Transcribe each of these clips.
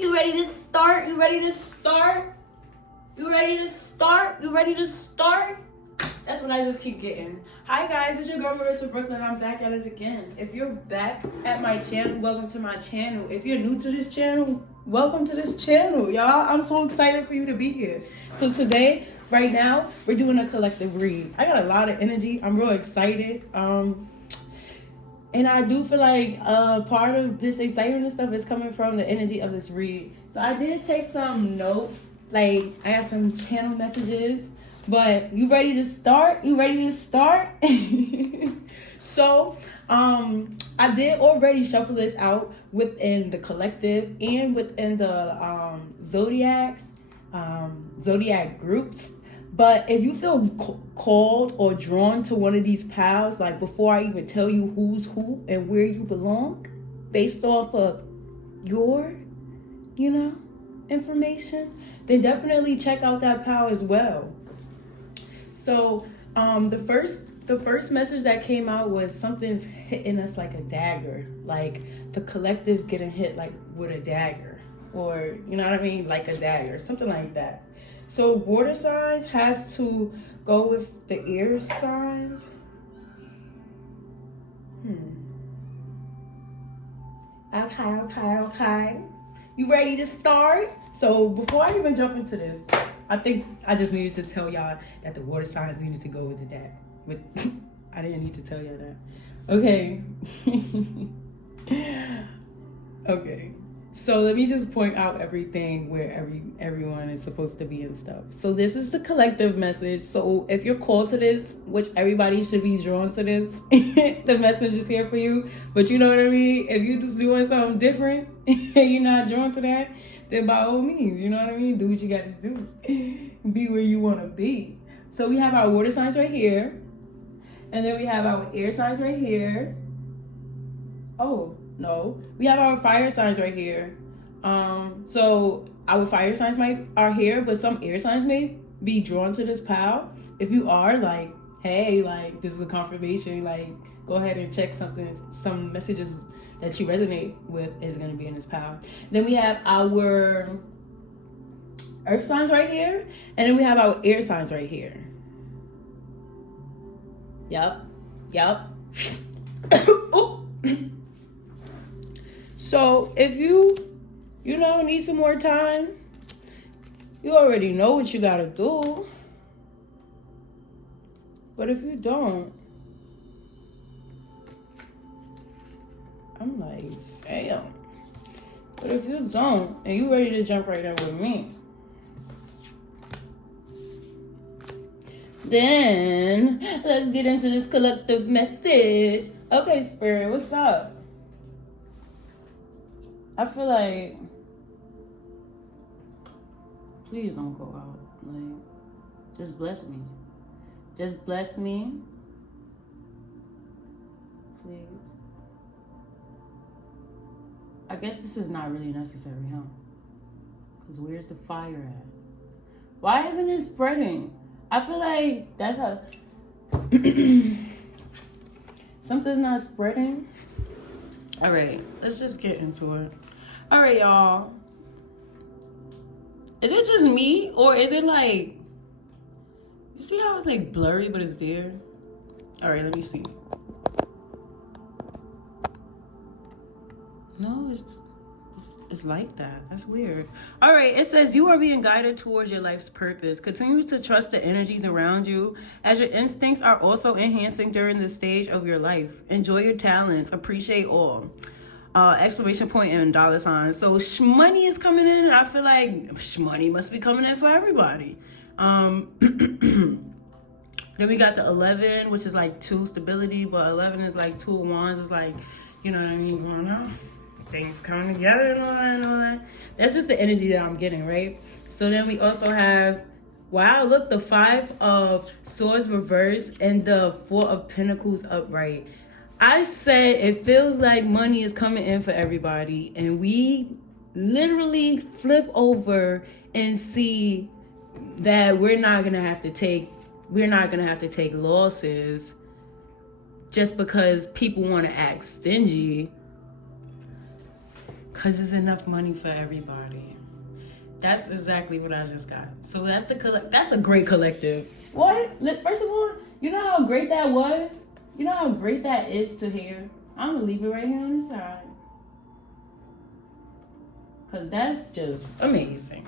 You ready to start? You ready to start? You ready to start? You ready to start? That's what I just keep getting. Hi guys, it's your girl Marissa Brooklyn. I'm back at it again. If you're back at my channel, welcome to my channel. If you're new to this channel, welcome to this channel, y'all. I'm so excited for you to be here. So today, right now, we're doing a collective read. I got a lot of energy. I'm real excited. And I do feel like part of this excitement and stuff is coming from the energy of this read. So I did take some notes. Like, I got some channel messages. But you ready to start? You ready to start? So, I did already shuffle this out within the collective and within the zodiac groups. But if you feel called or drawn to one of these pals, like before I even tell you who's who and where you belong, based off of your, information, then definitely check out that pal as well. So the first message that came out was something's hitting us like a dagger, like the collective's getting hit like with a dagger, or you know what I mean, like a dagger, something like that. So water signs has to go with the air signs. Okay. You ready to start? So before I even jump into this, I think I just needed to tell y'all that the water signs needed to go with the dad. I didn't need to tell y'all that. Okay. Okay. So let me just point out everything where everyone is supposed to be and stuff. So this is the collective message. So if you're called to this, which everybody should be drawn to this, the message is here for you. But you know what I mean? If you're just doing something different and you're not drawn to that, then by all means, you know what I mean? Do what you got to do. Be where you want to be. So we have our water signs right here. And then we have our air signs right here. Oh, no. We have our fire signs right here. So our fire signs are here, but some air signs may be drawn to this pile. If you are, like, hey, like, this is a confirmation, like, go ahead and check some messages that you resonate with is going to be in this pile. Then we have our earth signs right here, and then we have our air signs right here. Yep. So if you need some more time, you already know what you gotta do. But if you don't, I'm like, damn. But if you don't, and you ready to jump right in with me, then let's get into this collective message. Okay, Spirit, what's up? I feel like, please don't go out. Like, just bless me. Just bless me. Please. I guess this is not really necessary, huh? Because where's the fire at? Why isn't it spreading? I feel like that's how something's not spreading. All right, let's just get into it. All right, y'all. Is it just me, or is it like, you see how it's like blurry, but it's there? All right, let me see. No, it's like that. That's weird. All right, it says you are being guided towards your life's purpose. Continue to trust the energies around you, as your instincts are also enhancing during this stage of your life. Enjoy your talents. Appreciate all. Exclamation point and dollar signs. So shmoney is coming in, and I feel like shmoney must be coming in for everybody. Then we got the 11, which is like 2 stability, but 11 is like 2 of wands. It's like, you know what I mean, going on. Things coming together and all that. That's just the energy that I'm getting, right? So then we also have, wow, look, the 5 of swords reversed and the 4 of pentacles upright. I said it feels like money is coming in for everybody, and we literally flip over and see that we're not gonna have to take losses just because people want to act stingy. Because there's enough money for everybody. That's exactly what I just got. So that's a great collective. What? First of all, you know how great that was? You know how great that is to hear? I'm going to leave it right here on the side. Because that's just amazing.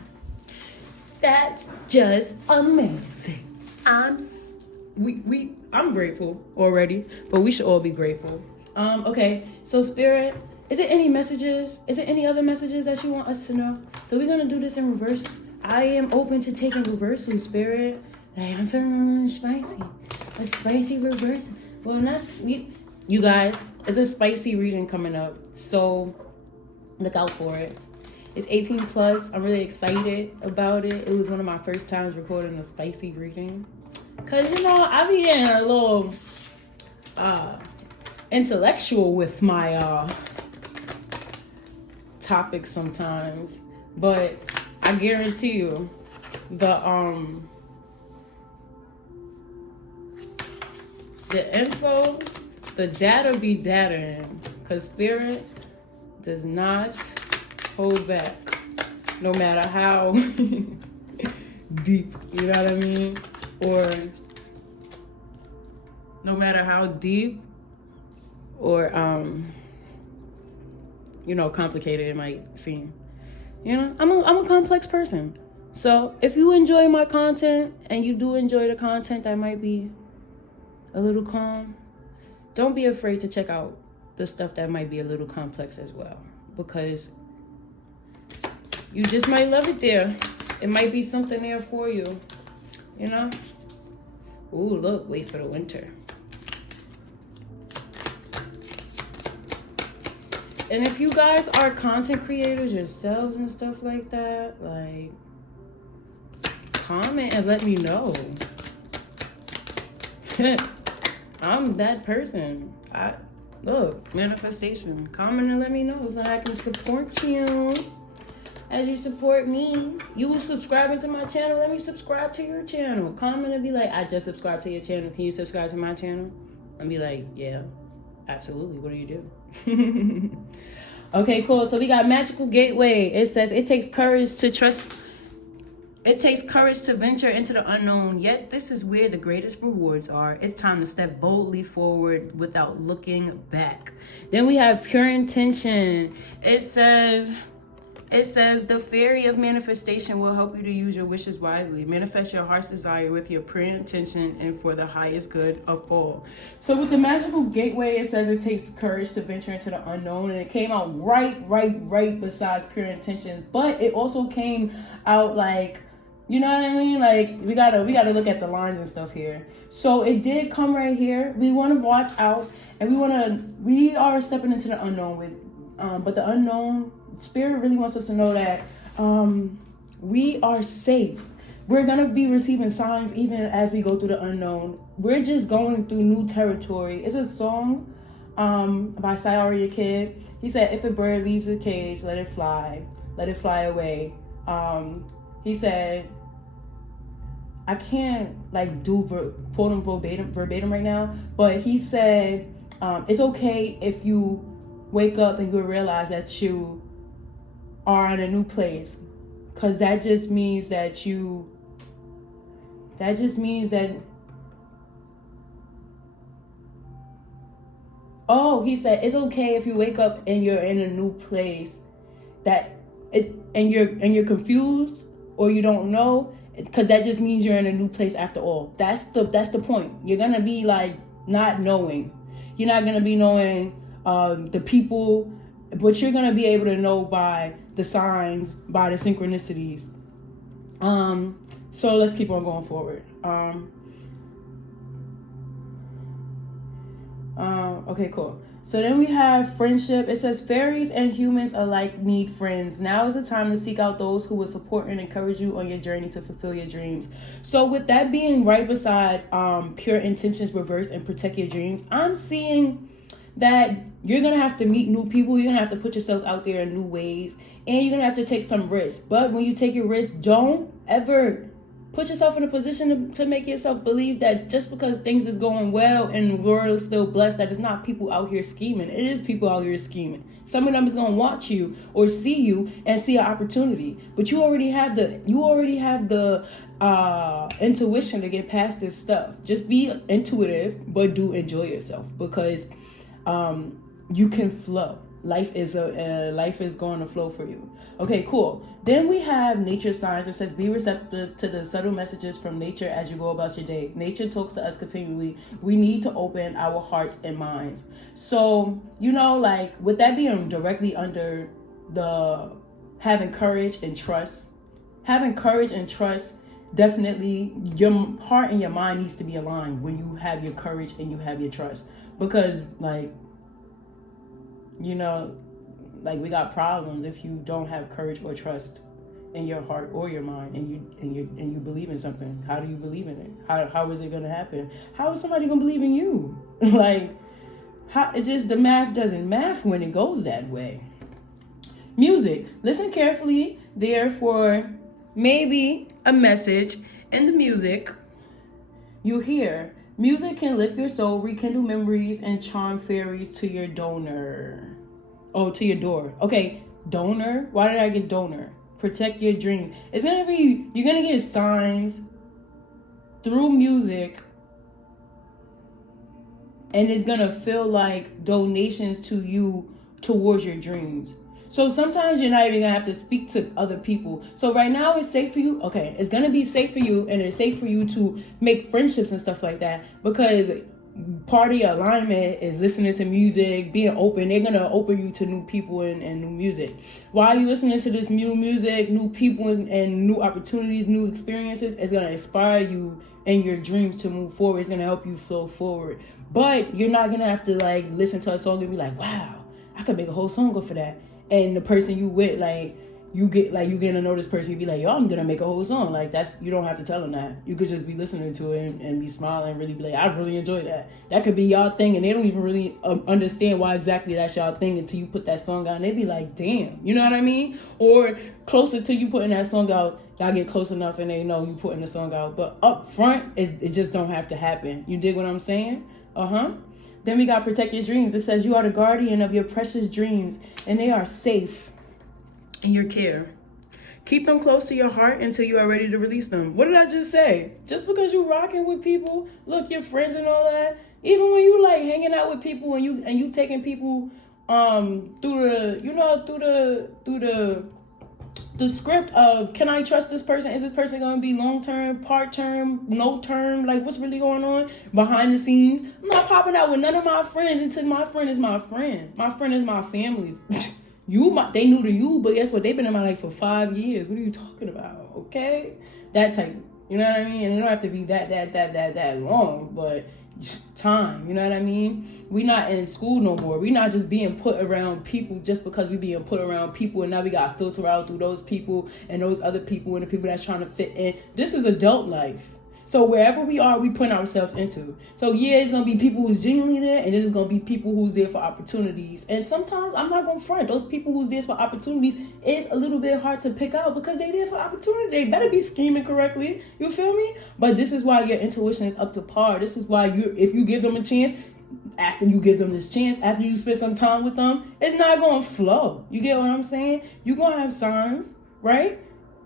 That's just amazing. I'm grateful already, but we should all be grateful. Okay, so Spirit, is it any messages? Is it any other messages that you want us to know? So we're gonna do this in reverse. I am open to taking reversal, Spirit. Like, I'm feeling a little spicy. A spicy reversal. Well, not you guys. It's a spicy reading coming up, so look out for it. It's 18 plus. I'm really excited about it. It was one of my first times recording a spicy reading. Cause I be getting a little intellectual with my topics sometimes. But I guarantee you the info, the data be data-ing. Cause Spirit does not hold back, no matter how deep, you know what I mean? Or no matter how deep or complicated it might seem. I'm a complex person. So if you enjoy my content and you do enjoy the content that might be a little calm, don't be afraid to check out the stuff that might be a little complex as well, because you just might love it there. It might be something there for you, Ooh, look, wait for the winter. And if you guys are content creators yourselves and stuff like that, like, comment and let me know. I'm that person. Look, manifestation. Comment and let me know so I can support you. As you support me, you subscribing to my channel, let me subscribe to your channel. Comment and be like, I just subscribed to your channel. Can you subscribe to my channel? And be like, yeah, absolutely. What do you do? Okay, cool. So we got Magical Gateway. It says, it takes courage to trust. It takes courage to venture into the unknown, yet this is where the greatest rewards are. It's time to step boldly forward without looking back. Then we have Pure Intention. It says, the fairy of manifestation will help you to use your wishes wisely. Manifest your heart's desire with your pure intention and for the highest good of all. So with the Magical Gateway, it says it takes courage to venture into the unknown. And it came out right besides pure intentions. But it also came out like, you know what I mean? Like, we gotta look at the lines and stuff here. So it did come right here. We want to watch out, and we are stepping into the unknown with, but the unknown, Spirit really wants us to know that we are safe. We're gonna be receiving signs even as we go through the unknown. We're just going through new territory. It's a song by Sayari the Kid. He said, if a bird leaves the cage, let it fly away. He said, I can't like do quote unquote verbatim right now, but he said, it's okay if you wake up and you realize that you are in a new place, because that just means that he said it's okay if you wake up and you're in a new place and you're confused or you don't know, because that just means you're in a new place after all. That's the point. You're gonna be like not knowing. You're not gonna be knowing the people, but you're gonna be able to know by the signs, by the synchronicities. So let's keep on going forward. Okay, cool. So then we have friendship. It says fairies and humans alike need friends. Now is the time to seek out those who will support and encourage you on your journey to fulfill your dreams. So with that being right beside pure intentions reverse and protect your dreams, I'm seeing that you're going to have to meet new people. You're going to have to put yourself out there in new ways. And you're going to have to take some risks. But when you take your risks, don't ever Put yourself in a position to make yourself believe that just because things is going well and the world is still blessed, that it's not people out here scheming. It is people out here scheming. Some of them is gonna watch you or see you and see an opportunity, but you already have the intuition to get past this stuff. Just be intuitive, but do enjoy yourself, because you can flow. Life is going to flow for you. Okay, cool. Then we have nature signs. It says, be receptive to the subtle messages from nature as you go about your day. Nature talks to us continually. We need to open our hearts and minds. So, like, with that being directly under the having courage and trust, definitely your heart and your mind needs to be aligned when you have your courage and you have your trust. Because, we got problems if you don't have courage or trust in your heart or your mind, and you believe in something. How do you believe in it? How is it going to happen? How is somebody going to believe in you? The math doesn't math when it goes that way. Music. Listen carefully there for maybe a message in the music you hear. Music can lift your soul, rekindle memories, and charm fairies to your donor. Oh, to your door. Okay, donor. Why did I get donor? Protect your dreams. You're gonna get signs through music, and it's gonna feel like donations to you towards your dreams. So sometimes you're not even gonna have to speak to other people. So right now it's safe for you. Okay, it's gonna be safe for you, and it's safe for you to make friendships and stuff like that, because part of your alignment is listening to music, being open. They're gonna open you to new people and new music. While you listening to this new music, new people, and new opportunities, new experiences, it's gonna inspire you and your dreams to move forward. It's gonna help you flow forward. But you're not gonna have to listen to a song and be like, wow, I could make a whole song for that. And the person you with, you get to know this person, you be like, yo, I'm gonna make a whole song. You don't have to tell them that. You could just be listening to it and be smiling and really be like, I really enjoy that. That could be y'all thing, and they don't even really understand why exactly that's y'all thing until you put that song out, and they be like, damn, you know what I mean? Or closer to you putting that song out, y'all get close enough and they know you putting the song out. But up front, it just don't have to happen. You dig what I'm saying? Then we got protect your dreams. It says you are the guardian of your precious dreams, and they are safe in your care. Keep them close to your heart until you are ready to release them. What did I just say? Just because you rocking with people, look, your friends and all that, even when you hanging out with people and you taking people through the script of, can I trust this person? Is this person going to be long-term, part-term, no-term? What's really going on behind the scenes? I'm not popping out with none of my friends until my friend is my friend. My friend is my family. They new to you, but guess what? They've been in my life for 5 years. What are you talking about? Okay? That type. You know what I mean? And it don't have to be that long, but time. You know what I mean? We not in school no more. We not just being put around people just because we being put around people, and now we got to filter out through those people and those other people and the people that's trying to fit in. This is adult life. So wherever we are, we put ourselves into. So yeah, it's going to be people who's genuinely there, and then it's going to be people who's there for opportunities. And sometimes, I'm not going to front, those people who's there for opportunities is a little bit hard to pick out because they there for opportunity. They better be scheming correctly. You feel me? But this is why your intuition is up to par. This is why if you give them a chance, after you give them this chance, after you spend some time with them, it's not going to flow. You get what I'm saying? You're going to have signs, right?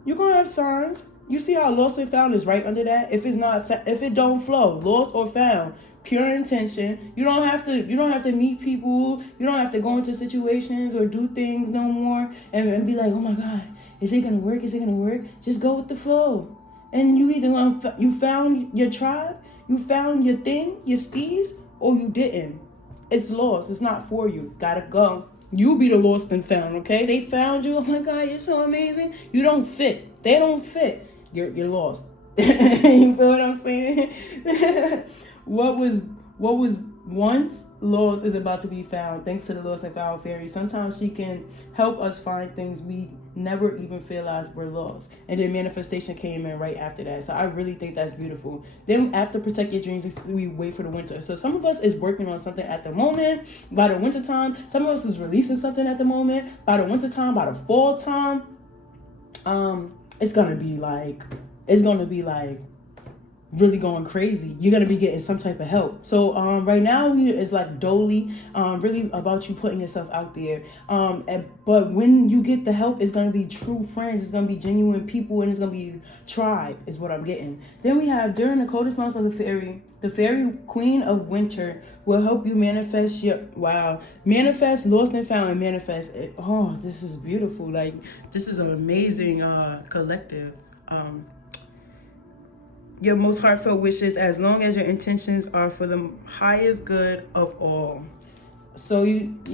You're going to have signs. You see how lost and found is right under that? If it don't flow, lost or found, pure intention. You don't have to meet people. You don't have to go into situations or do things no more and be like, oh my God, is it gonna work? Is it gonna work? Just go with the flow. And you found your tribe, you found your thing, your steez, or you didn't. It's lost. It's not for you. Gotta go. You be the lost and found, okay? They found you. Oh my God, you're so amazing. You don't fit. They don't fit. You're lost. You feel what I'm saying? What was once lost is about to be found, thanks to the lost and found fairy. Sometimes she can help us find things we never even realized were lost. And then manifestation came in right after that. So I really think that's beautiful. Then after protect your dreams, we wait for the winter. So some of us is working on something at the moment. By the winter time, some of us is releasing something at the moment. By the winter time, by the fall time, it's gonna be it's going to be like really going crazy. You're going to be getting some type of help. So right now it's like dolly, really about you putting yourself out there. But when you get the help, it's going to be true friends. It's going to be genuine people, and it's going to be tribe is what I'm getting. Then we have during the coldest months of the fairy queen of winter will help you manifest manifest lost and found and manifest it. Oh, this is beautiful. Like, this is an amazing collective. Your most heartfelt wishes, as long as your intentions are for the highest good of all. So and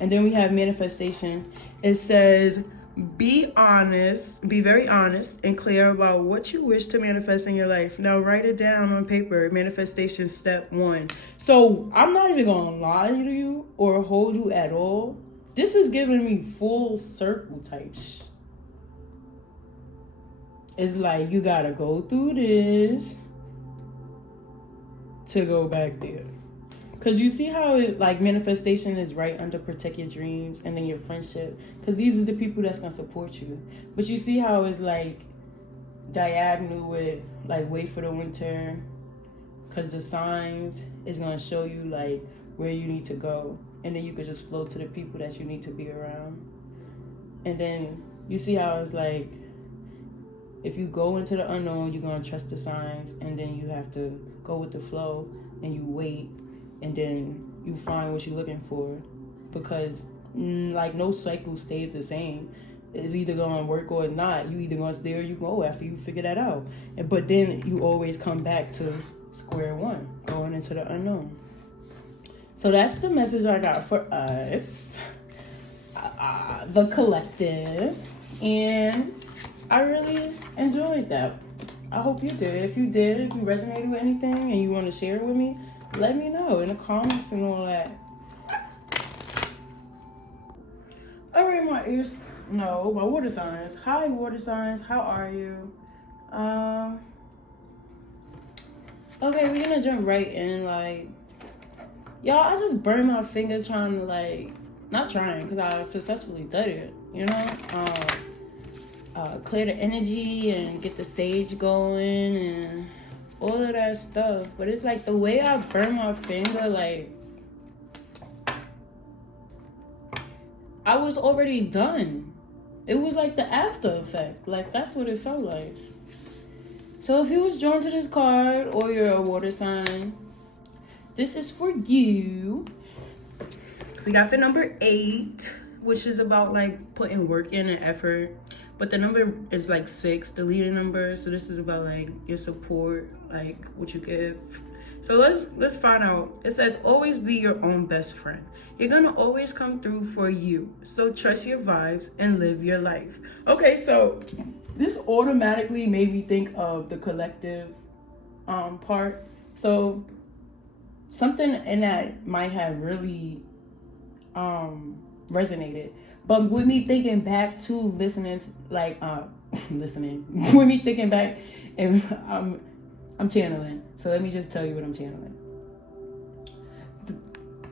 then we have manifestation. It says, be very honest and clear about what you wish to manifest in your life. Now write it down on paper. Manifestation step 1. So I'm not even gonna lie to you or hold you at all. This is giving me full circle type It's like you gotta go through this to go back there. Because you see how it, like, manifestation is right under protect your dreams and then your friendship. Because these are the people that's going to support you. But you see how it's like diagonal with like wait for the winter. Because the signs is going to show you like where you need to go. And then you could just flow to the people that you need to be around. And then you see how it's like, if you go into the unknown, you're going to trust the signs. And then you have to go with the flow and you wait. And then you find what you're looking for. Because like no cycle stays the same. It's either going to work or it's not. You either going to stay or you go after you figure that out. But then you always come back to square one, going into the unknown. So that's the message I got for us. The collective. And I really enjoyed that. I hope you did. If you resonated with anything and you want to share it with me, let me know in the comments and all that. All right, my water signs. Hi, water signs. How are you? Okay, we're gonna jump right in. Like, y'all, I just burned my finger trying to not trying, because I successfully did it. You know, clear the energy and get the sage going and all of that stuff. But it's like the way I burned my finger, like I was already done. It was like the after effect. Like, that's what it felt like. So if you was drawn to this card or you're a water sign, this is for you. We got the number 8, which is about like putting work in and effort. But the number is like 6, the leading number. So this is about like your support, like what you give. So let's find out. It says, always be your own best friend. You're gonna always come through for you. So trust your vibes and live your life. Okay, so this automatically made me think of the collective part. So something in that might have really resonated. But with me thinking back to listening, with me thinking back, and I'm channeling. So let me just tell you what I'm channeling.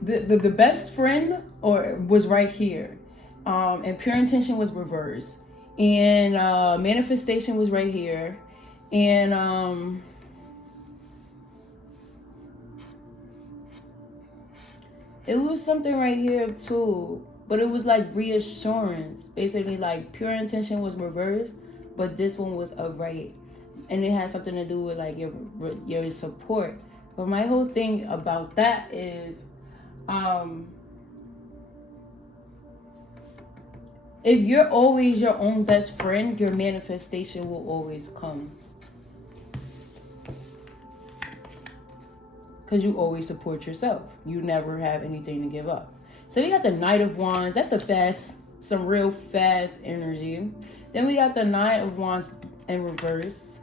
The best friend was right here, and pure intention was reversed, and manifestation was right here, and it was something right here too. But it was like reassurance. Basically, like pure intention was reversed, but this one was upright. And it has something to do with like your support. But my whole thing about that is, if you're always your own best friend, your manifestation will always come. Because you always support yourself. You never have anything to give up. So we got the Knight of Wands. That's some real fast energy. Then we got the Knight of Wands in reverse,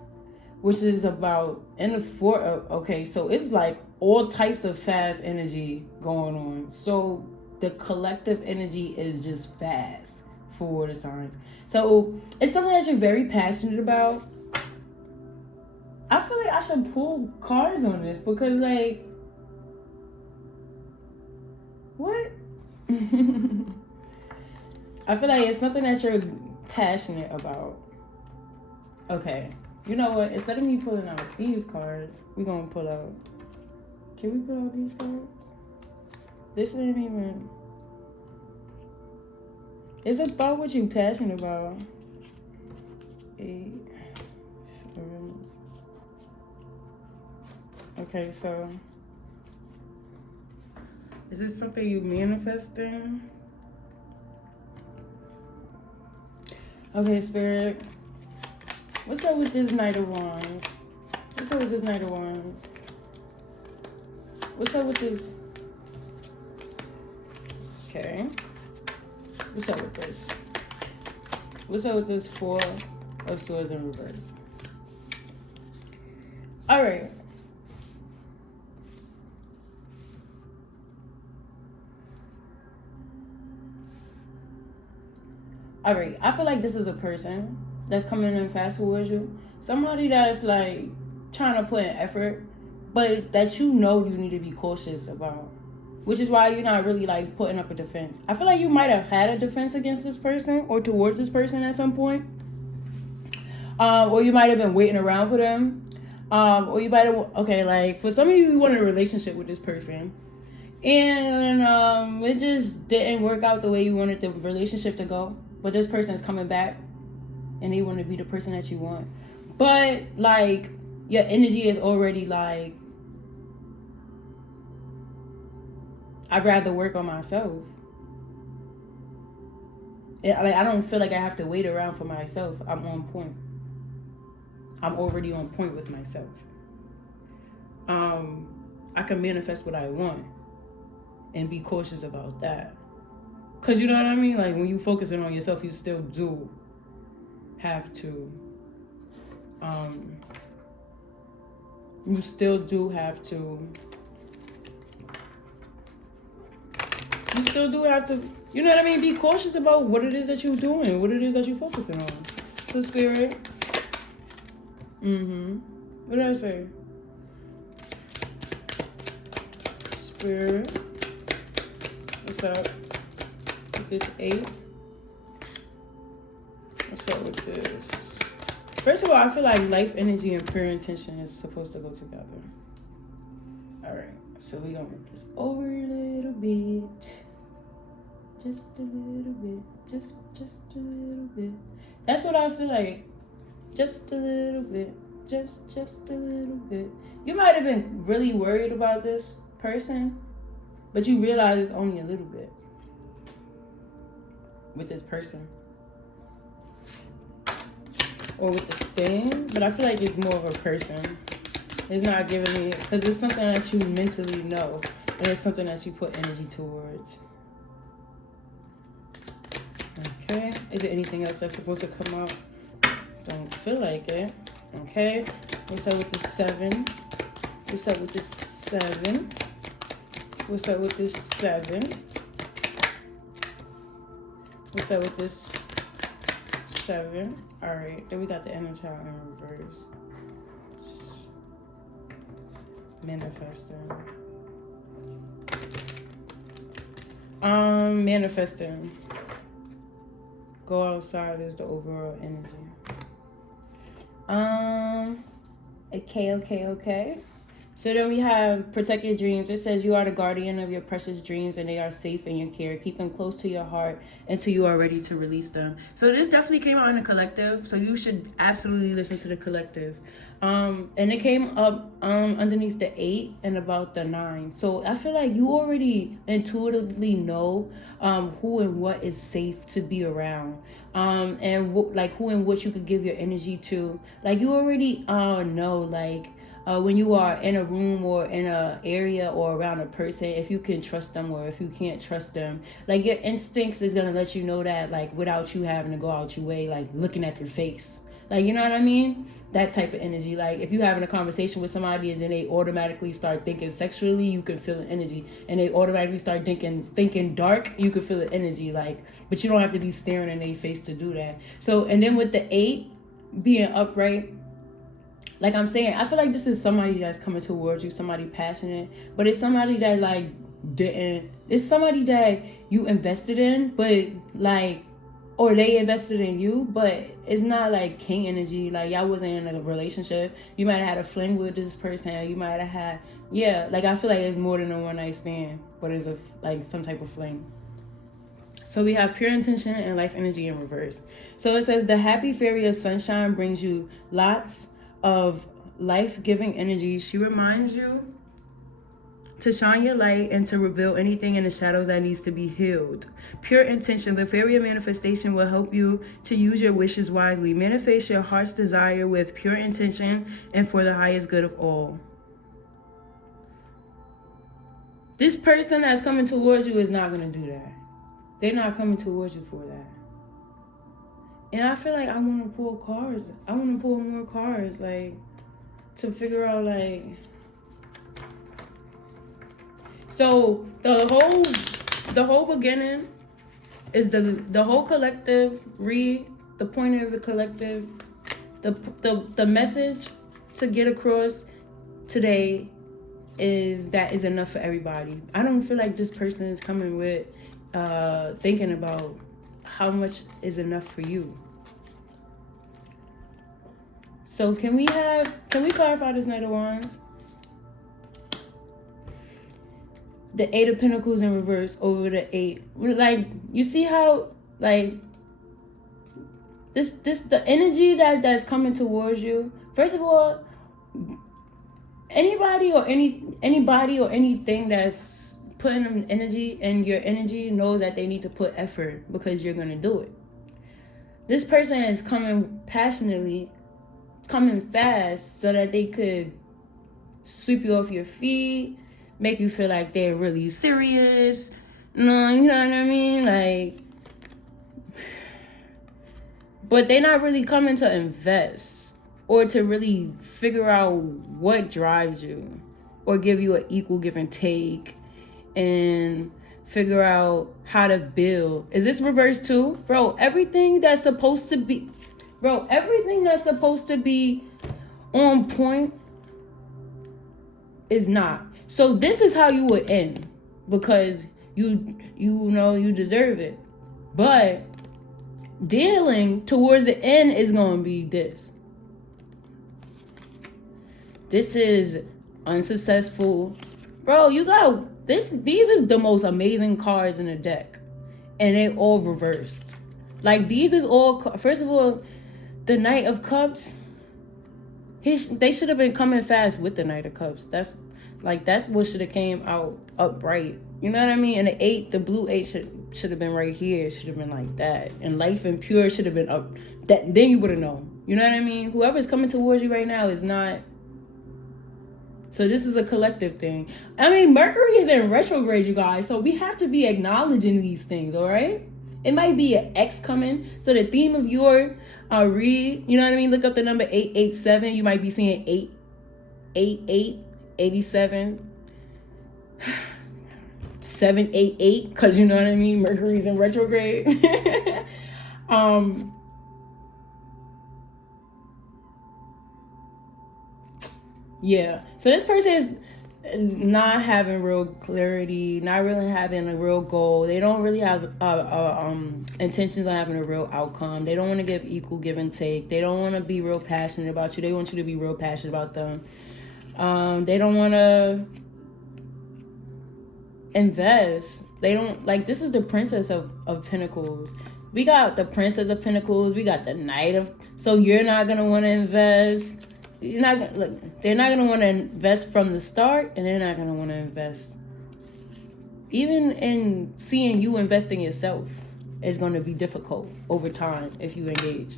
which is about in the 4. Okay, so it's like all types of fast energy going on. So the collective energy is just fast for water signs. So it's something that you're very passionate about. I feel like I should pull cards on this because, like, what? I feel like it's something that you're passionate about. Okay. You know what? Instead of me pulling out these cards, we're going to pull out... Can we pull out these cards? This ain't even... It's about what you're passionate about. 8, 7. Okay, so... Is this something you manifesting? Okay, Spirit. What's up with this Knight of Wands? What's up with this Knight of Wands? What's up with this? Okay. What's up with this? What's up with this 4 of Swords in reverse? All right. All right. I feel like this is a person that's coming in fast towards you. Somebody that's like trying to put in effort, but that you know you need to be cautious about. Which is why you're not really like putting up a defense. I feel like you might have had a defense against this person or towards this person at some point. Or you might have been waiting around for them. Or you might have, okay, like for some of you wanted a relationship with this person. And it just didn't work out the way you wanted the relationship to go. But this person's coming back and they want to be the person that you want. But like your energy is already like, I'd rather work on myself. I don't feel like I have to wait around for myself. I'm on point. I'm already on point with myself. I can manifest what I want and be cautious about that. Because you know what I mean? Like when you focusing on yourself, you still do have to. You still do have to. You still do have to, you know what I mean? Be cautious about what it is that you're doing, what it is that you're focusing on. So Spirit. What did I say? Spirit. What's up with this 8? What's up with this? First of all, I feel like life energy and pure intention is supposed to go together. All right. So we're going to move this over a little bit. Just a little bit. Just a little bit. That's what I feel like. Just a little bit. Just a little bit. You might have been really worried about this person, but you realize it's only a little bit with this person. Or with this thing. But I feel like it's more of a person. It's not giving me, because it's something that you mentally know, and it's something that you put energy towards. Okay. Is there anything else that's supposed to come up? Don't feel like it. Okay. What's up with this 7? What's up with this 7? What's up with this 7? What's up with this 7? All right. Then we got the inner child in reverse. Manifesting. Manifesting. Go outside is the overall energy. Okay. So then we have protect your dreams. It says you are the guardian of your precious dreams and they are safe in your care. Keep them close to your heart until you are ready to release them. So this definitely came out in the collective. So you should absolutely listen to the collective. And it came up underneath the 8 and about the 9. So I feel like you already intuitively know who and what is safe to be around. And like who and what you could give your energy to. Like you already know like when you are in a room or in a area or around a person, if you can trust them or if you can't trust them, like your instincts is going to let you know that, like without you having to go out your way, like looking at their face, like, you know what I mean? That type of energy. Like if you're having a conversation with somebody and then they automatically start thinking sexually, you can feel the energy, and they automatically start thinking dark, you can feel the energy, like, but you don't have to be staring in their face to do that. So, and then with the 8 being upright, like I'm saying, I feel like this is somebody that's coming towards you, somebody passionate, but it's somebody that like it's somebody that you invested in, but like or they invested in you, but it's not like king energy. Like y'all wasn't in a relationship. You might have had a fling with this person. You might have had, like I feel like it's more than a one night stand, but it's like some type of fling. So we have pure intention and life energy in reverse. So it says the happy fairy of sunshine brings you lots of life-giving energy. She reminds you to shine your light and to reveal anything in the shadows that needs to be healed. Pure intention, the fairy of manifestation will help you to use your wishes wisely. Manifest your heart's desire with pure intention and for the highest good of all. This person that's coming towards you is not going to do that. They're not coming towards you for that. And I feel like I want to pull cards. I want to pull more cards, like, to figure out, like... So, the whole beginning is the whole collective read, the point of the collective, the message to get across today is that is enough for everybody. I don't feel like this person is coming with thinking about how much is enough for you. So can we clarify this Knight of Wands? The Eight of Pentacles in reverse over the 8. Like, you see how, like, this the energy that's coming towards you. First of all, anybody or anything that's putting an energy in your energy knows that they need to put effort because you're going to do it. This person is coming passionately, coming fast so that they could sweep you off your feet, make you feel like they're really serious. No, you know what I mean? Like, but they're not really coming to invest or to really figure out what drives you or give you an equal give and take and figure out how to build. Is this reverse too? Bro, everything that's supposed to be on point is not. So this is how you would end because you know you deserve it. But dealing towards the end is going to be this. This is unsuccessful. Bro, you got this. These is the most amazing cards in the deck. And they all reversed. Like, these is all, first of all, the Knight of Cups, they should have been coming fast with the Knight of Cups. That's what should have came out upright. You know what I mean? And the 8, the blue 8 should have been right here. It should have been like that. And life and pure should have been up. Then you would have known. You know what I mean? Whoever's coming towards you right now is not. So this is a collective thing. I mean, Mercury is in retrograde, you guys. So we have to be acknowledging these things, all right? It might be an X coming. So the theme of your read, you know what I mean? Look up the number 887. You might be seeing 888. 87 788 because you know what I mean, Mercury's in retrograde. Yeah, so this person is not having real clarity, not really having a real goal. They don't really have intentions on having a real outcome. They don't want to give equal give and take. They don't want to be real passionate about you. They want you to be real passionate about them. They don't want to invest. They don't, like, this is the Princess of Pentacles. We got the Princess of Pentacles. We got the Knight of, so you're not going to want to invest. You're not gonna, look, they're not going to want to invest from the start, and they're not going to want to invest. Even in seeing you invest in yourself is going to be difficult over time if you engage.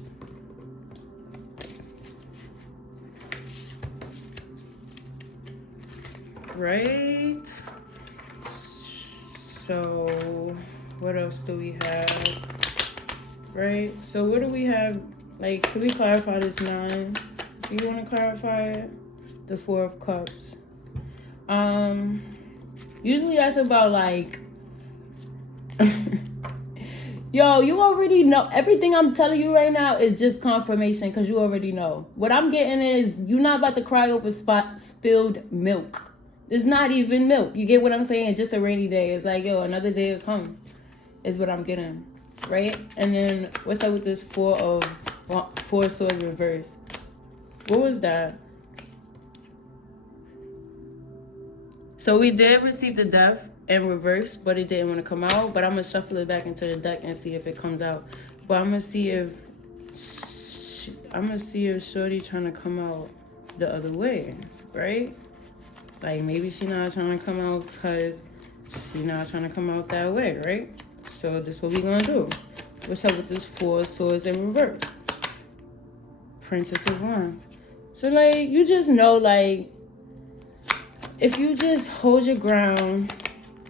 Right, so what else do we have? Right, so what do we have? Like, can we clarify this 9? Do you want to clarify it? The 4 of Cups. Usually that's about, like, yo, you already know. Everything I'm telling you right now is just confirmation because you already know. What I'm getting is you're not about to cry over spilled milk. It's not even milk. You get what I'm saying? It's just a rainy day. It's like, yo, another day will come is what I'm getting. right? And then what's up with this Four of Swords reverse? What was that? So we did receive the Death in reverse, but it didn't want to come out. But I'm going to shuffle it back into the deck and see if it comes out. But I'm going to see if Shorty trying to come out the other way, right? Like maybe she not trying to come out because she not trying to come out that way, right? So this is what we going to do. What's up with this Four of Swords in reverse? Princess of Wands. So, like, you just know, like, if you just hold your ground,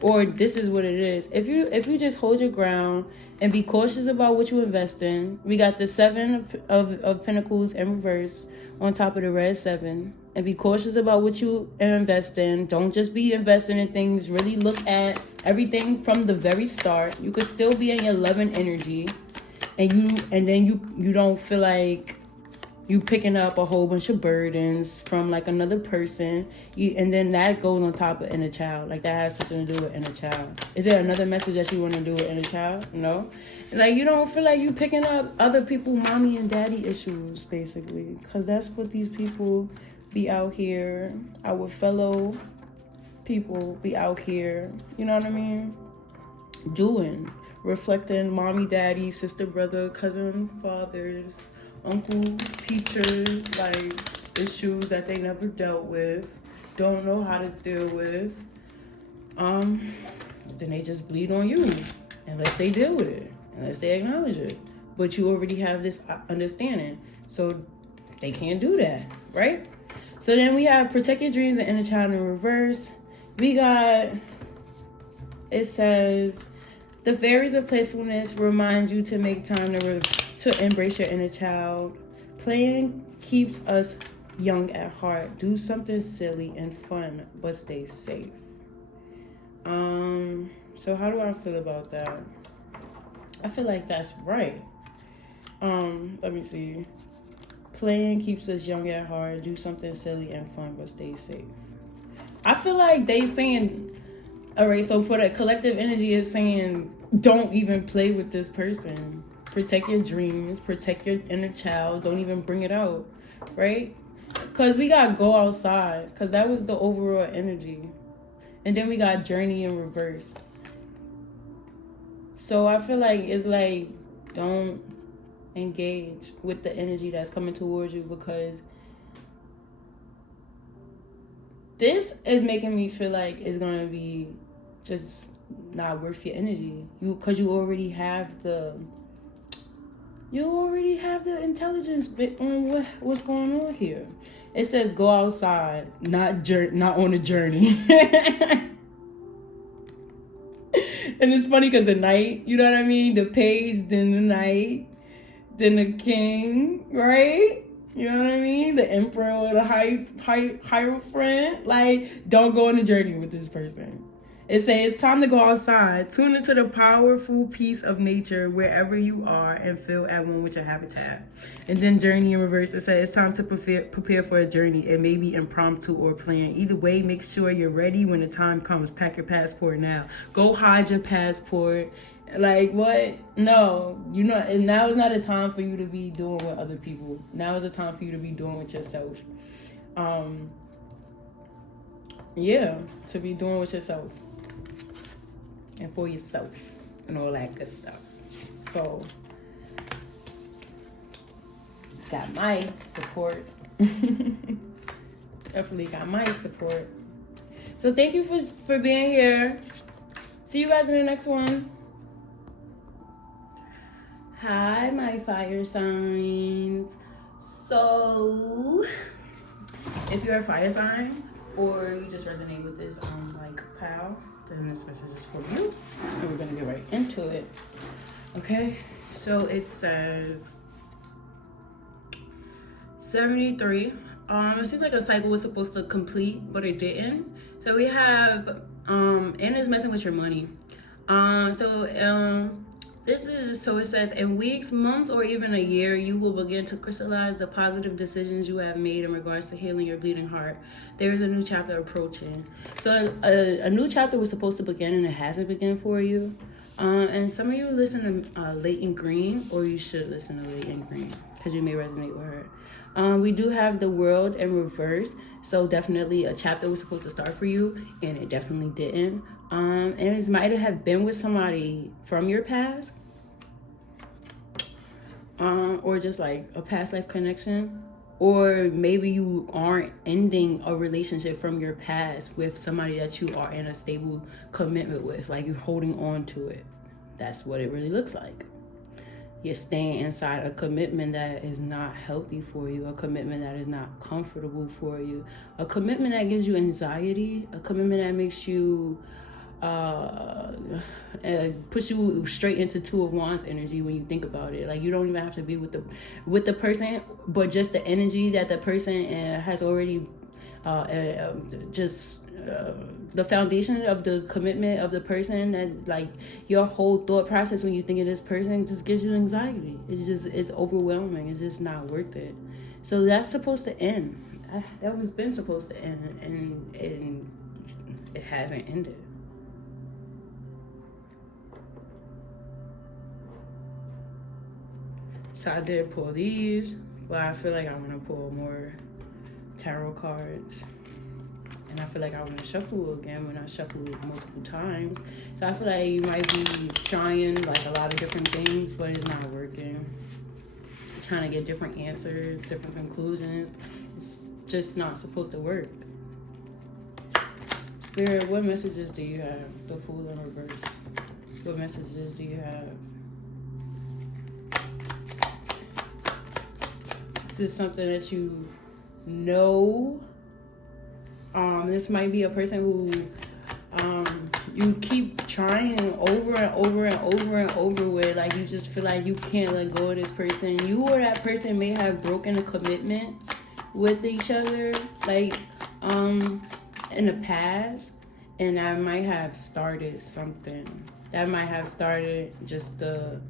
or this is what it is. If you just hold your ground and be cautious about what you invest in. We got the Seven of Pentacles in reverse on top of the red 7. And be cautious about what you invest in. Don't just be investing in things. Really look at everything from the very start. You could still be in your loving energy. And then you don't feel like you picking up a whole bunch of burdens from like another person. And then that goes on top of inner child. Like that has something to do with inner child. Is there another message that you want to do with inner child? No. Like you don't feel like you picking up other people's mommy and daddy issues, basically. Because that's what these people be out here. Our fellow people be out here. You know what I mean? Doing. Reflecting mommy, daddy, sister, brother, cousin, fathers, uncle, teachers, like issues that they never dealt with, don't know how to deal with. Then they just bleed on you unless they deal with it, unless they acknowledge it. But you already have this understanding, so they can't do that, right? So then we have protect your dreams and inner child in reverse. We got, it says, the fairies of playfulness remind you to make time to embrace your inner child. Playing keeps us young at heart. Do something silly and fun, but stay safe. So how do I feel about that? I feel like that's right. Let me see. Playing keeps us young at heart. Do something silly and fun, but stay safe. I feel like they saying, all right, so for the collective energy is saying, don't even play with this person. Protect your dreams, protect your inner child. Don't even bring it out, right? Because we got go outside, because that was the overall energy. And then we got journey in reverse. So I feel like it's like, don't engage with the energy that's coming towards you, because this is making me feel like it's going to be just not worth your energy. Because you already have the intelligence bit on what's going on here. It says go outside, not on a journey. And it's funny because the knight, you know what I mean? The page, then the knight, then the king, right? You know what I mean? The emperor or the hierophant. Like, don't go on a journey with this person. It says it's time to go outside. Tune into the powerful peace of nature wherever you are and feel at one with your habitat. And then journey in reverse. It says it's time to prepare for a journey. It may be impromptu or planned. Either way, make sure you're ready when the time comes. Pack your passport now. Go hide your passport. Like, what? No. And now is not a time for you to be doing with other people. Now is a time for you to be doing with yourself. To be doing with yourself. And for yourself. And all that good stuff. So, got my support. Definitely got my support. So thank you for being here. See you guys in the next one. Hi, my fire signs. So, if you're a fire sign or you just resonate with this pal, then this message is for you. And we're gonna get right into it. Okay, so it says 73. It seems like a cycle was supposed to complete, but it didn't. So we have and it's messing with your money. So it says, in weeks, months, or even a year, you will begin to crystallize the positive decisions you have made in regards to healing your bleeding heart. There is a new chapter approaching. So a new chapter was supposed to begin and it hasn't begun for you. And some of you listen to Leighton Green, or you should listen to Leighton Green because you may resonate with her. We do have the world in reverse, so definitely a chapter was supposed to start for you, and it definitely didn't. And it might have been with somebody from your past, or just like a past life connection. Or maybe you aren't ending a relationship from your past with somebody that you are in a stable commitment with. Like, you're holding on to it. That's what it really looks like. You're staying inside a commitment that is not healthy for you, a commitment that is not comfortable for you, a commitment that gives you anxiety, a commitment that makes you push you straight into Two of Wands energy when you think about it. Like, you don't even have to be with the person, but just the energy that the person has already the foundation of the commitment of the person, that like your whole thought process when you think of this person just gives you anxiety. It's overwhelming. It's just not worth it. So that's supposed to end. That was been supposed to end, and it hasn't ended. So I did pull these, but I feel like I want to pull more tarot cards. And I feel like I want to shuffle again when I shuffled multiple times. So I feel like you might be trying like a lot of different things, but it's not working. You're trying to get different answers, different conclusions. It's just not supposed to work. Spirit, what messages do you have? The Fool in reverse. What messages do you have? This is something that you know. This might be a person who you keep trying over and over and over and over with. Like, you just feel like you can't let go of this person. You or that person may have broken a commitment with each other, like in the past, and that might have started something. That might have started just the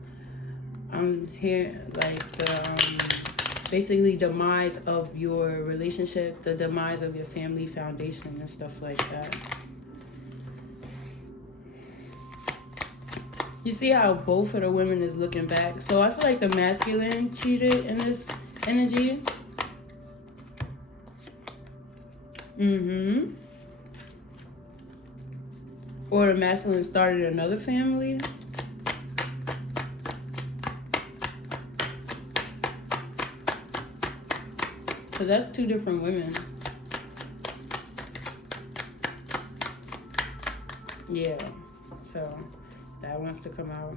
basically demise of your relationship, the demise of your family foundation and stuff like that. You see how both of the women is looking back? So I feel like the masculine cheated in this energy. Or the masculine started another family. So that's two different women. Yeah. So that wants to come out.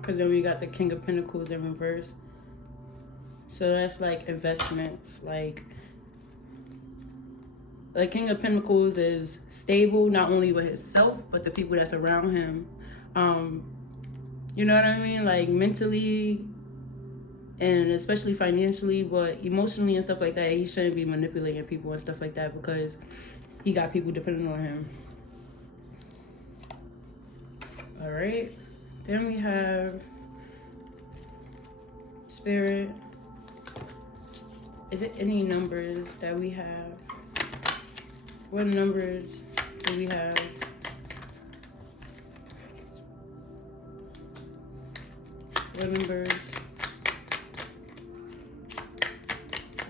Because then we got the King of Pentacles in reverse. So that's like investments. Like King of Pentacles is stable, not only with himself, but the people that's around him. You know what I mean? Like mentally, and especially financially, but emotionally and stuff like that. He shouldn't be manipulating people and stuff like that, because he got people depending on him. All right. Then we have Spirit. Is it any numbers that we have? What numbers do we have? What numbers?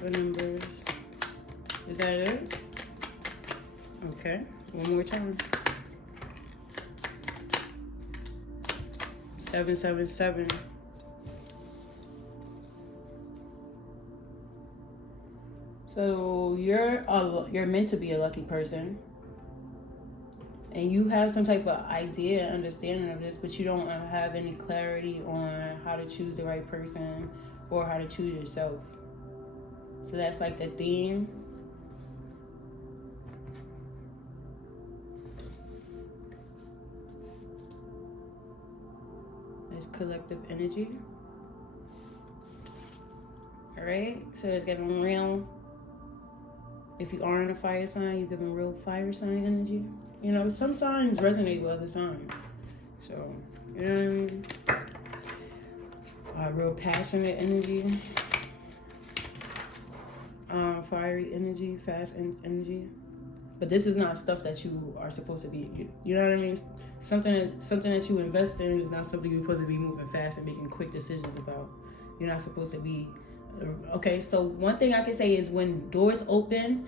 What numbers? Is that it? Okay, one more time. 777. So you're meant to be a lucky person, and you have some type of idea and understanding of this, but you don't have any clarity on how to choose the right person or how to choose yourself. So that's like the theme. It's collective energy. All right, so it's giving real. If you are in a fire sign, you're giving real fire sign energy. You know, some signs resonate with other signs. So, you know what I mean? Real passionate energy. Fiery energy, fast energy. But this is not stuff that you are supposed to be. You know what I mean? something that you invest in is not something you're supposed to be moving fast and making quick decisions about. You're not supposed to be. Okay, so one thing I can say is when doors open,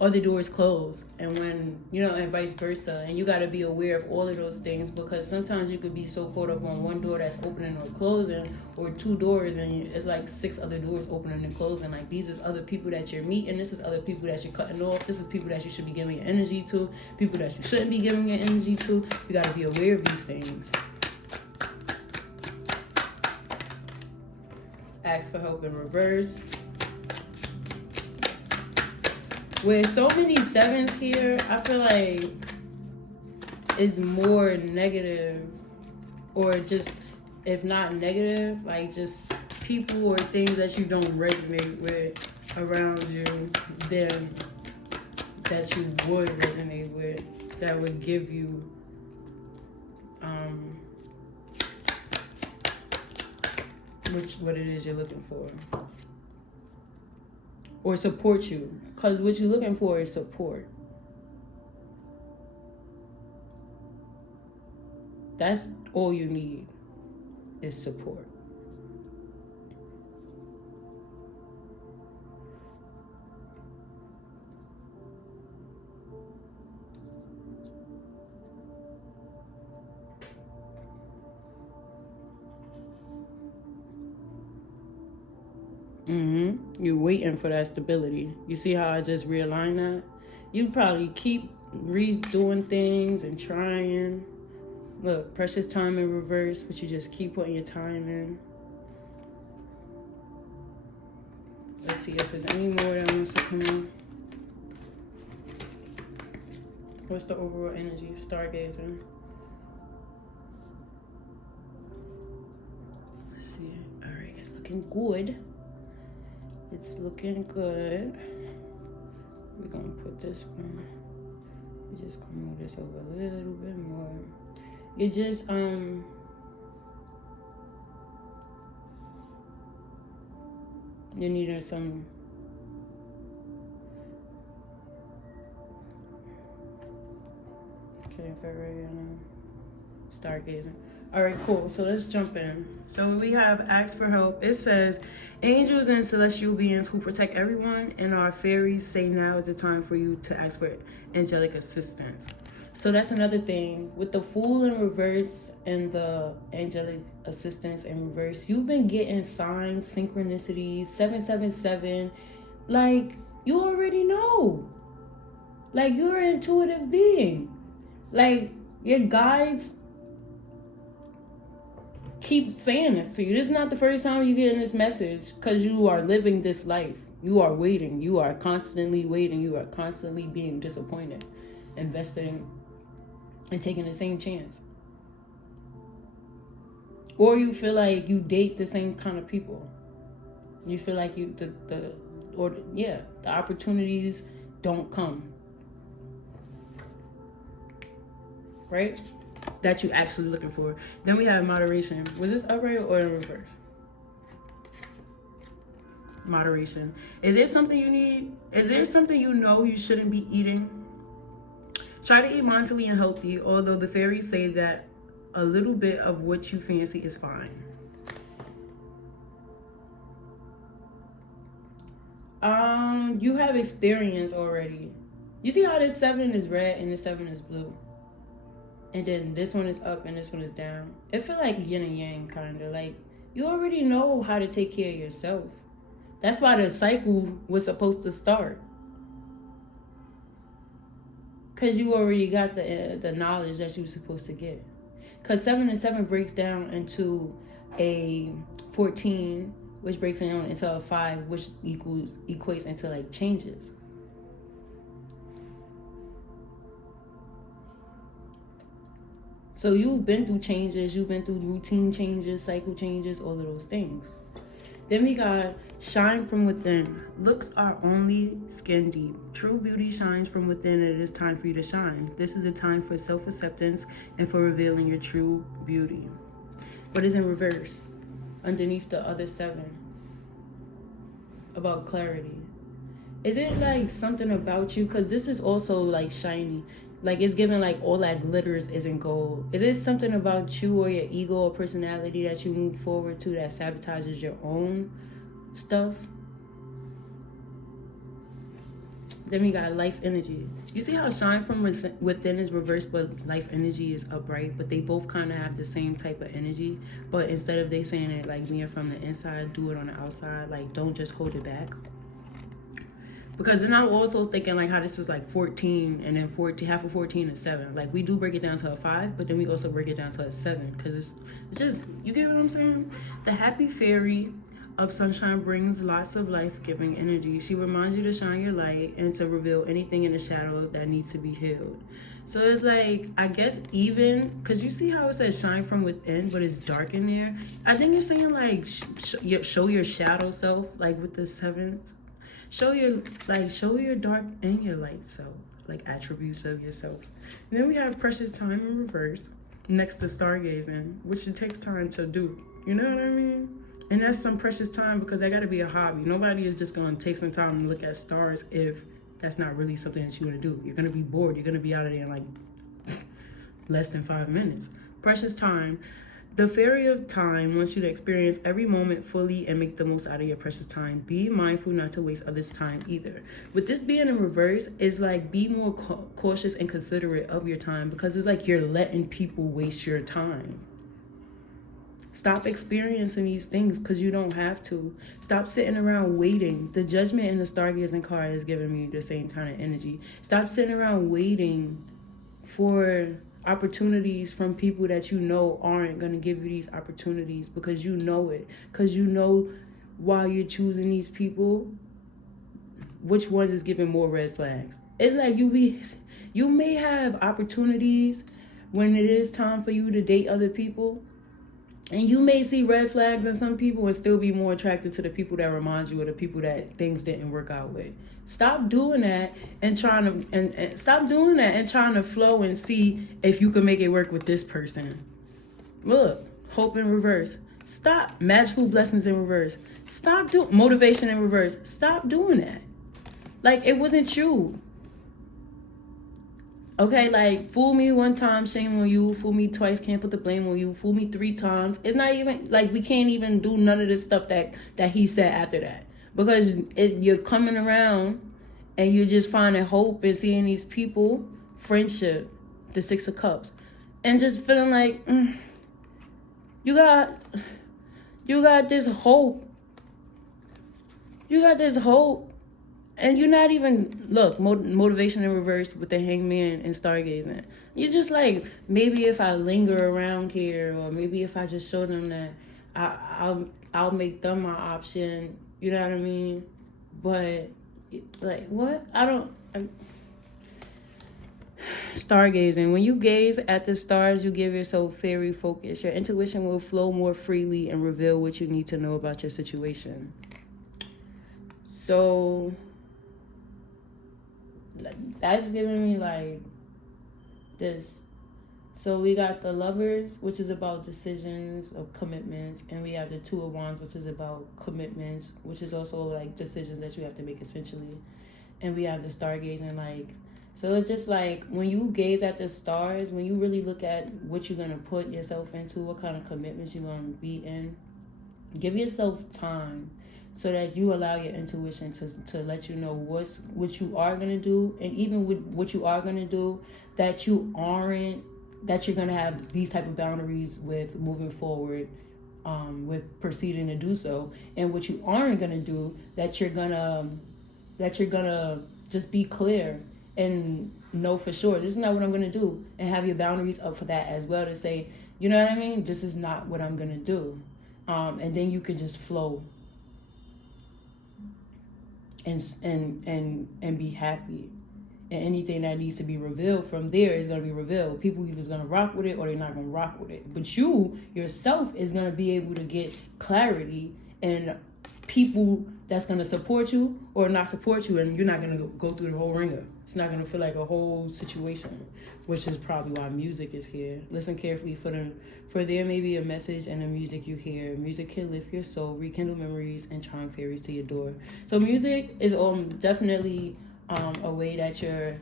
or the doors close, and when, and vice versa, and you got to be aware of all of those things, because sometimes you could be so caught up on one door that's opening or closing, or two doors and it's like 6 other doors opening and closing. Like, these is other people that you're meeting, this is other people that you're cutting off, this is people that you should be giving your energy to, people that you shouldn't be giving your energy to. You got to be aware of these things. Ask for help in reverse. With so many 7s here, I feel like it's more negative, or just, if not negative, like just people or things that you don't resonate with around you, than that you would resonate with, that would give you what it is you're looking for. Or support you, because what you're looking for is support. That's all you need, is support. You're waiting for that stability. You see how I just realigned that? You probably keep redoing things and trying. Look, precious time in reverse, but you just keep putting your time in. Let's see if there's any more that wants to come in. What's the overall energy? Stargazing. Let's see. All right, it's looking good. It's looking good. We're gonna put this one. We just gonna move this over a little bit more. You just you're needing some stargazing. All right, cool. So let's jump in. So we have ask for help. It says, angels and celestial beings who protect everyone and our fairies say now is the time for you to ask for angelic assistance. So that's another thing. With the Fool in reverse and the angelic assistance in reverse, you've been getting signs, synchronicities, 777. Like, you already know. Like, you're an intuitive being. Like, your guides keep saying this to you. This is not the first time you're getting this message, because you are living this life. You are waiting. You are constantly waiting. You are constantly being disappointed, investing and taking the same chance. Or you feel like you date the same kind of people. You feel like the opportunities don't come. Right? That you're actually looking for. Then we have moderation. Was this upright or in reverse? Moderation. Is there something you need? Is there something you know you shouldn't be eating? Try to eat mindfully and healthy, although the fairies say that a little bit of what you fancy is fine. You have experience already. You see how this 7 is red and this 7 is blue? And then this one is up and this one is down. It feel like yin and yang, kind of. Like, you already know how to take care of yourself. That's why the cycle was supposed to start. Because you already got the knowledge that you were supposed to get. Because 7 and 7 breaks down into a 14, which breaks down into a 5, which equates into like changes. So you've been through changes, you've been through routine changes, cycle changes, all of those things. Then we got shine from within. Looks are only skin deep. True beauty shines from within, and it is time for you to shine. This is a time for self-acceptance and for revealing your true beauty. What is in reverse? Underneath the other 7. About clarity. Is it like something about you? Because this is also like shiny. Like, it's given like all that glitters isn't gold. Is it something about you or your ego or personality that you move forward to that sabotages your own stuff? Then we got life energy. You see how shine from within is reversed, but life energy is upright, but they both kind of have the same type of energy. But instead of they saying it like being from the inside, do it on the outside. Like, don't just hold it back. Because then I'm also thinking like how this is like 14, and then 14, half of 14 is 7. Like, we do break it down to a 5, but then we also break it down to a 7. Because it's just, you get what I'm saying? The happy fairy of sunshine brings lots of life-giving energy. She reminds you to shine your light and to reveal anything in the shadow that needs to be healed. So it's like, I guess even, because you see how it says shine from within, but it's dark in there. I think it's saying like, show your shadow self, like with the 7th. Show your dark and your light self, like attributes of yourself. And then we have precious time in reverse next to stargazing, which it takes time to do. You know what I mean? And that's some precious time, because that got to be a hobby. Nobody is just going to take some time and look at stars if that's not really something that you want to do. You're going to be bored. You're going to be out of there in like less than 5 minutes. Precious time. The fairy of time wants you to experience every moment fully and make the most out of your precious time. Be mindful not to waste others' time either. With this being in reverse, it's like be more cautious and considerate of your time, because it's like you're letting people waste your time. Stop experiencing these things because you don't have to. Stop sitting around waiting. The judgment in the stargazing card is giving me the same kind of energy. Stop sitting around waiting for opportunities from people that you know aren't going to give you these opportunities, because you know it. Because you know while you're choosing these people, which ones is giving more red flags. It's like you may have opportunities when it is time for you to date other people, and you may see red flags in some people and still be more attracted to the people that remind you of the people that things didn't work out with. Stop doing that and trying to flow and see if you can make it work with this person. Look, hope in reverse. Stop. Magical blessings in reverse. Stop doing motivation in reverse. Stop doing that. Like, it wasn't you. Okay, like, fool me one time, shame on you. Fool me twice, can't put the blame on you. Fool me 3 times. It's not even, like, we can't even do none of this stuff that he said after that. Because you're coming around and you're just finding hope and seeing these people, friendship, the 6 of Cups. And just feeling like, you got this hope. You got this hope. And you're not even, look, motivation in reverse with the hangman and stargazing. You're just like, maybe if I linger around here, or maybe if I just show them that I'll make them my option. You know what I mean? But, like, what? Stargazing. When you gaze at the stars, you give yourself fairy focus. Your intuition will flow more freely and reveal what you need to know about your situation. So that's giving me like this. So we got the Lovers, which is about decisions of commitments, and we have the 2 of Wands, which is about commitments, which is also like decisions that you have to make essentially. And we have the stargazing, like, so it's just like when you gaze at the stars, when you really look at what you're gonna put yourself into, what kind of commitments you're gonna be in, give yourself time so that you allow your intuition to let you know what you are going to do, and even with what you are going to do, that you're going to have these type of boundaries with moving forward, with proceeding to do so, and what you aren't going to do, that you're going to just be clear and know for sure, this is not what I'm going to do, and have your boundaries up for that as well, to say, you know what I mean, this is not what I'm going to do, and then you can just flow and be happy. And anything that needs to be revealed from there is going to be revealed. People either going to rock with it or they're not going to rock with it. But you yourself is going to be able to get clarity, and people that's going to support you or not support you, and you're not going to go through the whole ringer. It's not going to feel like a whole situation, which is probably why music is here. Listen carefully for there may be a message in the music you hear. Music can lift your soul, rekindle memories, and charm fairies to your door. So music is definitely a way that you're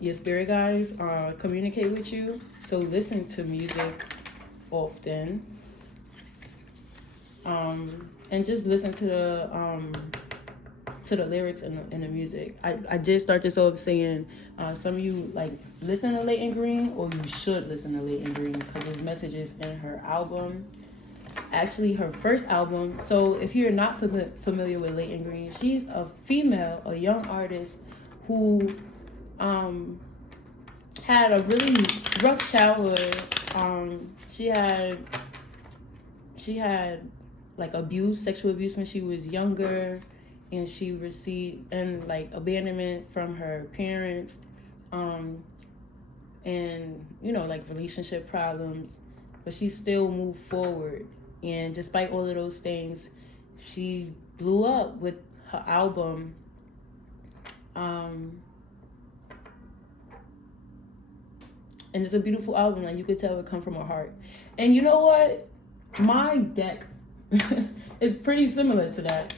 your spirit guides communicate with you. So listen to music often. And just listen to the lyrics and the music. I did start this off saying some of you like listen to Leighton Green, or you should listen to Leighton Green, because there's messages in her album, actually her first album. So if you're not familiar with Leighton Green, she's a young artist who had a really rough childhood. She had like sexual abuse when she was younger, and she received like abandonment from her parents, and like relationship problems, but she still moved forward. And despite all of those things, she blew up with her album. And it's a beautiful album, and you could tell it come from her heart. And you know what? My deck is pretty similar to that.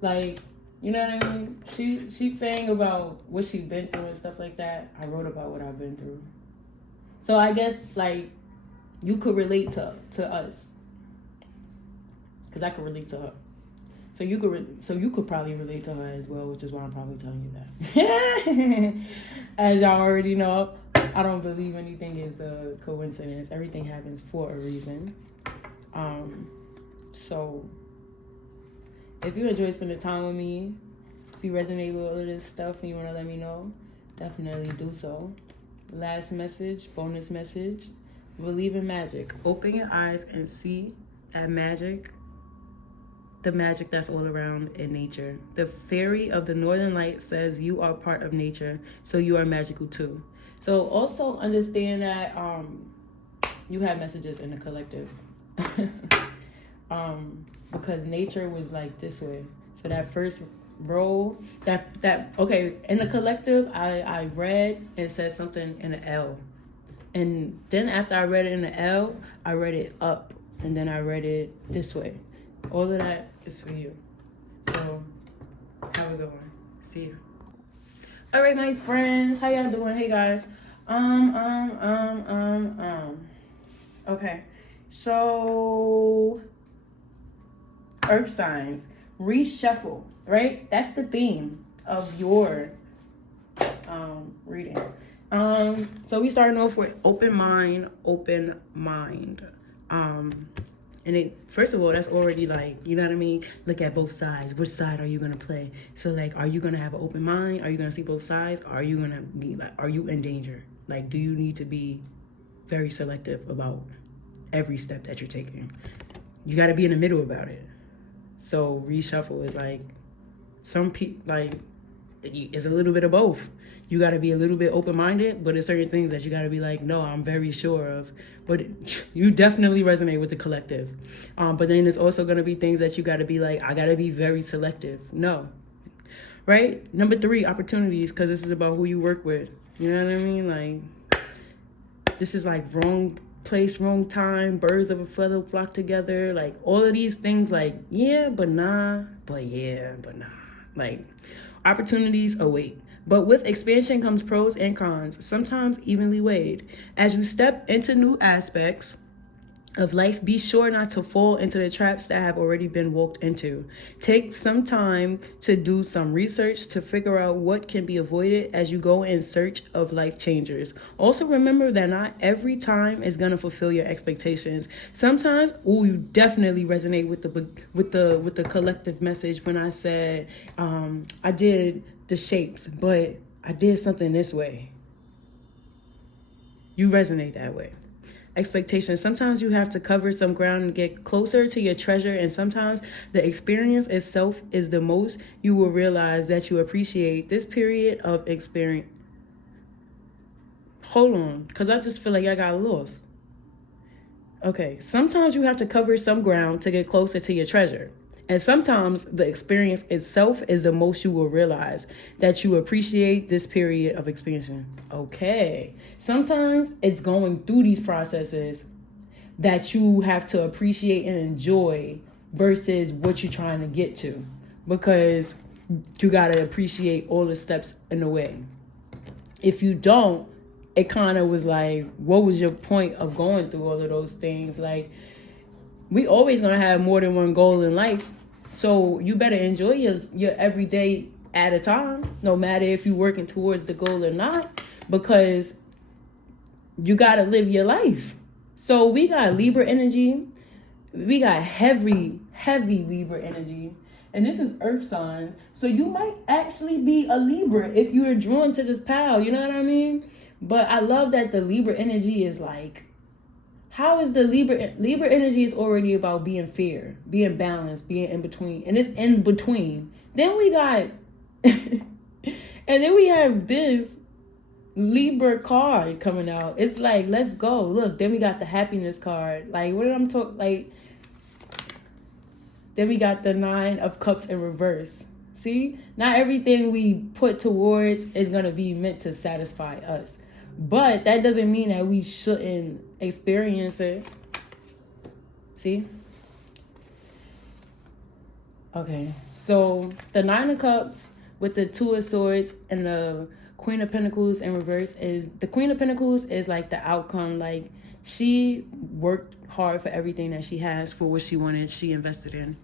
Like, you know what I mean? She's saying about what she's been through and stuff like that. I wrote about what I've been through. So I guess like you could relate to us, because I could relate to her. So you could probably relate to her as well, which is why I'm probably telling you that. As y'all already know, I don't believe anything is a coincidence. Everything happens for a reason. So if you enjoy spending time with me, if you resonate with all of this stuff and you want to let me know, definitely do so. Last message, bonus message: believe in magic. Open your eyes and see that magic, the magic that's all around in nature. The fairy of the northern light says you are part of nature, so you are magical too. So also understand that you have messages in the collective. Because nature was like this way. So that first row, okay, in the collective, I read and said something in the L. And then after I read it in the L, I read it up, and then I read it this way. All of that is for you. So have a good one. See you. All right, my friends, how y'all doing? Hey guys. Okay. So earth signs, reshuffle, right? That's the theme of your reading. So we starting off with open mind. And it, first of all, that's already like, you know what I mean? Look at both sides. Which side are you going to play? So like, are you going to have an open mind? Are you going to see both sides? Or are you going to be like, are you in danger? Like, do you need to be very selective about every step that you're taking? You got to be in the middle about it. So reshuffle is like, some people, like, it's a little bit of both. You got to be a little bit open-minded, but there's certain things that you got to be like, no, I'm very sure of. But you definitely resonate with the collective. But then there's also going to be things that you got to be like, I got to be very selective. No. Right? Number 3, opportunities, because this is about who you work with. You know what I mean? Like, this is like wrong place, wrong time, birds of a feather flock together. Like, all of these things, like, yeah, but nah, but yeah, but nah. Like, opportunities await. But with expansion comes pros and cons, sometimes evenly weighed. As you step into new aspects of life, be sure not to fall into the traps that have already been walked into. Take some time to do some research to figure out what can be avoided as you go in search of life changers. Also remember that not every time is gonna fulfill your expectations. Sometimes, you definitely resonate with the collective message when I said I did the shapes, but I did something this way. You resonate that way. Expectations. Sometimes you have to cover some ground and get closer to your treasure, and sometimes the experience itself is the most you will realize that you appreciate this period of experience. Hold on, because I just feel like I got lost. Okay, sometimes you have to cover some ground to get closer to your treasure. And sometimes the experience itself is the most you will realize that you appreciate this period of expansion. Okay. Sometimes it's going through these processes that you have to appreciate and enjoy versus what you're trying to get to. Because you gotta appreciate all the steps in the way. If you don't, it kind of was like, what was your point of going through all of those things? Like, we always gonna have more than one goal in life, so you better enjoy your every day at a time, no matter if you're working towards the goal or not, because you gotta live your life. So we got Libra energy, we got heavy Libra energy, and this is Earth sign. So you might actually be a Libra if you're drawn to this pal, you know what I mean? But I love that the Libra energy is like, how is the Libra energy is already about being fair, being balanced, being in between, and it's in between. Then we got, and then we have this Libra card coming out. It's like, let's go. Look, then we got the happiness card. Like, what did I'm talking, like, then we got the 9 of Cups in reverse. See, not everything we put towards is going to be meant to satisfy us. But that doesn't mean that we shouldn't experience it. See? Okay. So the 9 of Cups with the 2 of Swords and the Queen of Pentacles in reverse is, the Queen of Pentacles is like the outcome. Like, she worked hard for everything that she has, for what she wanted, she invested in.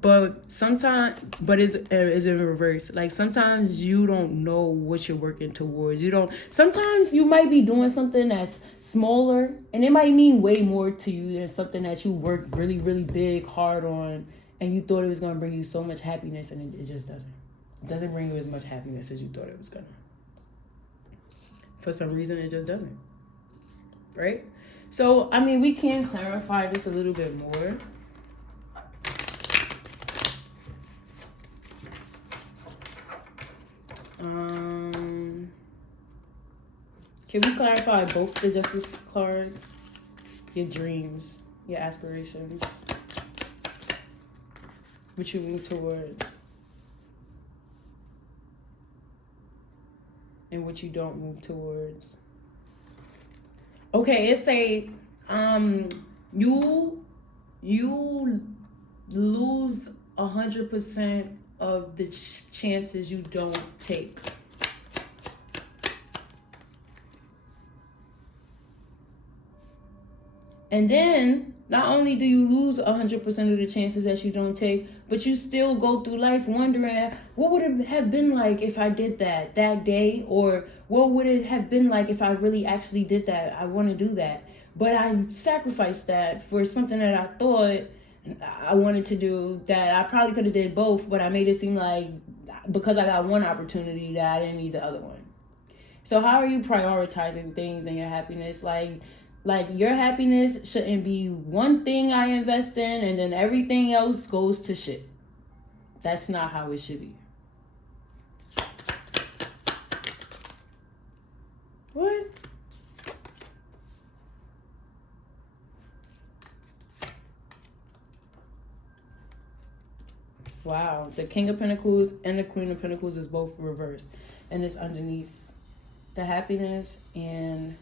But sometimes, but is in reverse. Like, sometimes you don't know what you're working towards. Sometimes you might be doing something that's smaller, and it might mean way more to you than something that you worked really, really big, hard on, and you thought it was going to bring you so much happiness, and it just doesn't. It doesn't bring you as much happiness as you thought it was going to. For some reason, it just doesn't. Right? So, I mean, we can clarify this a little bit more. Can we clarify both the Justice cards? Your dreams, your aspirations, what you move towards, and what you don't move towards. Okay, it's a you lose 100% of the chances you don't take. And then, not only do you lose 100% of the chances that you don't take, but you still go through life wondering, what would it have been like if I did that day? Or what would it have been like if I really actually did that? I want to do that. But I sacrificed that for something that I thought I wanted to do, that I probably could have did both, but I made it seem like because I got one opportunity that I didn't need the other one. So how are you prioritizing things and your happiness? Like your happiness shouldn't be one thing I invest in and then everything else goes to shit. That's not how it should be. What? Wow, the King of Pentacles and the Queen of Pentacles is both reversed. And it's underneath the happiness and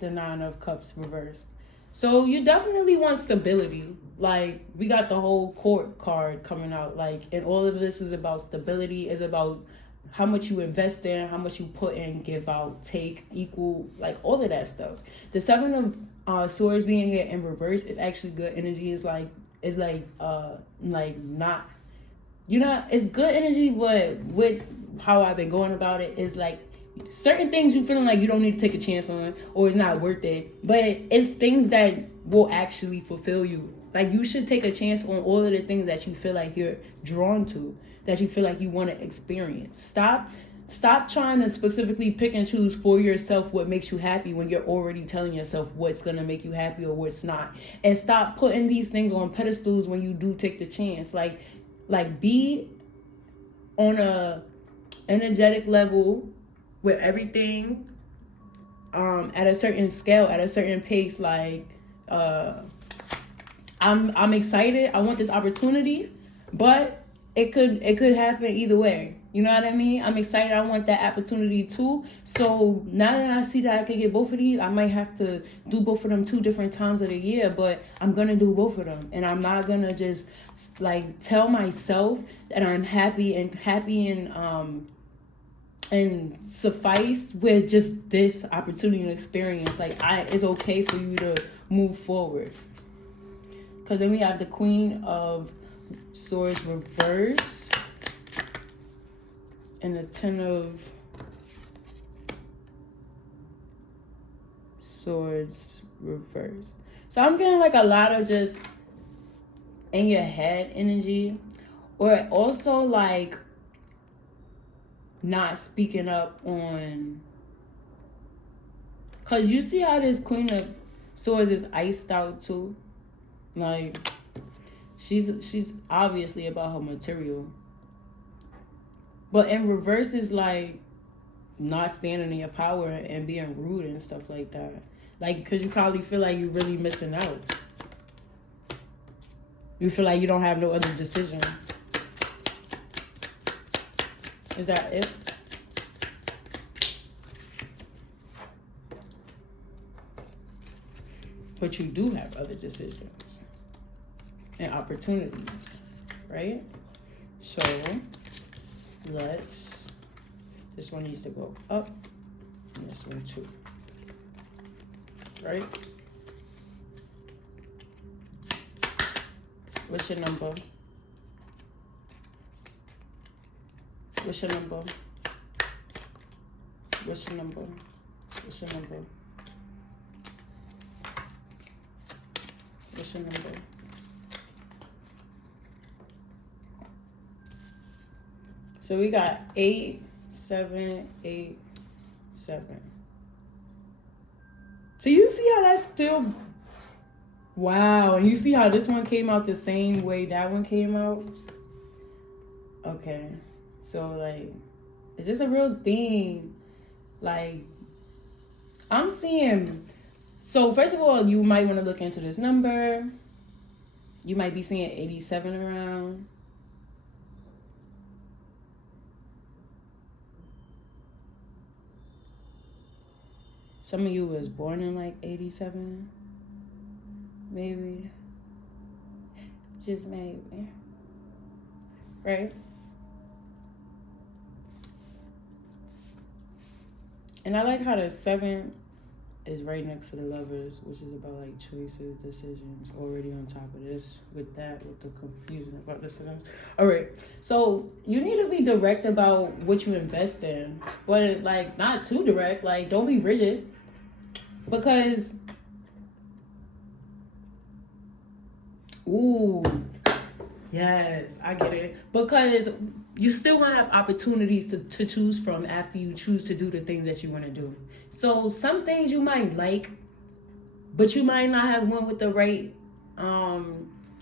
the 9 of Cups reversed. So you definitely want stability. Like, we got the whole Court card coming out. Like, and all of this is about stability. It's about how much you invest in, how much you put in, give out, take, equal, like all of that stuff. The 7 of Swords being here in reverse is actually good energy. It's not, you know, it's good energy, but with how I've been going about it is like, certain things you feeling like you don't need to take a chance on, or it's not worth it, but it's things that will actually fulfill you. Like, you should take a chance on all of the things that you feel like you're drawn to, that you feel like you want to experience. Stop trying to specifically pick and choose for yourself what makes you happy when you're already telling yourself what's going to make you happy or what's not. And stop putting these things on pedestals when you do take the chance. Like be on a energetic level with everything at a certain scale, at a certain pace. Like, I'm excited. I want this opportunity, but it could happen either way. You know what I mean? I'm excited. I want that opportunity too. So now that I see that I can get both of these, I might have to do both of them 2 different times of the year, but I'm gonna do both of them, and I'm not gonna just like tell myself that I'm happy and suffice with just this opportunity and experience. Like it's okay for you to move forward. Because then we have the Queen of Swords reversed and the Ten of Swords reversed. So I'm getting like a lot of just in your head energy, or also like not speaking up on, because you see how this Queen of Swords is iced out too. Like she's obviously about her material, but in reverse is like not standing in your power and being rude and stuff like that. Like, because you probably feel like you're really missing out. You feel like you don't have no other decision. Is that it? But you do have other decisions and opportunities, right? So this one needs to go up and this one too, right? What's your number? What's your number? What's your number? What's your number? What's your number? So we got 8, 7, 8, 7. So you see how that's still, wow. And you see how this one came out the same way that one came out? Okay. So like, it's just a real thing. Like, I'm seeing, so first of all, you might want to look into this number. You might be seeing 87 around. Some of you was born in like 87. Maybe. Just maybe. Right? And I like how the 7 is right next to the Lovers, which is about like choices, decisions, already on top of this, with the confusion about the decisions. All right, so you need to be direct about what you invest in, but like not too direct. Like, don't be rigid, because ooh, yes, I get it, because you still want to have opportunities to choose from after you choose to do the things that you want to do. So some things you might like, but you might not have went with the right,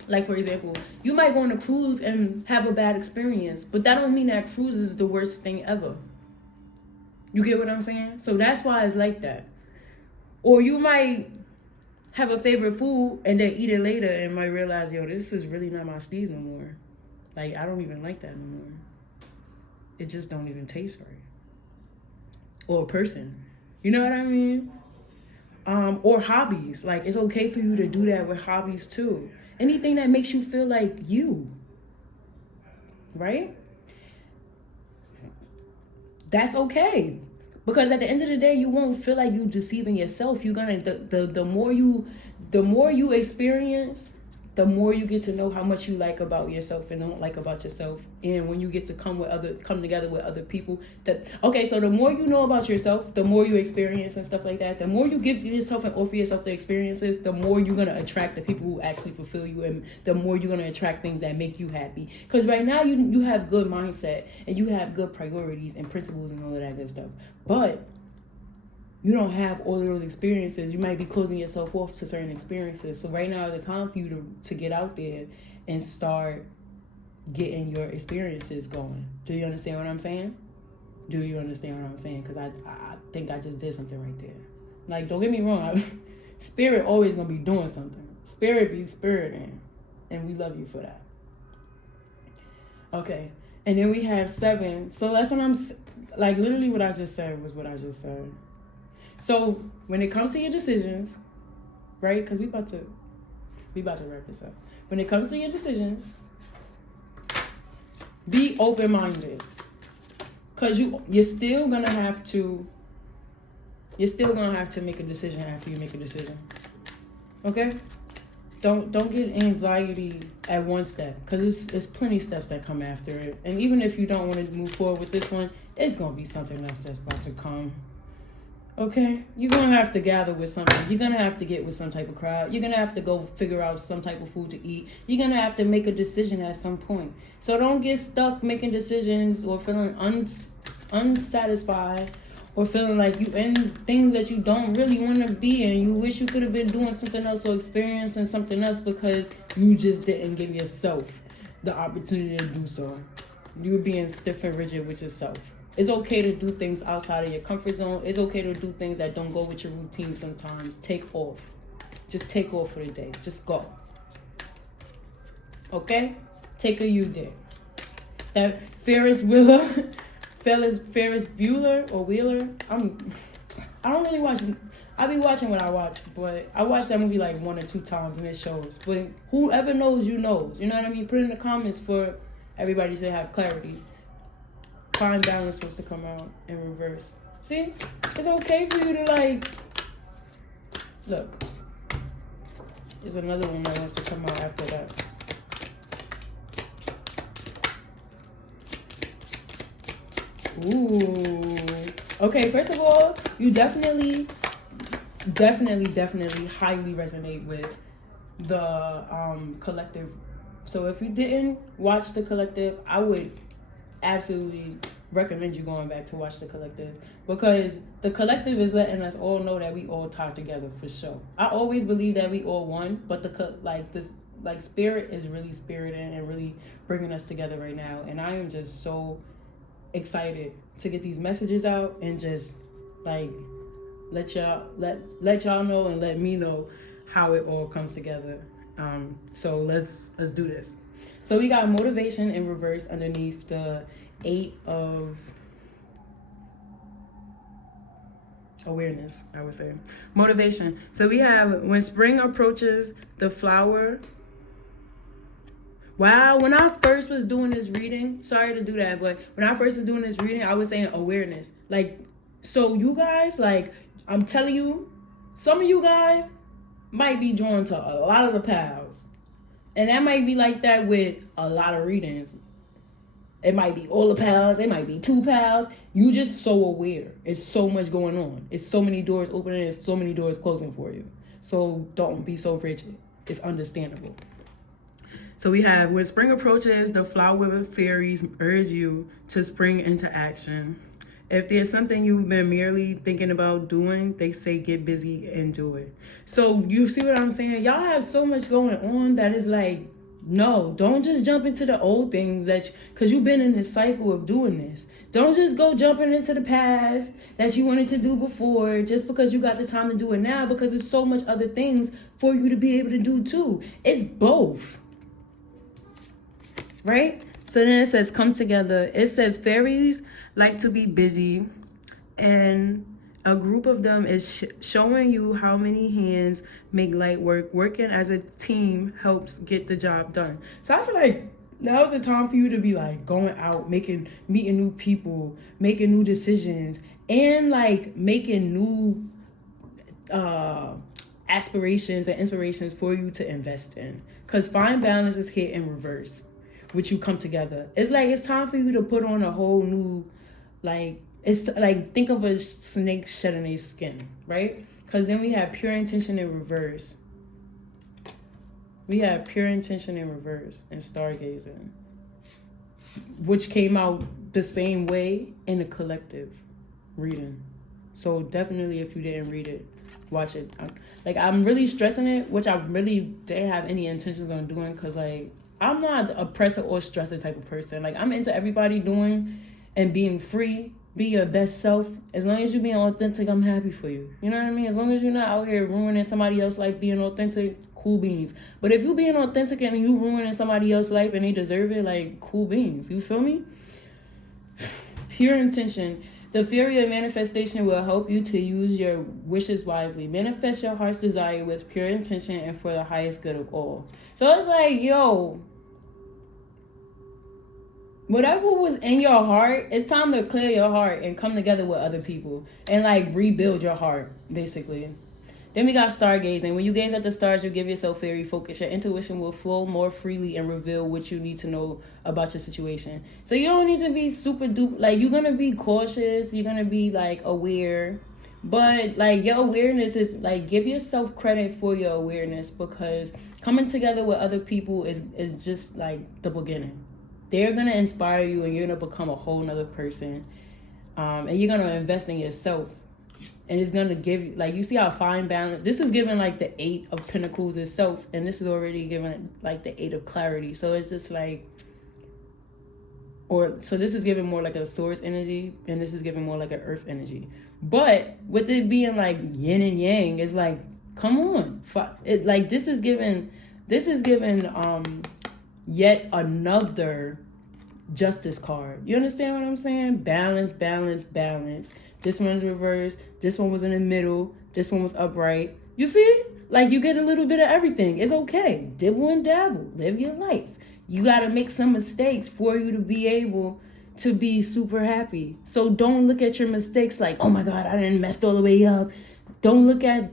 like for example, you might go on a cruise and have a bad experience, but that don't mean that cruise is the worst thing ever. You get what I'm saying? So that's why it's like that. Or you might have a favorite food and then eat it later and might realize, yo, this is really not my steez no more. Like, I don't even like that no more. It just don't even taste right. Or a person. You know what I mean? Or hobbies. Like, it's okay for you to do that with hobbies too. Anything that makes you feel like you. Right? That's okay. Because at the end of the day, you won't feel like you deceiving yourself. You're gonna the more you experience, the more you get to know how much you like about yourself and don't like about yourself. And when you get to come together with other people, so the more you know about yourself, the more you experience and stuff like that, the more you give yourself and offer yourself the experiences, the more you're gonna attract the people who actually fulfill you, and the more you're gonna attract things that make you happy. Because right now you have good mindset and you have good priorities and principles and all of that good stuff, but you don't have all of those experiences. You might be closing yourself off to certain experiences. So right now is the time for you to get out there and start getting your experiences going. Do you understand what I'm saying? Do you understand what I'm saying? Because I think I just did something right there. Like, don't get me wrong. Spirit always going to be doing something. Spirit be spiriting. And we love you for that. Okay. And then we have 7. So that's what like, literally what I just said was what I just said. So when it comes to your decisions, right? Because we about to wrap this up. When it comes to your decisions, be open-minded. Because you're still gonna have to make a decision after you make a decision. Okay? Don't get anxiety at one step, because it's plenty steps that come after it. And even if you don't want to move forward with this one, it's gonna be something else that's about to come. Okay? You're gonna have to gather with something. You're gonna have to get with some type of crowd. You're gonna have to go figure out some type of food to eat. You're gonna have to make a decision at some point. So don't get stuck making decisions or feeling unsatisfied, or feeling like you in things that you don't really want to be in. You wish you could have been doing something else or experiencing something else because you just didn't give yourself the opportunity to do so. You're being stiff and rigid with yourself. It's okay to do things outside of your comfort zone. It's okay to do things that don't go with your routine sometimes. Take off. Just take off for the day. Just go. Okay? Take a you day. That Ferris Bueller or Wheeler. I don't really watch. I be watching what I watch, but I watch that movie like 1 or 2 times and it shows. But whoever knows, you know. You know what I mean? Put it in the comments for everybody to have clarity. Fine Balance supposed to come out in reverse. See? It's okay for you to like. Look. There's another one that wants to come out after that. Ooh. Okay, first of all, you definitely highly resonate with the collective. So if you didn't watch the collective, I would absolutely recommend you going back to watch the collective, because the collective is letting us all know that we all tied together for sure. I always believe that we all one, but this spirit is really spiriting and really bringing us together right now, and I am just so excited to get these messages out and just like let y'all know and let me know how it all comes together. So let's do this. So we got motivation in reverse underneath the 8 of awareness, I would say. Motivation. So we have when spring approaches, the flower. Wow, when I first was doing this reading, sorry to do that, but when I first was doing this reading, I was saying awareness. Like, so you guys, like, I'm telling you, some of you guys might be drawn to a lot of the pals. And that might be like that with a lot of readings. It might be all the pals, it might be 2 pals. You just so aware. It's so much going on. It's so many doors opening and so many doors closing for you. So don't be so rigid. It's understandable. So we have, when spring approaches, the flower fairies urge you to spring into action. If there's something you've been merely thinking about doing, they say get busy and do it. So you see what I'm saying? Y'all have so much going on that is like, no, don't just jump into the old things because you've been in this cycle of doing this. Don't just go jumping into the past that you wanted to do before just because you got the time to do it now, because there's so much other things for you to be able to do too. It's both. Right? So then it says come together. It says fairies like to be busy, and a group of them is showing you how many hands make light work. Working as a team helps get the job done. So I feel like now's the time for you to be like going out, meeting new people, making new decisions, and like making new aspirations and inspirations for you to invest in. Because fine balance is here in reverse, which you come together. It's like it's time for you to put on a whole new, like, it's like, think of a snake shedding its skin, right? Because then we have pure intention in reverse. We have pure intention in reverse and stargazing, which came out the same way in the collective reading. So definitely, if you didn't read it, watch it. I'm really stressing it, which I really didn't have any intentions on doing, because like, I'm not a presser or stressor type of person. Like, I'm into everybody doing and being free. Be your best self. As long as you're being authentic, I'm happy for you. You know what I mean? As long as you're not out here ruining somebody else, like being authentic, cool beans. But if you being authentic and you ruining somebody else's life and they deserve it, like, cool beans. You feel me? Pure intention. The theory of manifestation will help you to use your wishes wisely. Manifest your heart's desire with pure intention and for the highest good of all. So it's like, yo, whatever was in your heart, it's time to clear your heart and come together with other people and like rebuild your heart, basically. Then we got stargazing. When you gaze at the stars, you give yourself very focus. Your intuition will flow more freely and reveal what you need to know about your situation. So you don't need to be super duper, like, you're going to be cautious. You're going to be, like, aware. But, like, your awareness is, like, give yourself credit for your awareness, because coming together with other people is just, like, the beginning. They're going to inspire you, and you're going to become a whole nother person. And you're going to invest in yourself. And it's going to give you, like, you see how fine balance. This is giving, like, the 8 of Pentacles itself. And this is already giving, like, the 8 of Clarity. So it's just, like, so this is giving more, like, a Source energy. And this is giving more, like, an Earth energy. But with it being, like, yin and yang, it's, like, come on. This is giving yet another Justice card. You understand what I'm saying? Balance, balance, balance. This one's reversed. This one was in the middle. This one was upright. You see? Like, you get a little bit of everything. It's okay. Dibble and dabble. Live your life. You got to make some mistakes for you to be able to be super happy. So don't look at your mistakes like, oh my God, I didn't mess all the way up. Don't look at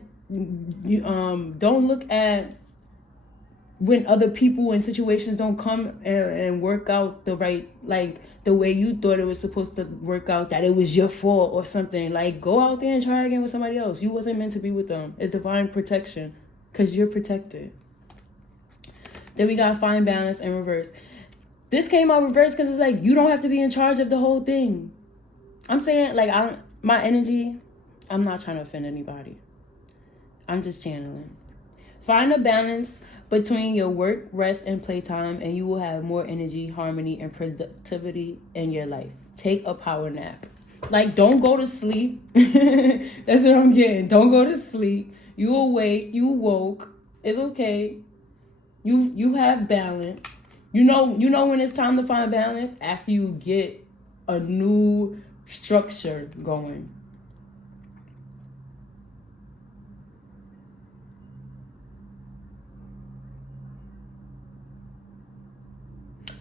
when other people and situations don't come and work out the right, like, the way you thought it was supposed to work out, that it was your fault or something. Like, go out there and try again with somebody else. You wasn't meant to be with them. It's divine protection, because you're protected. Then we got fine balance and reverse. This came out reverse because it's like, you don't have to be in charge of the whole thing. I'm saying, like, my energy, I'm not trying to offend anybody. I'm just channeling. Find a balance between your work, rest, and playtime, and you will have more energy, harmony, and productivity in your life. Take a power nap. Like, don't go to sleep. That's what I'm getting. Don't go to sleep. You awake. You woke. It's okay. You have balance. You know when it's time to find balance? After you get a new structure going.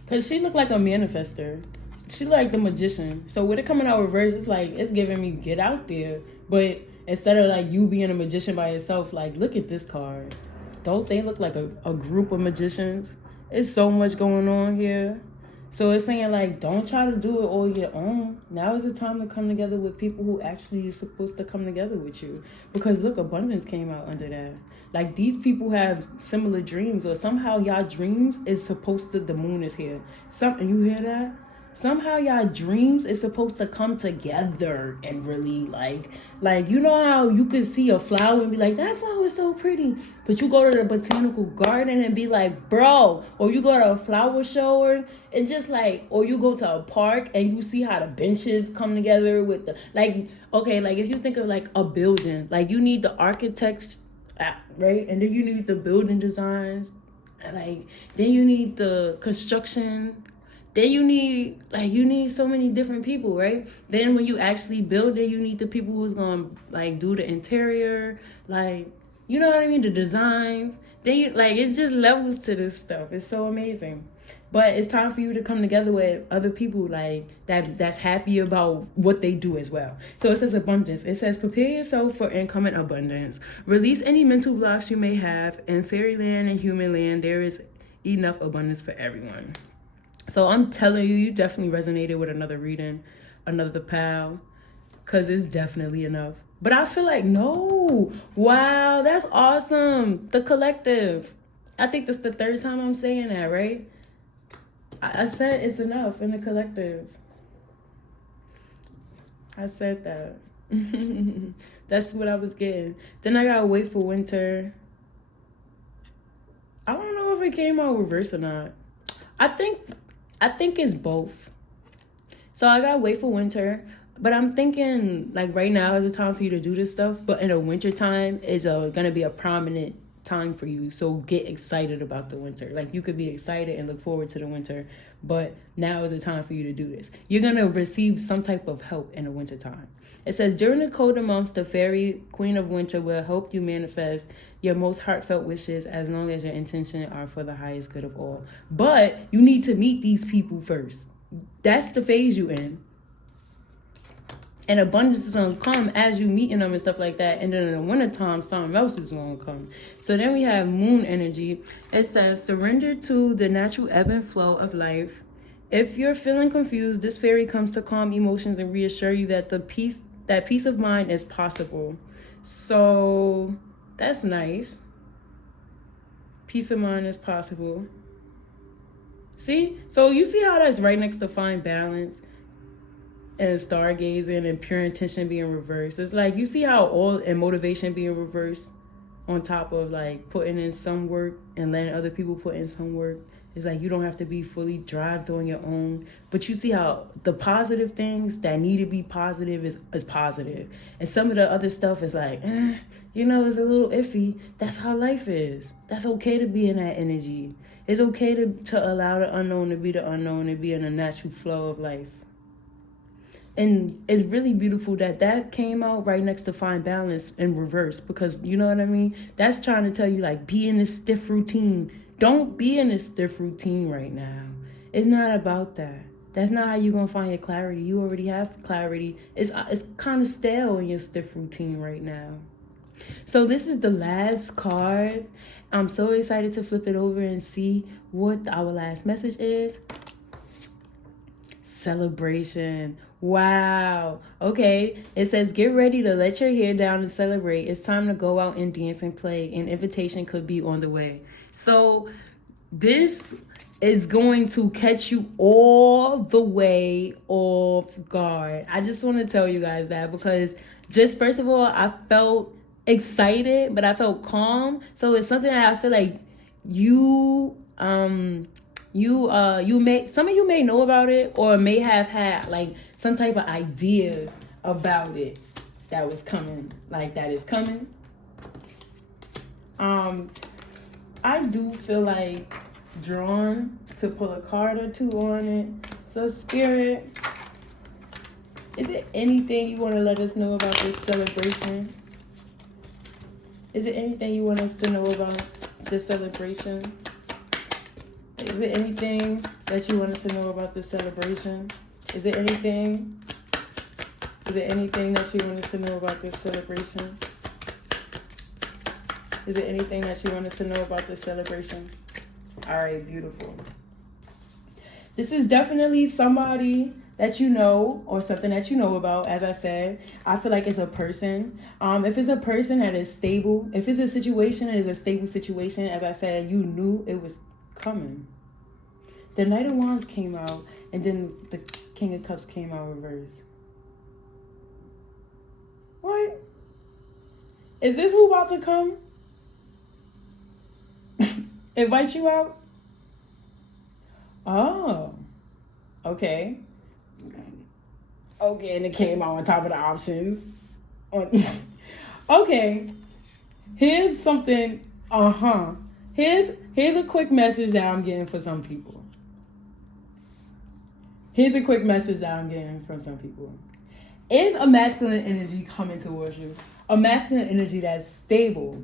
Because she looked like a manifester. She like the magician. So with it coming out reverse, it's like, it's giving me get out there. But instead of like you being a magician by yourself, like, look at this card. Don't they look like a group of magicians? It's so much going on here. So it's saying, like, don't try to do it all your own. Now is the time to come together with people who actually is supposed to come together with you. Because look, abundance came out under that. Like, these people have similar dreams, or somehow y'all dreams is supposed to, the moon is here. You hear that? Somehow y'all dreams is supposed to come together and really like, you know how you could see a flower and be like, that flower is so pretty. But you go to the botanical garden and be like, bro, or you go to a flower show and just like, or you go to a park and you see how the benches come together with the, like, okay, like if you think of like a building, like you need the architects, right? And then you need the building designs, like then you need the construction. Then you need so many different people, right? Then when you actually build it, you need the people who's gonna like do the interior, like, you know what I mean, the designs. Then you, like, it's just levels to this stuff. It's so amazing. But it's time for you to come together with other people like that's happy about what they do as well. So it says abundance. It says prepare yourself for incoming abundance. Release any mental blocks you may have. In fairyland and human land, there is enough abundance for everyone. So I'm telling you, you definitely resonated with another reading, another pal, because it's definitely enough. But I feel like, no. Wow, that's awesome. The collective. I think that's the third time I'm saying that, right? I said it's enough in the collective. I said that. That's what I was getting. Then I gotta wait for winter. I don't know if it came out reverse or not. I think it's both. So I gotta wait for winter, but I'm thinking like right now is the time for you to do this stuff. But in the winter time is gonna be a prominent time for you. So get excited about the winter. Like, you could be excited and look forward to the winter, but now is the time for you to do this. You're going to receive some type of help in the winter time. It says, during the colder months, the fairy queen of winter will help you manifest your most heartfelt wishes as long as your intentions are for the highest good of all. But you need to meet these people first. That's the phase you in. And abundance is going to come as you meeting them and stuff like that. And then in the wintertime, something else is going to come. So then we have moon energy. It says, surrender to the natural ebb and flow of life. If you're feeling confused, this fairy comes to calm emotions and reassure you that peace of mind is possible. So that's nice. Peace of mind is possible. See? So you see how that's right next to find balance and stargazing and pure intention being reversed. It's like, you see how all and motivation being reversed on top of like putting in some work and letting other people put in some work. It's like you don't have to be fully drived on your own. But you see how the positive things that need to be positive is positive. And some of the other stuff is like, it's a little iffy. That's how life is. That's okay to be in that energy. It's okay to allow the unknown to be the unknown and be in a natural flow of life. And it's really beautiful that came out right next to find balance in reverse, because you know what I mean? That's trying to tell you, like, be in this stiff routine. Don't be in this stiff routine right now. It's not about that. That's not how you're going to find your clarity. You already have clarity. It's kind of stale in your stiff routine right now. So this is the last card. I'm so excited to flip it over and see what our last message is. Celebration. Wow. Okay. It says, get ready to let your hair down and celebrate. It's time to go out and dance and play. An invitation could be on the way. So this is going to catch you all the way off guard. I just want to tell you guys that, because just first of all, I felt excited, but I felt calm. So it's something that I feel like you may, some of you may know about it, or may have had like some type of idea about it that was coming, like that is coming. I do feel like drawn to pull a card or two on it. So Spirit, is it anything you want to let us know about this celebration? Is it anything you want us to know about this celebration? Is it anything that you want us to know about this celebration? Is it anything that you want us to know about this celebration? Is it anything that you want us to know about this celebration? All right, beautiful. This is definitely somebody that you know, or something that you know about. As I said, I feel like it's a person. If it's a person that is stable, if it's a situation that is a stable situation, as I said, you knew it was coming. The Knight of Wands came out, and then the King of Cups came out reversed. What? Is this who about to come? Invite you out? Oh. Okay. Okay, and it came out on top of the options. Okay. Here's something. Here's a quick message that I'm getting for some people. Is a masculine energy coming towards you. A masculine energy that's stable.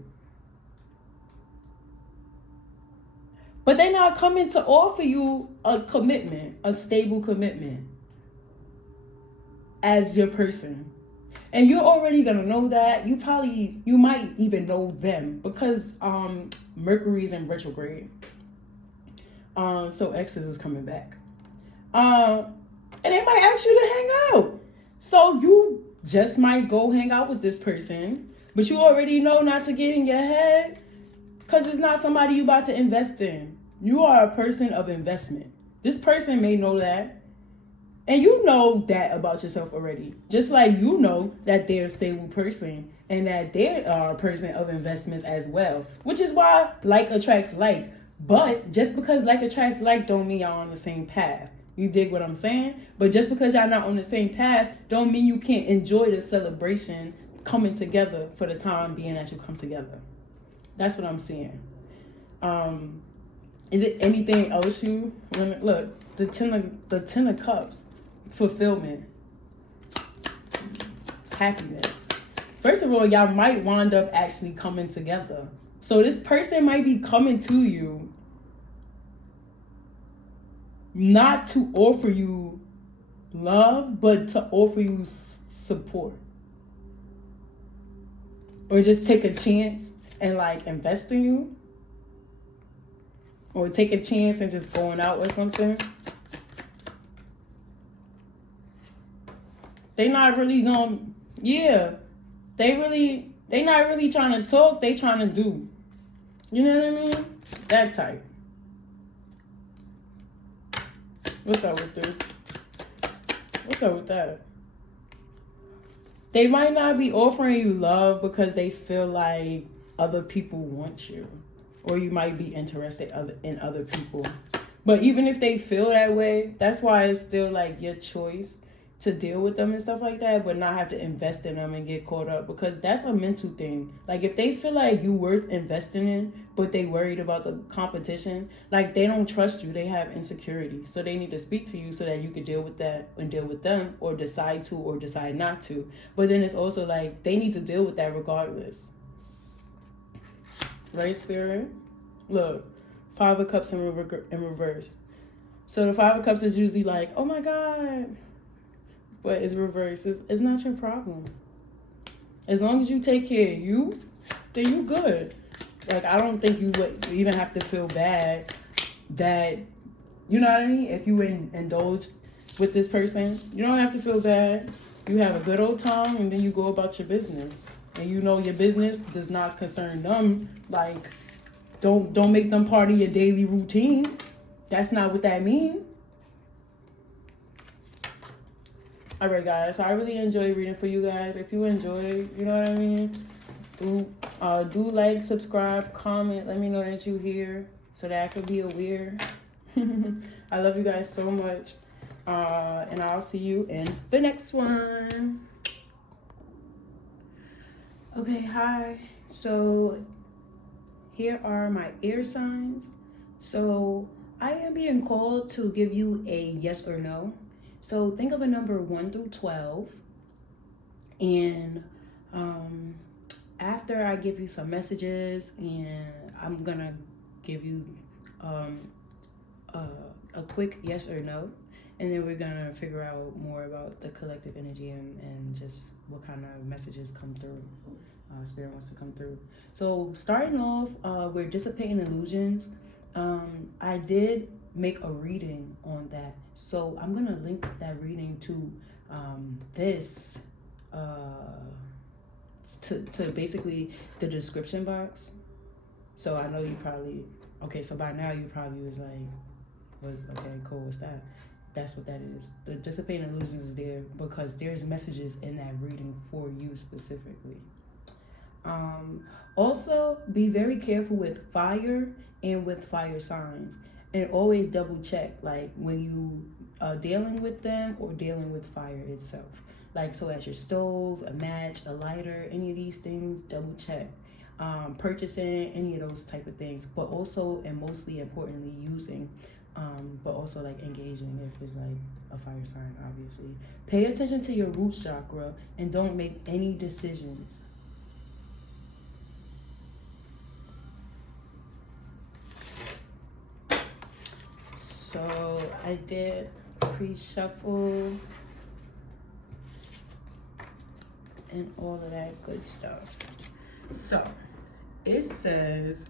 But they're not coming to offer you a commitment, a stable commitment as your person. And you're already going to know that. You might even know them, because Mercury's in retrograde. So Exes is coming back. And they might ask you to hang out. So you just might go hang out with this person, but you already know not to get in your head, because it's not somebody you about to invest in. You are a person of investment. This person may know that. And you know that about yourself already. Just like you know that they're a stable person and that they are a person of investments as well. Which is why like attracts like. But just because like attracts like don't mean y'all on the same path. You dig what I'm saying? But just because y'all not on the same path don't mean you can't enjoy the celebration coming together for the time being that you come together. That's what I'm seeing. Is it anything else you look, the ten of cups, fulfillment, happiness. First of all, y'all might wind up actually coming together. So this person might be coming to you not to offer you love, but to offer you support. Or just take a chance and like invest in you. Or take a chance and just going out or something. They not really gonna, they not really trying to talk, they trying to do. You know what I mean? That type. What's up with this? What's up with that? They might not be offering you love because they feel like other people want you. Or you might be interested in other people. But even if they feel that way, that's why it's still like your choice to deal with them and stuff like that, but not have to invest in them and get caught up, because that's a mental thing. Like if they feel like you worth investing in, but they worried about the competition, like they don't trust you, they have insecurity. So they need to speak to you so that you can deal with that and deal with them, or decide to or decide not to. But then it's also like they need to deal with that regardless. Right, Spirit? Look, Five of Cups in reverse. So the Five of Cups is usually like, oh my God. But it's reverse. It's not your problem. As long as you take care of you, then you good. Like, I don't think you would even have to feel bad that, you know what I mean? If you indulge with this person, you don't have to feel bad. You have a good old time and then you go about your business. And you know your business does not concern them. Like, don't make them part of your daily routine. That's not what that means. All right, guys. So I really enjoy reading for you guys. If you enjoy, you know what I mean, do like, subscribe, comment. Let me know that you're here so that I could be aware. I love you guys so much, and I'll see you in the next one. Okay, hi. So here are my air signs. So I am being called to give you a yes or no. So think of a number 1 through 12. And after I give you some messages, and I'm going to give you a quick yes or no. And then we're going to figure out more about the collective energy and just what kind of messages come through. Spirit wants to come through. So starting off, we're dissipating illusions. I did make a reading on that, so I'm gonna link that reading to this to basically the description box. So I know you probably so by now you probably was like, okay, cool, what's that? That's what that is. The dissipating illusions is there because there's messages in that reading for you specifically. Also, be very careful with fire and with fire signs, and always double check, like when you are dealing with them or dealing with fire itself. Like, so as your stove, a match, a lighter, any of these things, double check. Purchasing any of those type of things, but also and mostly importantly using, but also like engaging if it's like a fire sign, obviously. Pay attention to your root chakra and don't make any decisions. So I did pre-shuffle and all of that good stuff. So it says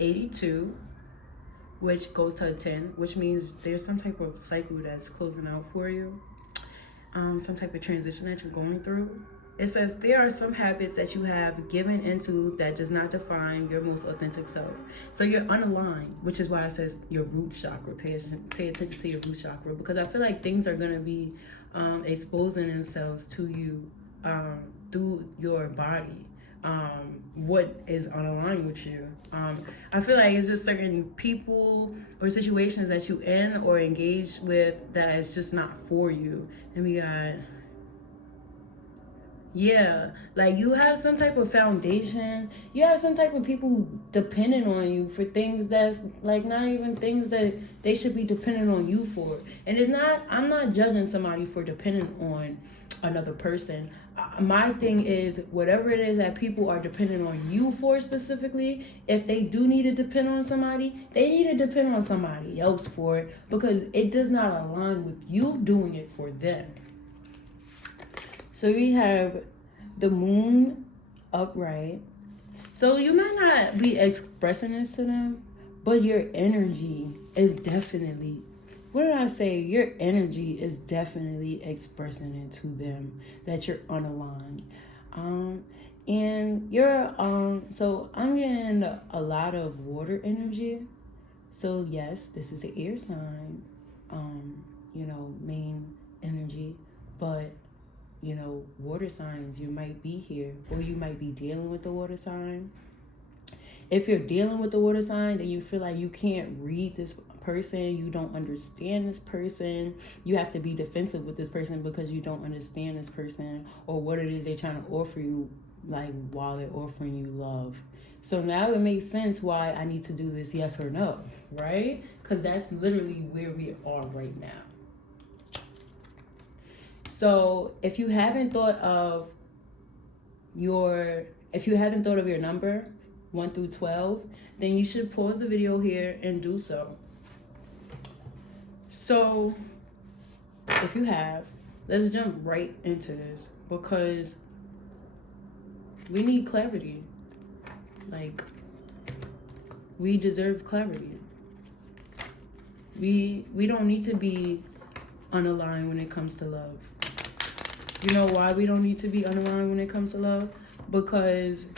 82, which goes to a 10, which means there's some type of cycle that's closing out for you. Some type of transition that you're going through. It says there are some habits that you have given into that does not define your most authentic self. So you're unaligned, which is why it says your root chakra. Pay attention to your root chakra, because I feel like things are going to be exposing themselves to you through your body. What is unaligned with you. I feel like it's just certain people or situations that you in or engage with that is just not for you. And we got Yeah, like you have some type of foundation. You have some type of people depending on you for things that's like not even things that they should be dependent on you for. And it's not, I'm not judging somebody for depending on another person. My thing is, whatever it is that people are dependent on you for specifically, if they do need to depend on somebody, they need to depend on somebody else for it because it does not align with you doing it for them. So we have the moon upright. So you might not be expressing this to them, but your energy is definitely, what did I say? Your energy is definitely expressing it to them that you're unaligned. And you're, so I'm getting a lot of water energy. So yes, this is an air sign, main energy, but water signs, you might be here or you might be dealing with the water sign. If you're dealing with the water sign and you feel like you can't read this person, you don't understand this person, you have to be defensive with this person because you don't understand this person or what it is they're trying to offer you, like while they're offering you love. So now it makes sense why I need to do this yes or no, right? Because that's literally where we are right now. So if you haven't thought of your number 1 through 12, then you should pause the video here and do so. So if you have, let's jump right into this because we need clarity. Like, we deserve clarity. We don't need to be unaligned when it comes to love. You know why we don't need to be unaligned when it comes to love? Because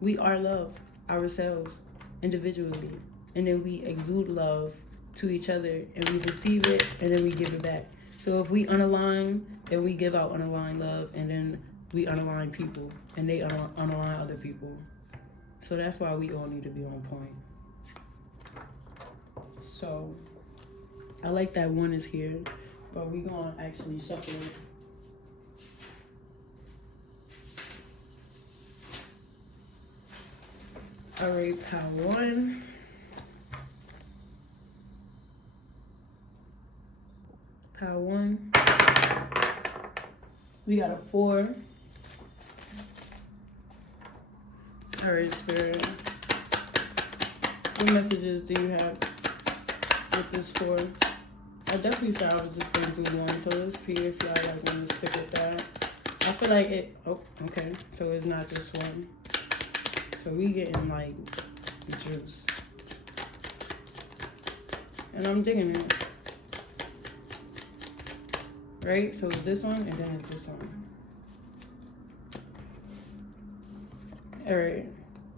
we are love ourselves individually. And then we exude love to each other and we receive it and then we give it back. So if we unalign, then we give out unaligned love and then we unalign people and they unalign other people. So that's why we all need to be on point. So I like that one is here. But we're going to actually shuffle it. All right, pile 1. Pile 1. We got a 4. All right, Spirit. What messages do you have with this 4? I definitely said I was just going to do 1, so let's see if y'all like want to stick with that. I feel like it, oh, okay, so it's not this one. So we getting like the juice. And I'm digging it. Right, so it's this one and then it's this one. All right,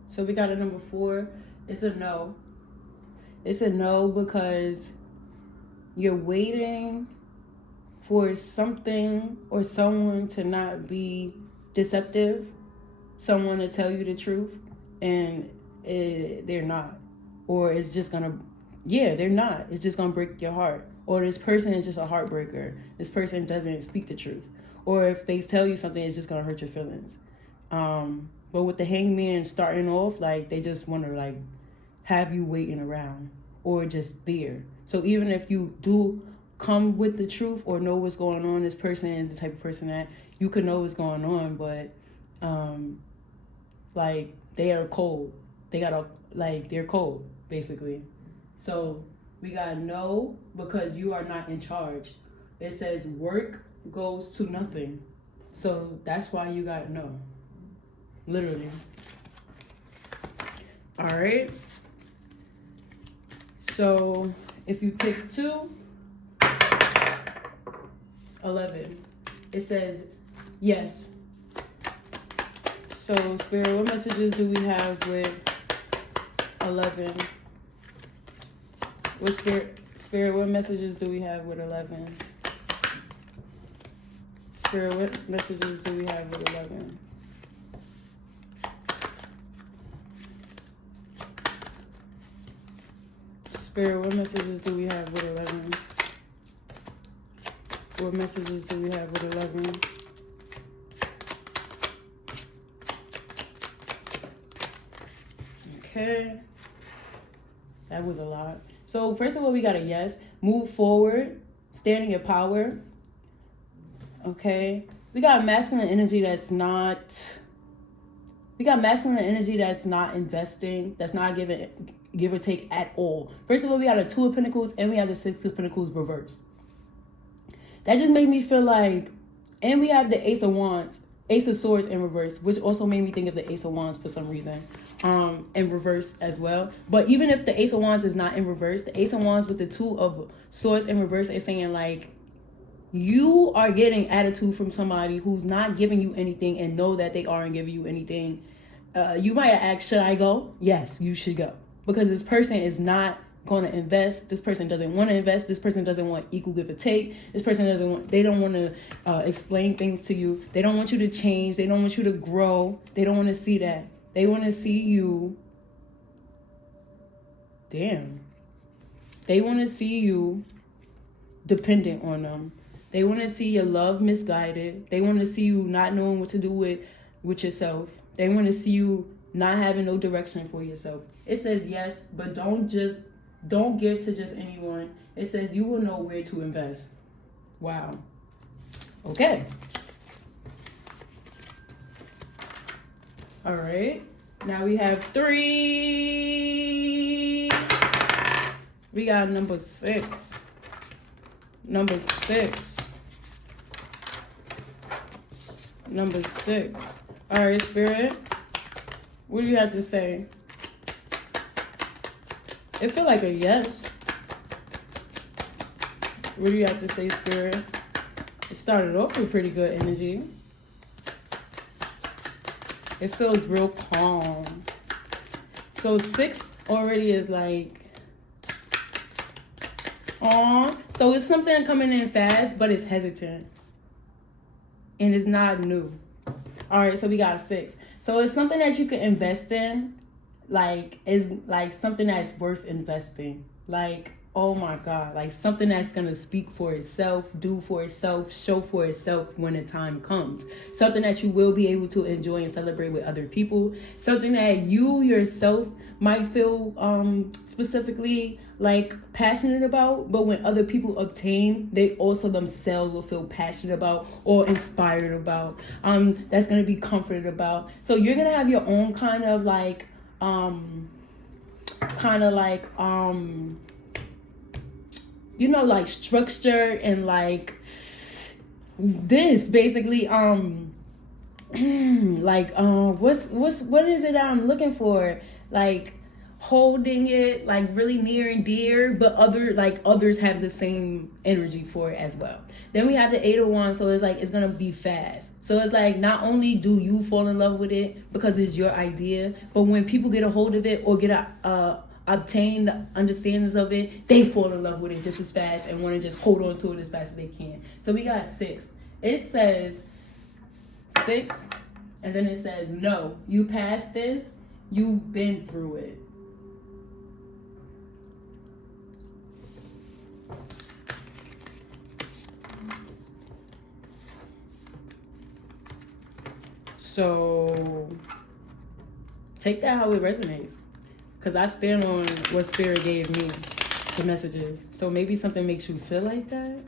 so we got a number 4. It's a no. It's a no because you're waiting for something or someone to not be deceptive, someone to tell you the truth, and they're not. Or it's just gonna, they're not. It's just gonna break your heart. Or this person is just a heartbreaker. This person doesn't speak the truth. Or if they tell you something, it's just gonna hurt your feelings. But with the hangman starting off, like they just want to like have you waiting around or just there. So even if you do come with the truth or know what's going on, this person is the type of person that you could know what's going on, but like they are cold. They're cold, basically. So we got no because you are not in charge. It says work goes to nothing. So that's why you got no. Literally. All right. So if you pick 2, 11, it says yes. So Spirit, what messages do we have with 11? What Spirit, what messages do we have with 11? Spirit, what messages do we have with 11? Spirit, what messages do we have with 11? What messages do we have with 11? Okay. That was a lot. So first of all, we got a yes. Move forward. Stand in your power. Okay. We got masculine energy that's not... We got masculine energy that's not investing, that's not giving, give or take at all. First of all, we got a 2 of Pentacles and we have the 6 of Pentacles reversed. That just made me feel like, and we have the Ace of Wands, Ace of Swords in reverse, which also made me think of the Ace of Wands for some reason, in reverse as well. But even if the Ace of Wands is not in reverse, the Ace of Wands with the 2 of Swords in reverse is saying like, you are getting attitude from somebody who's not giving you anything and know that they aren't giving you anything. You might ask, should I go? Yes, you should go. Because this person is not going to invest. This person doesn't want to invest. This person doesn't want equal give or take. This person doesn't want, they don't want to explain things to you. They don't want you to change. They don't want you to grow. They don't want to see that. They want to see you. Damn. They want to see you dependent on them. They want to see your love misguided. They want to see you not knowing what to do with yourself. They want to see you not having no direction for yourself. It says yes, but don't give to just anyone. It says you will know where to invest. Wow. Okay. All right. Now we have 3. We got number 6. Number 6. Number 6. All right, Spirit. What do you have to say? It feel like a yes. What do you have to say, Spirit? It started off with pretty good energy. It feels real calm. So 6 already is like, aw. So it's something coming in fast, but it's hesitant. And it's not new. All right, so we got 6. So it's something that you can invest in. Like, is like something that's worth investing. Like, oh my God. Like something that's going to speak for itself, do for itself, show for itself when the time comes. Something that you will be able to enjoy and celebrate with other people. Something that you yourself might feel specifically like passionate about, but when other people obtain, they also themselves will feel passionate about or inspired about. That's gonna be comforted about. So you're gonna have your own kind of like you know, like structure and like this basically like what is it I'm looking for? Like holding it like really near and dear, but others have the same energy for it as well. Then we have the 8 of Wands, so it's like it's gonna be fast. So it's like not only do you fall in love with it because it's your idea, but when people get a hold of it or get obtain the understandings of it, they fall in love with it just as fast and want to just hold on to it as fast as they can. So we got 6. It says 6, and then it says no. You passed this. You've been through it. So take that how it resonates. Because I stand on what Spirit gave me, the messages. So maybe something makes you feel like that.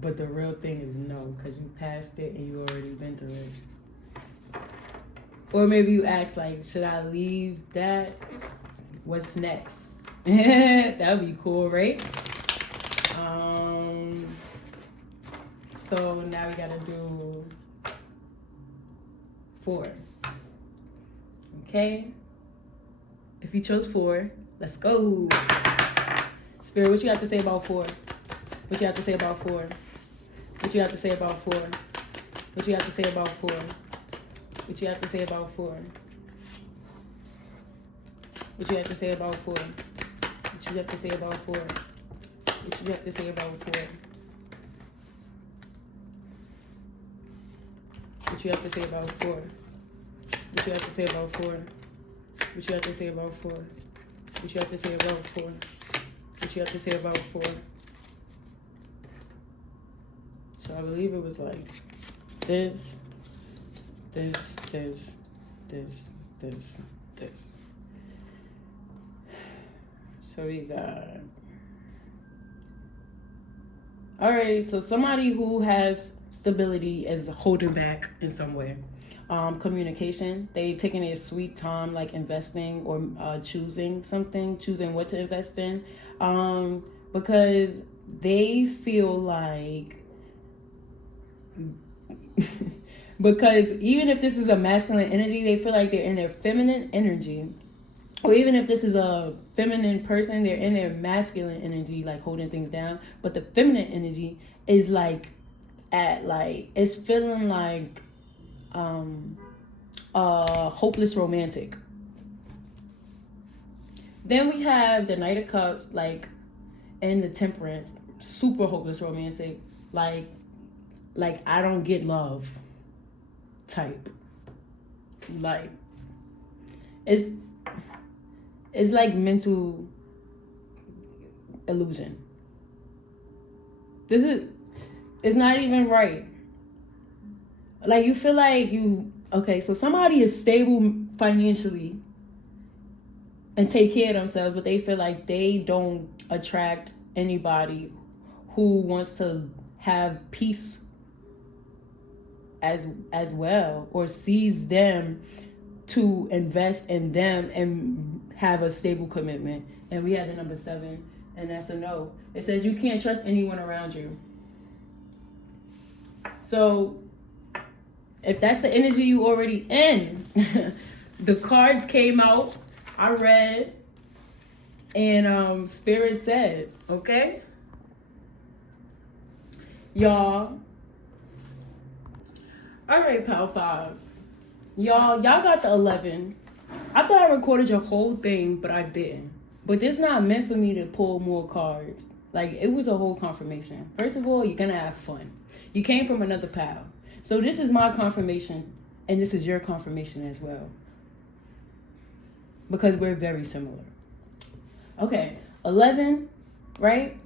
But the real thing is no, because you passed it and you already been through it. Or maybe you ask like, should I leave that? What's next? That would be cool, right? So now we got to do 4. Okay? If you chose 4, let's go. Spirit, what you have to say about 4? What you have to say about 4? What you have to say about 4? What you have to say about 4? What you have to say about 4? What you have to say about 4? What you have to say about 4? What you have to say about 4? What you have to say about 4? What you have to say about 4? What you have to say about 4? What you have to say about 4? What you have to say about 4? So I believe it was like this, this, this, this, this, this. So we got... Alright, so somebody who has stability is holding back in some way. Communication, they taking their sweet time, like investing or choosing what to invest in, because they feel like because even if this is a masculine energy, they feel like they're in their feminine energy, or even if this is a feminine person, they're in their masculine energy, like holding things down. But the feminine energy is like it's feeling like hopeless romantic. Then we have the Knight of Cups, like, and the Temperance, super hopeless romantic, like I don't get love type. Like it's like mental illusion. It's not even right. Like, you feel like so somebody is stable financially and take care of themselves, but they feel like they don't attract anybody who wants to have peace as well, or sees them to invest in them and have a stable commitment. And we had the number 7, and that's a no. It says you can't trust anyone around you. So if that's the energy you already in, the cards came out, I read, and Spirit said, okay? Y'all. All right, Pal 5. Y'all got the 11. I thought I recorded your whole thing, but I didn't. But this not meant for me to pull more cards. Like, it was a whole confirmation. First of all, you're going to have fun. You came from another pal. So this is my confirmation, and this is your confirmation as well. Because we're very similar. Okay, 11, right?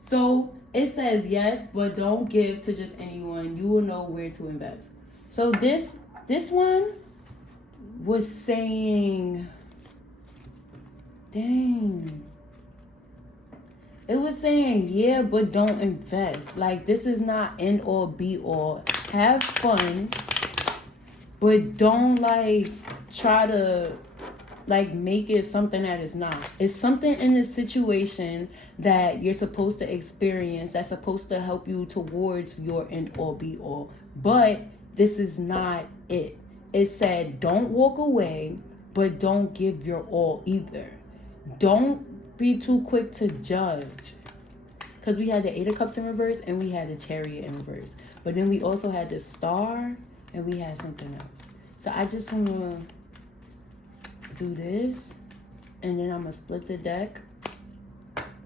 So it says yes, but don't give to just anyone. You will know where to invest. So this one was saying, dang. It was saying, yeah, but don't invest. Like, this is not end all be all. Have fun, but don't try to make it something that is not. It's something in the situation that you're supposed to experience that's supposed to help you towards your end all be all. But this is not it. It said, don't walk away, but don't give your all either. Don't be too quick to judge. Because we had the 8 of Cups in reverse and we had the Chariot in reverse. But then we also had the Star and we had something else. So I just want to do this, and then I'm going to split the deck.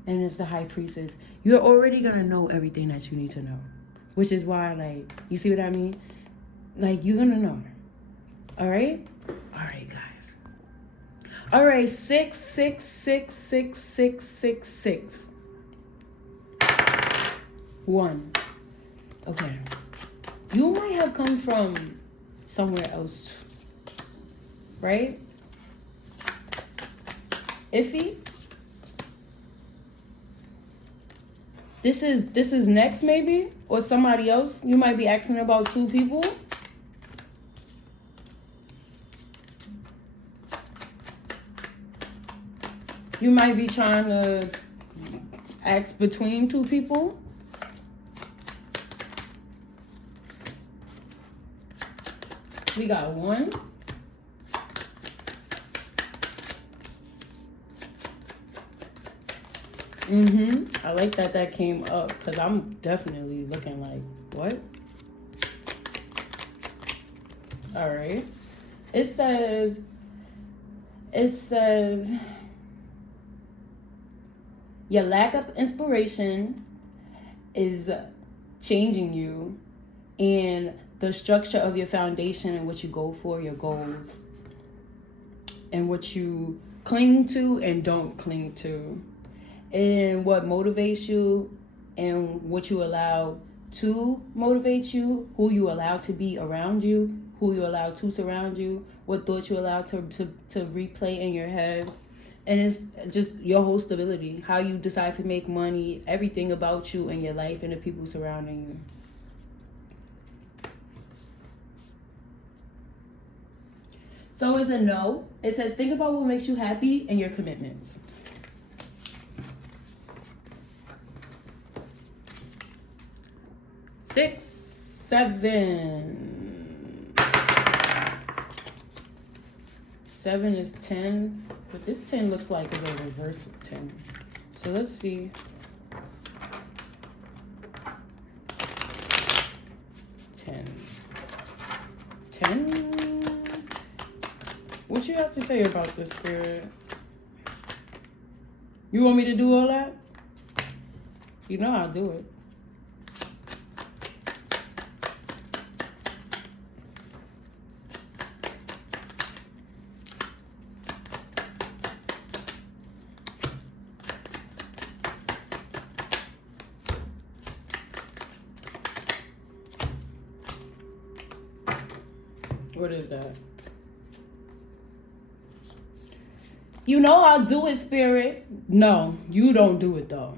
And it's the High Priestess. You're already going to know everything that you need to know. Which is why, you see what I mean? You're going to know. All right? All right, guys. All right, 6, 6, 6, 6, 6, 6, 6. 1. Okay. You might have come from somewhere else, right? Iffy. This is next, maybe, or somebody else. You might be asking about 2 people. You might be trying to ask between 2 people. We got 1. I like that came up, because I'm definitely looking like, what? All right. It says, your lack of inspiration is changing you, and the structure of your foundation and what you go for, your goals, and what you cling to and don't cling to, and what motivates you and what you allow to motivate you, who you allow to be around you, who you allow to surround you, what thoughts you allow to replay in your head. And it's just your whole stability, how you decide to make money, everything about you and your life and the people surrounding you. So it's a no. It says, think about what makes you happy and your commitments. Six, seven. 7 is 10, but this 10 looks like it's a reverse of 10. So let's see. 10. What you have to say about this, Spirit? You want me to do all that? You know I'll do it. What is that? You know I'll do it, Spirit. No, you don't do it, though.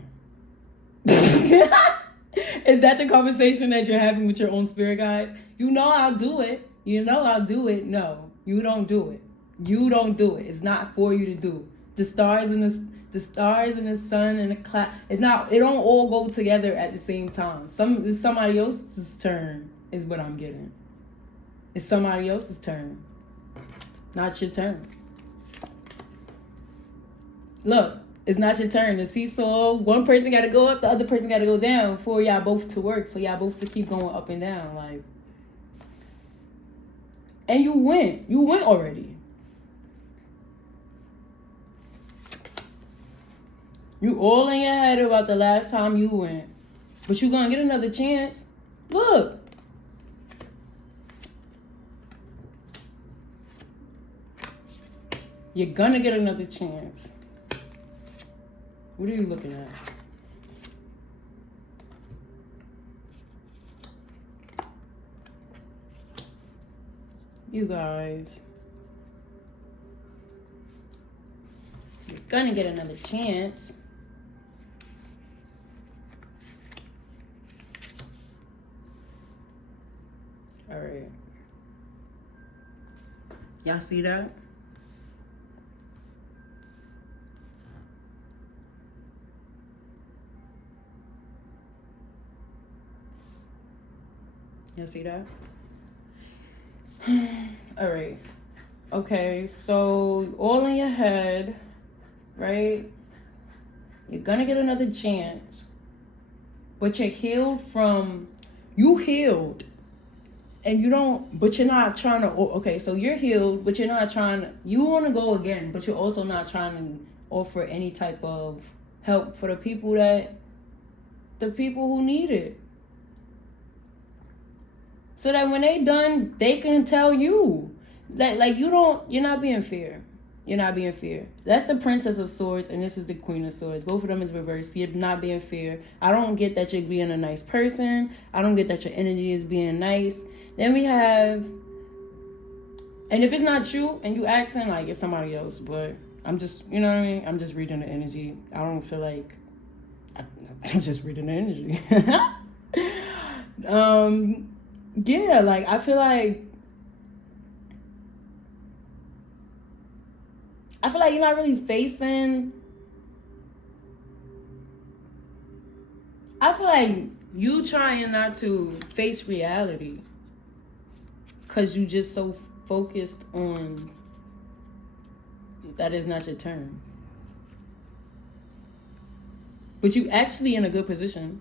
Is that the conversation that you're having with your own spirit guides? You know I'll do it. You know I'll do it. No, you don't do it. You don't do it. It's not for you to do. The stars and the sun and the cloud. It's not. It don't all go together at the same time. It's somebody else's turn is what I'm getting. It's somebody else's turn, not your turn. Look, it's not your turn. The seesaw, one person got to go up, the other person got to go down for y'all both to work, for y'all both to keep going up and down. Like, and you went already. You all in your head about the last time you went, but you gonna get another chance. Look. You're gonna get another chance. What are you looking at? You guys. You're gonna get another chance. All right. Y'all see that? You see that? All right. Okay, so all in your head, right? You're gonna get another chance, but you're healed from, you healed, and you don't, but you're not trying to, okay, so you're healed, but you're not trying, you want to go again, but you're also not trying to offer any type of help for the people who need it. So that when they done, they can tell you that, like, you're not being fair. You're not being fair. That's the Princess of Swords, and this is the Queen of Swords. Both of them is reversed. You're not being fair. I don't get that you're being a nice person. I don't get that your energy is being nice. Then we have, and if it's not you, and you accent like it's somebody else, but I'm just, you know what I mean? I'm just reading the energy. I don't feel like, I'm just reading the energy. Yeah, like, I feel like you're not really facing, I feel like you trying not to face reality because you just so focused on that is not your turn. But you actually in a good position.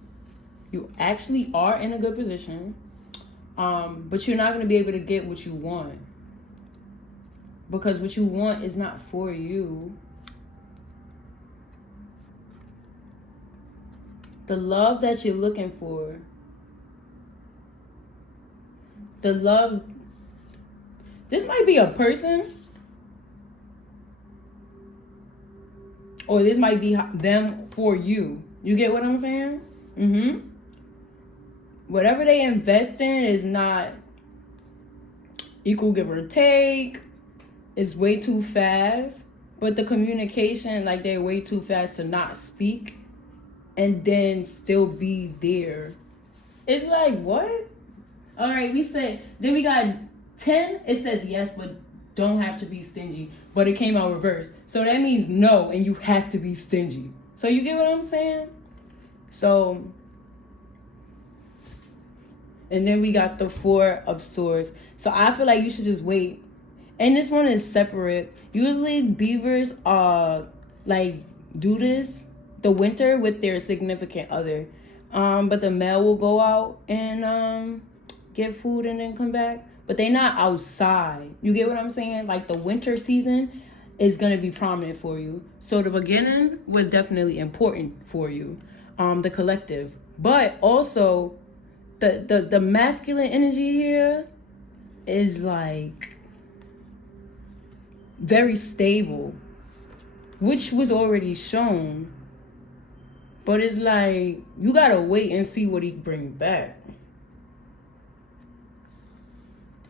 You actually are in a good position. But you're not going to be able to get what you want. Because what you want is not for you. The love that you're looking for. The love. This might be a person. Or this might be them for you. You get what I'm saying? Mm-hmm. Whatever they invest in is not equal give or take. It's way too fast. but the communication, like, they're way too fast to not speak and then still be there. It's like, what? All right, then we got 10. It says yes, but don't have to be stingy. But it came out reversed. So that means no, and you have to be stingy. So you get what I'm saying? So, and then we got the 4 of Swords. So I feel like you should just wait. And this one is separate. Usually beavers do this the winter with their significant other. But the male will go out and get food and then come back. But they're not outside. You get what I'm saying? Like, the winter season is going to be prominent for you. So the beginning was definitely important for you. The collective. But also, the masculine energy here is, like, very stable. Which was already shown. But it's like, you got to wait and see what he brings back.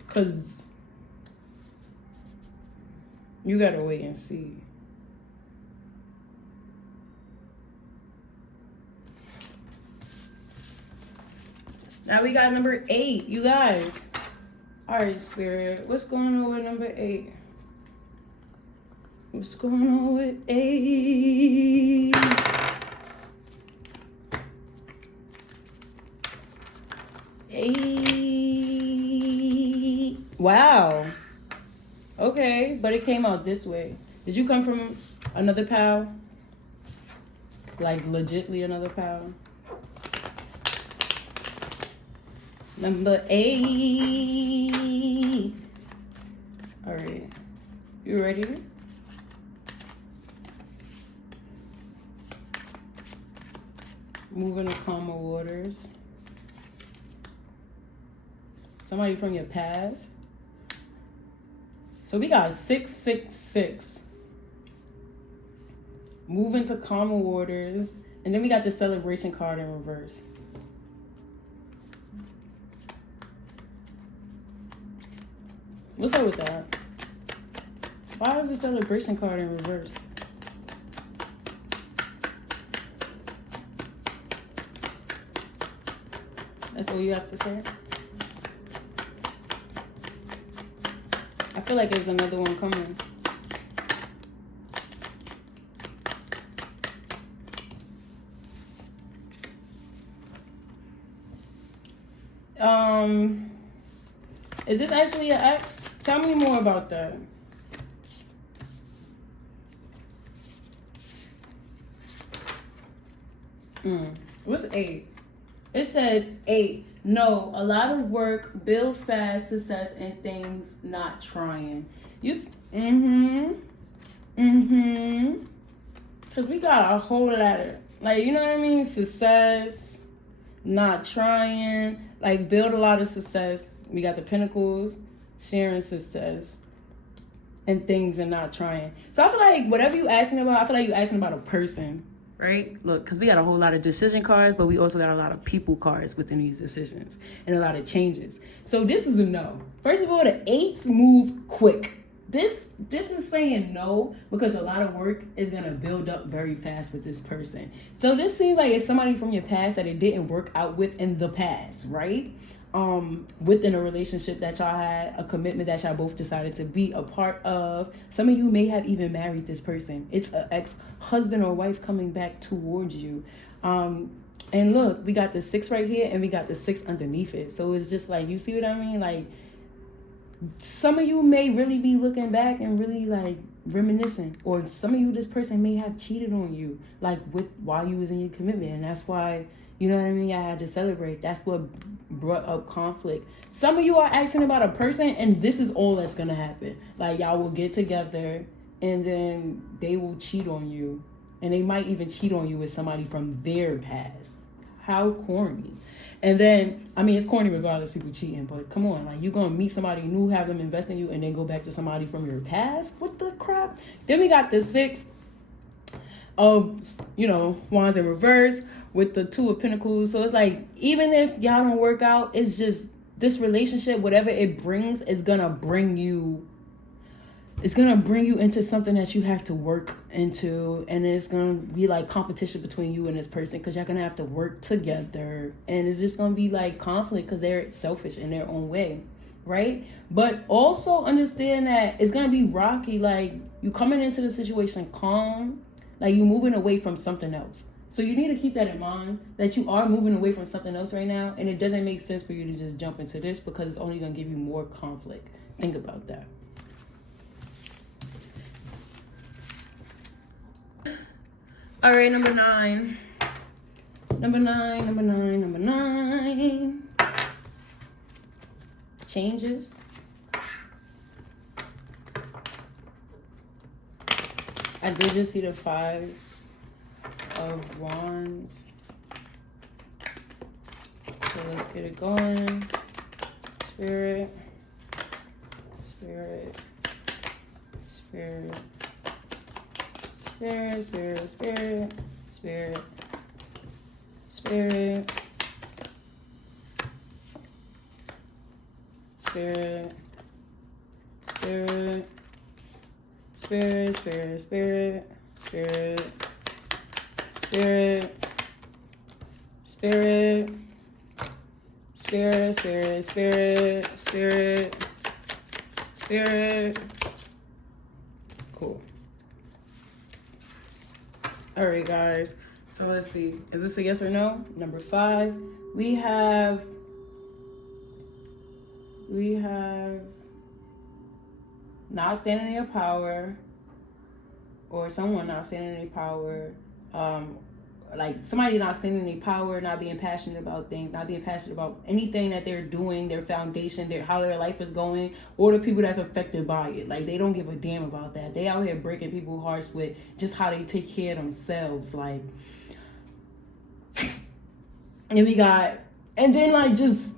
Because you got to wait and see. Now we got number 8, you guys. All right, Spirit. What's going on with number 8? What's going on with 8? Wow. Okay, but it came out this way. Did you come from another pal? Like, legitly another pal? Number 8. All right. You ready? Moving to calmer waters. Somebody from your past. So we got 666. Moving to calmer waters. And then we got the celebration card in reverse. What's up with that? Why is the celebration card in reverse? That's all you have to say? I feel like there's another one coming. Is this actually an ex? Tell me more about that. What's 8? It says 8. No, a lot of work, build fast, success, and things not trying. Because we got a whole lot of, like, you know what I mean? Success, not trying, like, build a lot of success. We got the Pentacles, sharing success, and things and not trying. So I feel like whatever you asking about, I feel like you asking about a person. Right? Look, because we got a whole lot of decision cards, but we also got a lot of people cards within these decisions and a lot of changes. So this is a no. First of all, the 8s move quick. This is saying no because a lot of work is going to build up very fast with this person. So this seems like it's somebody from your past that it didn't work out with in the past, right? Within a relationship that y'all had, a commitment that y'all both decided to be a part of. Some of you may have even married this person. It's an ex-husband or wife coming back towards you. And look, we got the 6 right here and we got the 6 underneath it. So it's just like, you see what I mean? Like, some of you may really be looking back and really like reminiscing, or some of you, this person may have cheated on you, like while you was in your commitment, and that's why, you know what I mean, I had to celebrate. That's what brought up conflict. Some of you are asking about a person, and this is all that's gonna happen. Like, y'all will get together and then they will cheat on you, and they might even cheat on you with somebody from their past. How corny. And then, I mean, it's corny regardless, people cheating, but come on, like, you gonna meet somebody new, have them invest in you, and then go back to somebody from your past? What the crap? Then we got the 6 of, you know, wands in reverse with the 2 of pentacles. So it's like, even if y'all don't work out, it's just this relationship, whatever it brings, is gonna bring you it's gonna bring you into something that you have to work into, and it's gonna be like competition between you and this person because you're gonna have to work together, and it's just gonna be like conflict because they're selfish in their own way, right? But also understand that it's gonna be rocky. Like, you coming into the situation calm, like you moving away from something else. So you need to keep that in mind, that you are moving away from something else right now, and it doesn't make sense for you to just jump into this because it's only gonna give you more conflict. Think about that. All right, number nine. Changes. I did just see the 5 of Wands. So let's get it going. Spirit. Spirit. Spirit. Spirit, spirit, spirit, spirit, spirit, spirit, spirit, spirit, spirit, spirit, spirit, spirit, spirit, spirit, spirit, spirit, spirit, spirit. Cool. All right, guys. So let's see. Is this a yes or no? Number 5. We have not standing in your power, or someone not standing in their power. Like somebody not standing in their power, not being passionate about things, not being passionate about anything that they're doing, their foundation, how their life is going, or the people that's affected by it. Like, they don't give a damn about that. They out here breaking people's hearts with just how they take care of themselves. Like, and we got, and then like just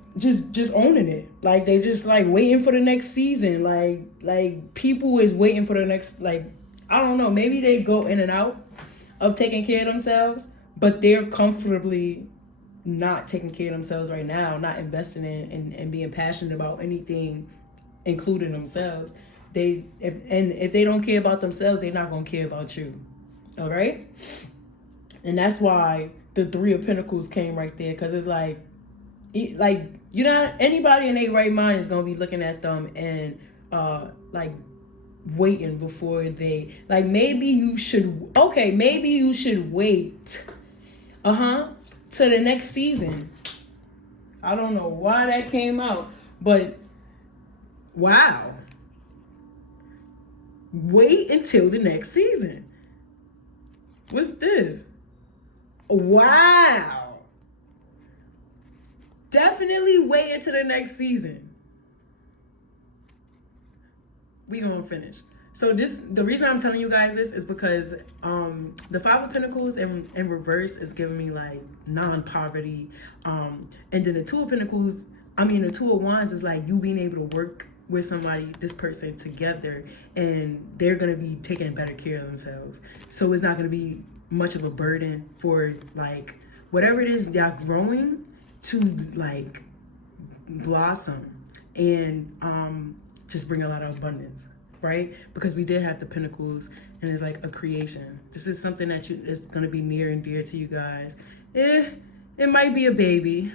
owning it. Like, they just like waiting for the next season. Like people is waiting for the next, like, I don't know, maybe they go in and out of taking care of themselves, but they're comfortably not taking care of themselves right now, not investing in and being passionate about anything, including themselves. If they don't care about themselves, they're not gonna care about you. All right? And that's why the 3 of Pentacles came right there, because it's like you're not, anybody in their right mind is gonna be looking at them and like waiting before they, like, maybe you should wait to the next season. I don't know why that came out, but wow, wait until the next season. What's this? Wow, definitely wait until the next season. We gonna finish. So the reason I'm telling you guys this is because the 5 of Pentacles in reverse is giving me like non-poverty, and then the 2 of Pentacles, the 2 of Wands is like you being able to work with somebody, this person together, and they're gonna be taking better care of themselves. So it's not gonna be much of a burden for like whatever it is y'all growing to like blossom and just bring a lot of abundance, right? Because we did have the Pentacles, and it's like a creation. This is something that is going to be near and dear to you guys. It might be a baby.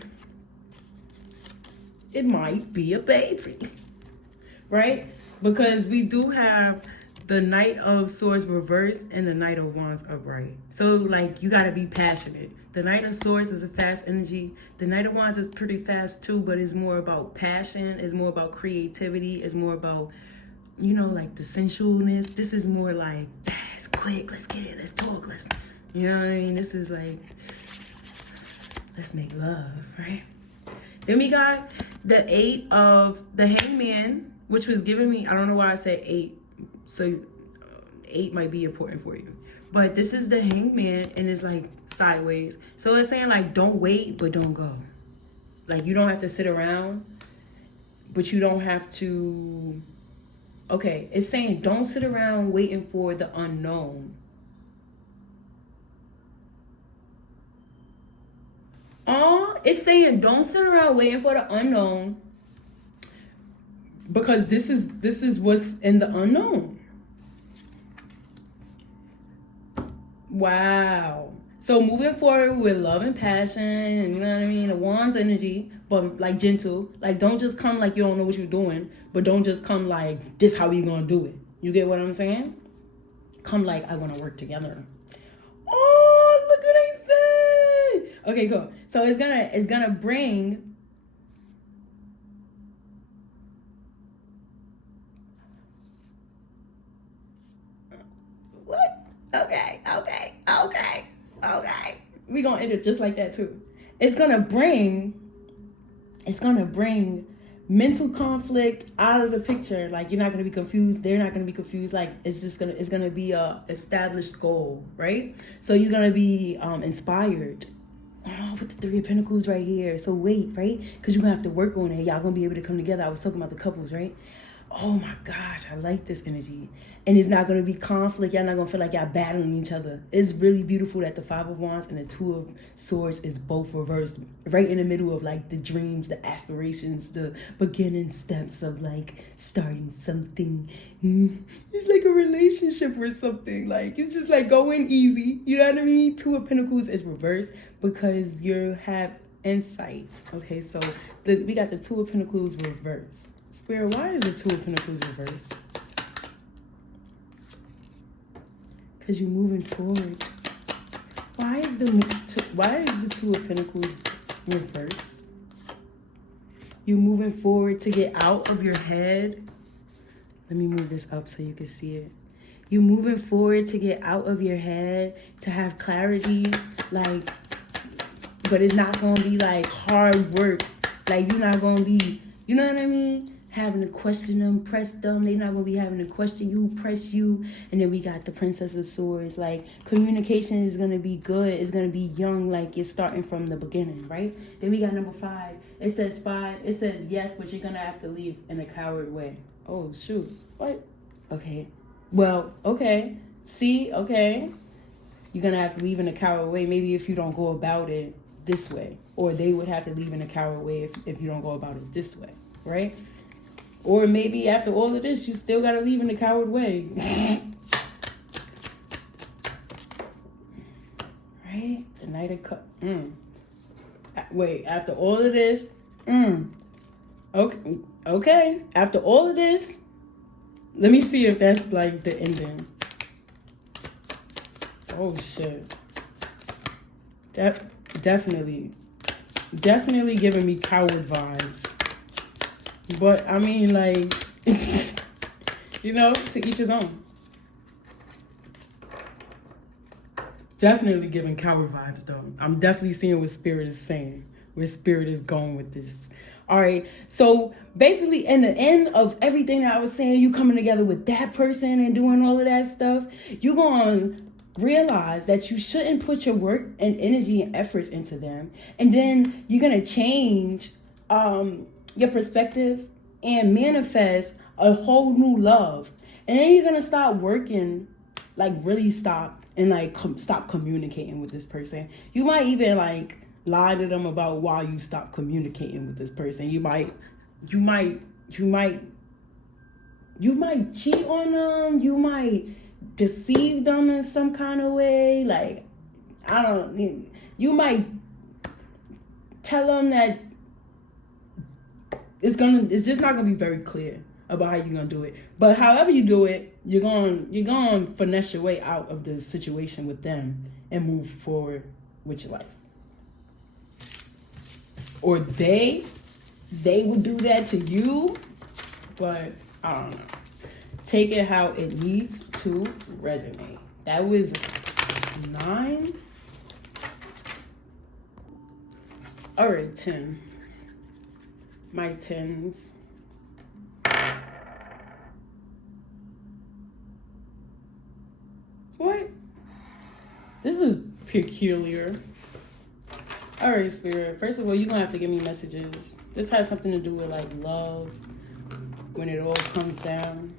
It might be a baby, right? Because we do have the Knight of Swords reversed and the Knight of Wands upright. So like, you got to be passionate. The Knight of Swords is a fast energy. The Knight of Wands is pretty fast too, but it's more about passion. It's more about creativity. It's more about, like the sensualness. This is more like fast, quick, let's get it, let's talk, you know what I mean? This is like, let's make love, right? Then we got the 8 of the Hangman, which was giving me, I don't know why I said 8. So 8 might be important for you. But this is the Hangman, and it's like sideways. So it's saying like, don't wait, but don't go. Like, you don't have to sit around, but you don't have to. Okay, it's saying don't sit around waiting for the unknown. It's saying don't sit around waiting for the unknown, because this is what's in the unknown. Wow. So moving forward with love and passion, you know what I mean? The wand's energy, but like gentle. Like don't just come like you don't know what you're doing, but don't just come like this how you gonna do it. You get what I'm saying? Come like I wanna work together. Oh, look what I said. Okay, cool. So it's gonna bring what? Okay. We're gonna end it just like that too. It's gonna bring mental conflict out of the picture. Like you're not gonna be confused. They're not gonna be confused. Like it's gonna be a established goal, right? So you're gonna be inspired. Oh, with the Three of Pentacles right here. So wait, right? Because you're gonna have to work on it. Y'all gonna be able to come together. I was talking about the couples, right? Oh my gosh, I like this energy. And it's not going to be conflict. Y'all not going to feel like y'all battling each other. It's really beautiful that the Five of Wands and the Two of Swords is both reversed. Right in the middle of like the dreams, the aspirations, the beginning steps of like starting something. It's like a relationship or something. Like it's just like going easy. You know what I mean? Two of Pentacles is reversed because you have insight. Okay, so we got the Two of Pentacles reversed. Spirit, why is the Two of Pentacles reversed? Because you're moving forward. Why is the Two of Pentacles reversed? You're moving forward to get out of your head. Let me move this up so you can see it. You're moving forward to get out of your head, to have clarity, like, but it's not going to be like hard work. Like you're not going to be, you know what I mean? Having to question them, press them. They're not going to be having to question you, press you. And then we got the Princess of Swords. Like, communication is going to be good. It's going to be young, like it's starting from the beginning, right? Then we got number 5. It says 5. It says yes, but you're going to have to leave in a coward way. Oh, shoot. What? Okay. Well, okay. See? Okay. You're going to have to leave in a coward way. Maybe if you don't go about it this way. Or they would have to leave in a coward way if you don't go about it this way, right? Or maybe after all of this, you still got to leave in the coward way. Right? The Knight of Cups. Wait, after all of this. Okay. After all of this, let me see if that's like the ending. Oh, shit. Definitely giving me coward vibes. But, I mean, like, you know, to each his own. Definitely giving coward vibes, though. I'm definitely seeing what Spirit is saying, where Spirit is going with this. All right. So, basically, in the end of everything that I was saying, you coming together with that person and doing all of that stuff, you're going to realize that you shouldn't put your work and energy and efforts into them. And then you're going to change your perspective and manifest a whole new love. And then you're gonna stop working, like really stop and like stop communicating with this person. You might even like lie to them about why you stop communicating with this person. You might cheat on them. You might deceive them in some kind of way. Like, you might tell them that it's just not gonna be very clear about how you're gonna do it. But however you do it, you're gonna finesse your way out of the situation with them and move forward with your life. Or they would do that to you, but I don't know. Take it how it needs to resonate. That was 9. All right, 10. My 10s. What? This is peculiar. All right, Spirit. First of all, you're going to have to give me messages. This has something to do with, like, love. When it all comes down.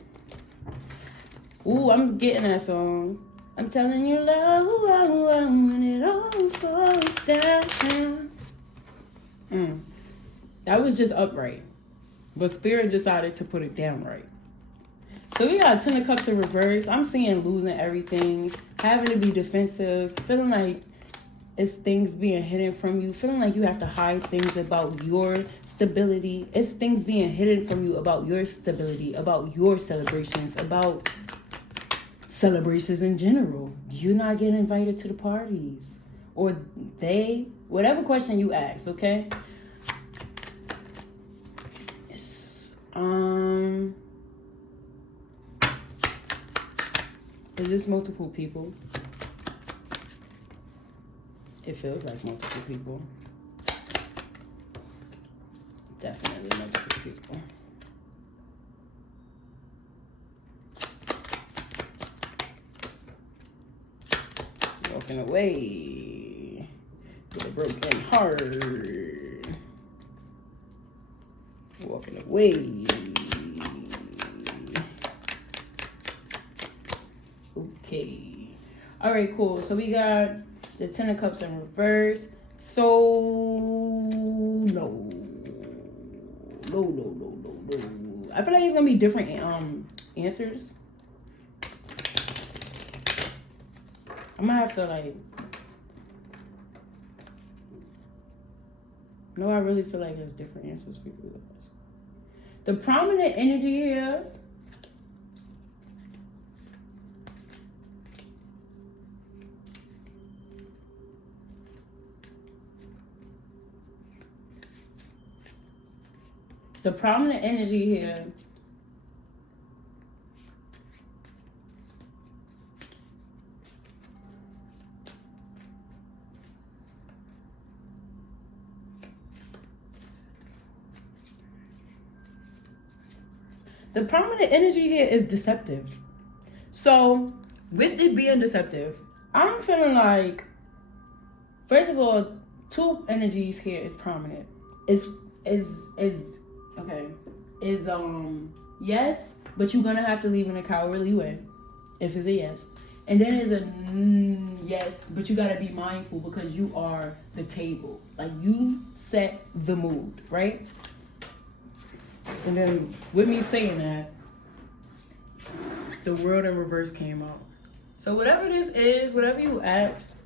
Ooh, I'm getting that song. I'm telling you love when it all falls down. That was just upright. But Spirit decided to put it down right. So we got 10 of Cups in reverse. I'm seeing losing everything, having to be defensive, feeling like it's things being hidden from you, feeling like you have to hide things about your stability. It's things being hidden from you about your stability, about your celebrations, about celebrations in general. You're not getting invited to the parties. Or they, whatever question you ask, okay? It's, is this multiple people? It feels like multiple people. Definitely multiple people. Walking away with a broken heart. Walking away. Okay. All right, cool. So we got the 10 of Cups in reverse. So no. I feel like it's gonna be different answers. I'm gonna have to like. No, I really feel like there's different answers for you guys. The prominent energy here. The prominent energy here. The prominent energy here is deceptive. So, with it being deceptive, I'm feeling like, first of all, two energies here is prominent. Yes, but you're gonna have to leave in a cowardly way if it's a yes. And then it's a yes, but you gotta be mindful because you are the table. Like you set the mood, right? And then with me saying that, the World in reverse came out. So whatever this is, whatever you ask,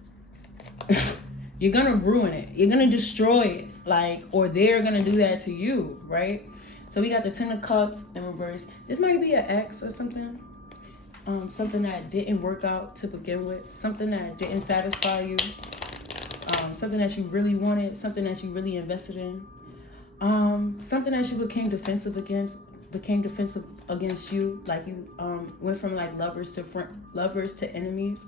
you're gonna ruin it. You're gonna destroy it. Like, or they're gonna do that to you, right? So we got the 10 of Cups in reverse. This might be an ex or something. Something that didn't work out to begin with. Something that didn't satisfy you. Something that you really wanted. Something that you really invested in. Something that you became defensive against you. Like you went from like lovers to enemies.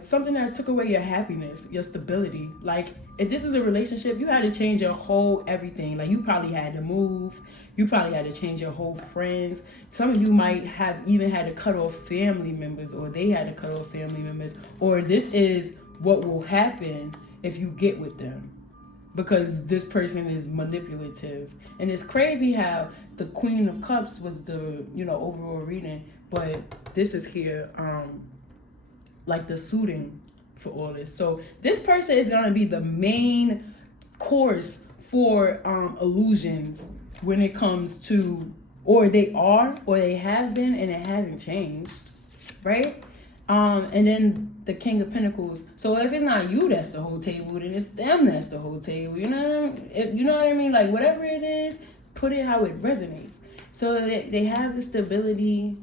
Something that took away your happiness, your stability. Like, if this is a relationship, you had to change your whole everything. Like, you probably had to move. You probably had to change your whole friends. Some of you might have even had to cut off family members, or they had to cut off family members. Or this is what will happen if you get with them, because this person is manipulative. And it's crazy how the Queen of Cups was the, overall reading, but this is here, like the suiting for all this. So this person is gonna be the main course for illusions when it comes to, or they have been, and it hasn't changed, right? And then the King of Pentacles. So if it's not you that's the whole table, then it's them that's the whole table. You know what I mean? Like whatever it is, put it how it resonates. So they have the stability.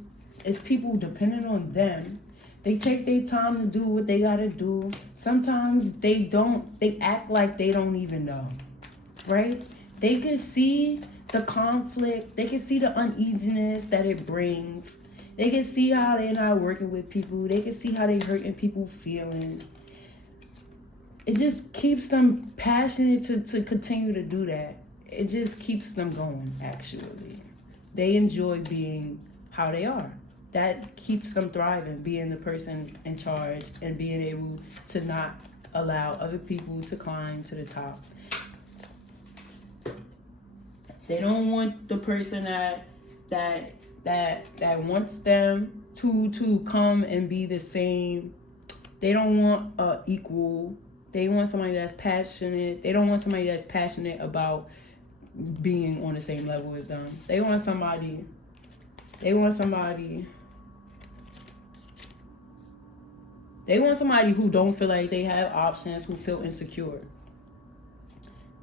It's people dependent on them. They take their time to do what they gotta do. Sometimes they act like they don't even know, right? They can see the conflict. They can see the uneasiness that it brings. They can see how they're not working with people. They can see how they're hurting people's feelings. It just keeps them passionate to continue to do that. It just keeps them going, actually. They enjoy being how they are. That keeps them thriving, being the person in charge and being able to not allow other people to climb to the top. They don't want the person that wants them to come and be the same. They don't want equal. They want somebody that's passionate. They don't want somebody that's passionate about being on the same level as them. They want somebody They want somebody who don't feel like they have options, who feel insecure.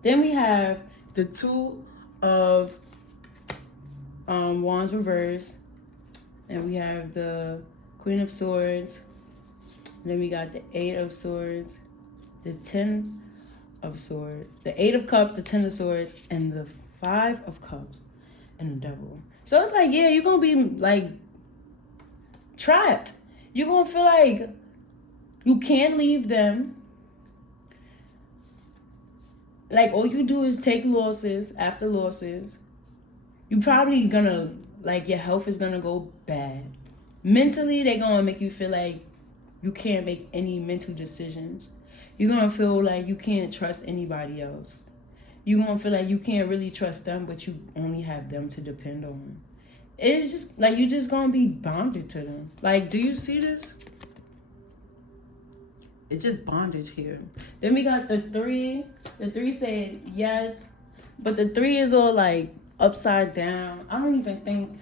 Then we have the Two of Wands reverse. And we have the Queen of Swords. And then we got the Eight of Swords, the Ten of Swords, the Eight of Cups, the Ten of Swords, and the Five of Cups, and the Devil. So it's like, yeah, you're going to be, like, trapped. You're going to feel like you can't leave them. Like, all you do is take losses after losses. You probably going to, like, your health is going to go bad. Mentally, they're going to make you feel like you can't make any mental decisions. You're going to feel like you can't trust anybody else. You're going to feel like you can't really trust them, but you only have them to depend on. It's just like you're just going to be bonded to them. Like, do you see this? It's just bondage here. Then we got the Three. The Three said yes, but the Three is all like upside down. I don't even think.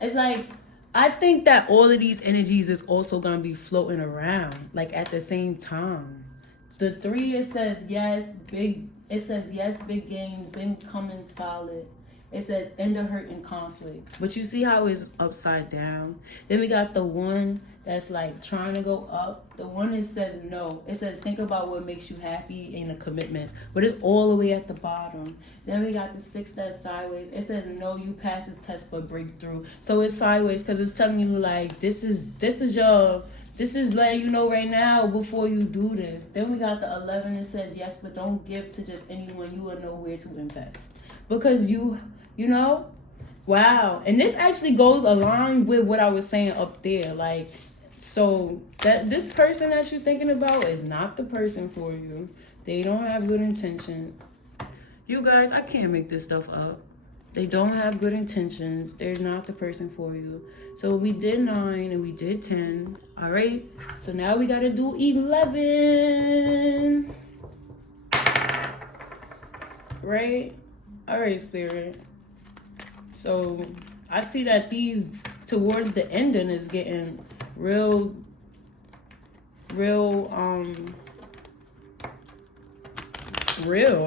It's like, I think that all of these energies is also going to be floating around, like at the same time. The Three, it says yes, big. It says yes, big game, been coming solid. It says end of hurt and conflict. But you see how it's upside down. Then we got the One that's like trying to go up. The One that says no. It says think about what makes you happy and the commitments. But it's all the way at the bottom. Then we got the Six that's sideways. It says no, you pass this test but breakthrough. So it's sideways because it's telling you like this is letting you know right now before you do this. Then we got the 11 that says yes, but don't give to just anyone. You will know where to invest. Because you know, wow. And this actually goes along with what I was saying up there. Like, so that this person that you're thinking about is not the person for you. They don't have good intention. You guys, I can't make this stuff up. They don't have good intentions. They're not the person for you. So we did 9 and we did 10. All right. So now we got to do 11. Right? All right, Spirit. So I see that these towards the ending is getting real,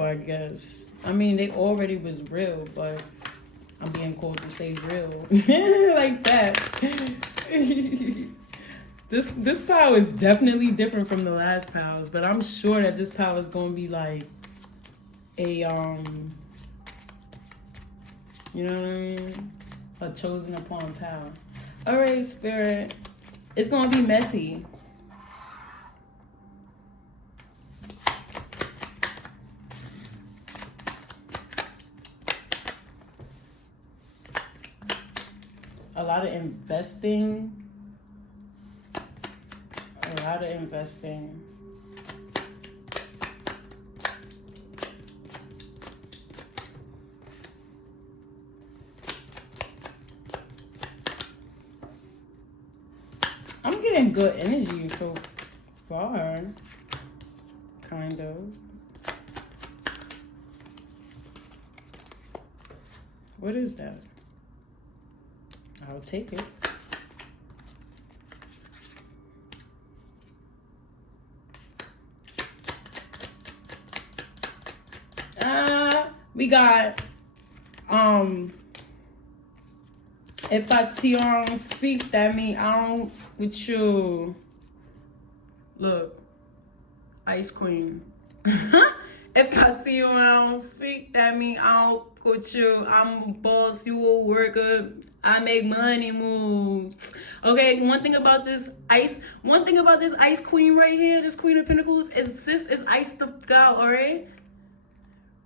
I guess. I mean, they already was real, but I'm being called to say real like that. This power is definitely different from the last powers, but I'm sure that this power is gonna be like a you know what I mean? A chosen upon power. All right, Spirit. It's gonna be messy. A lot of investing. I'm getting good energy so far. Kind of. What is that? I'll take it. We got if I see you, I don't speak, that mean I don't with you. Look, Ice Queen. If I see you and I don't speak, that mean I don't with you. I'm a boss, you a worker. I make money moves. Okay, one thing about this Ice Queen right here, this Queen of Pentacles, is Ice the God, alright?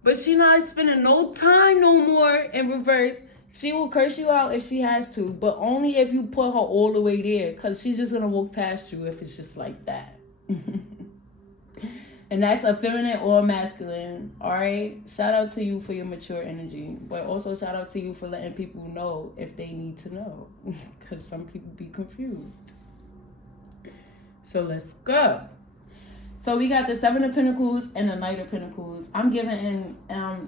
But she not spending no time no more in reverse. She will curse you out if she has to, but only if you put her all the way there, because she's just going to walk past you if it's just like that. And that's a feminine or masculine, all right? Shout out to you for your mature energy, but also shout out to you for letting people know if they need to know, because some people be confused. So let's go. So we got the Seven of Pentacles and the Knight of Pentacles. I'm giving in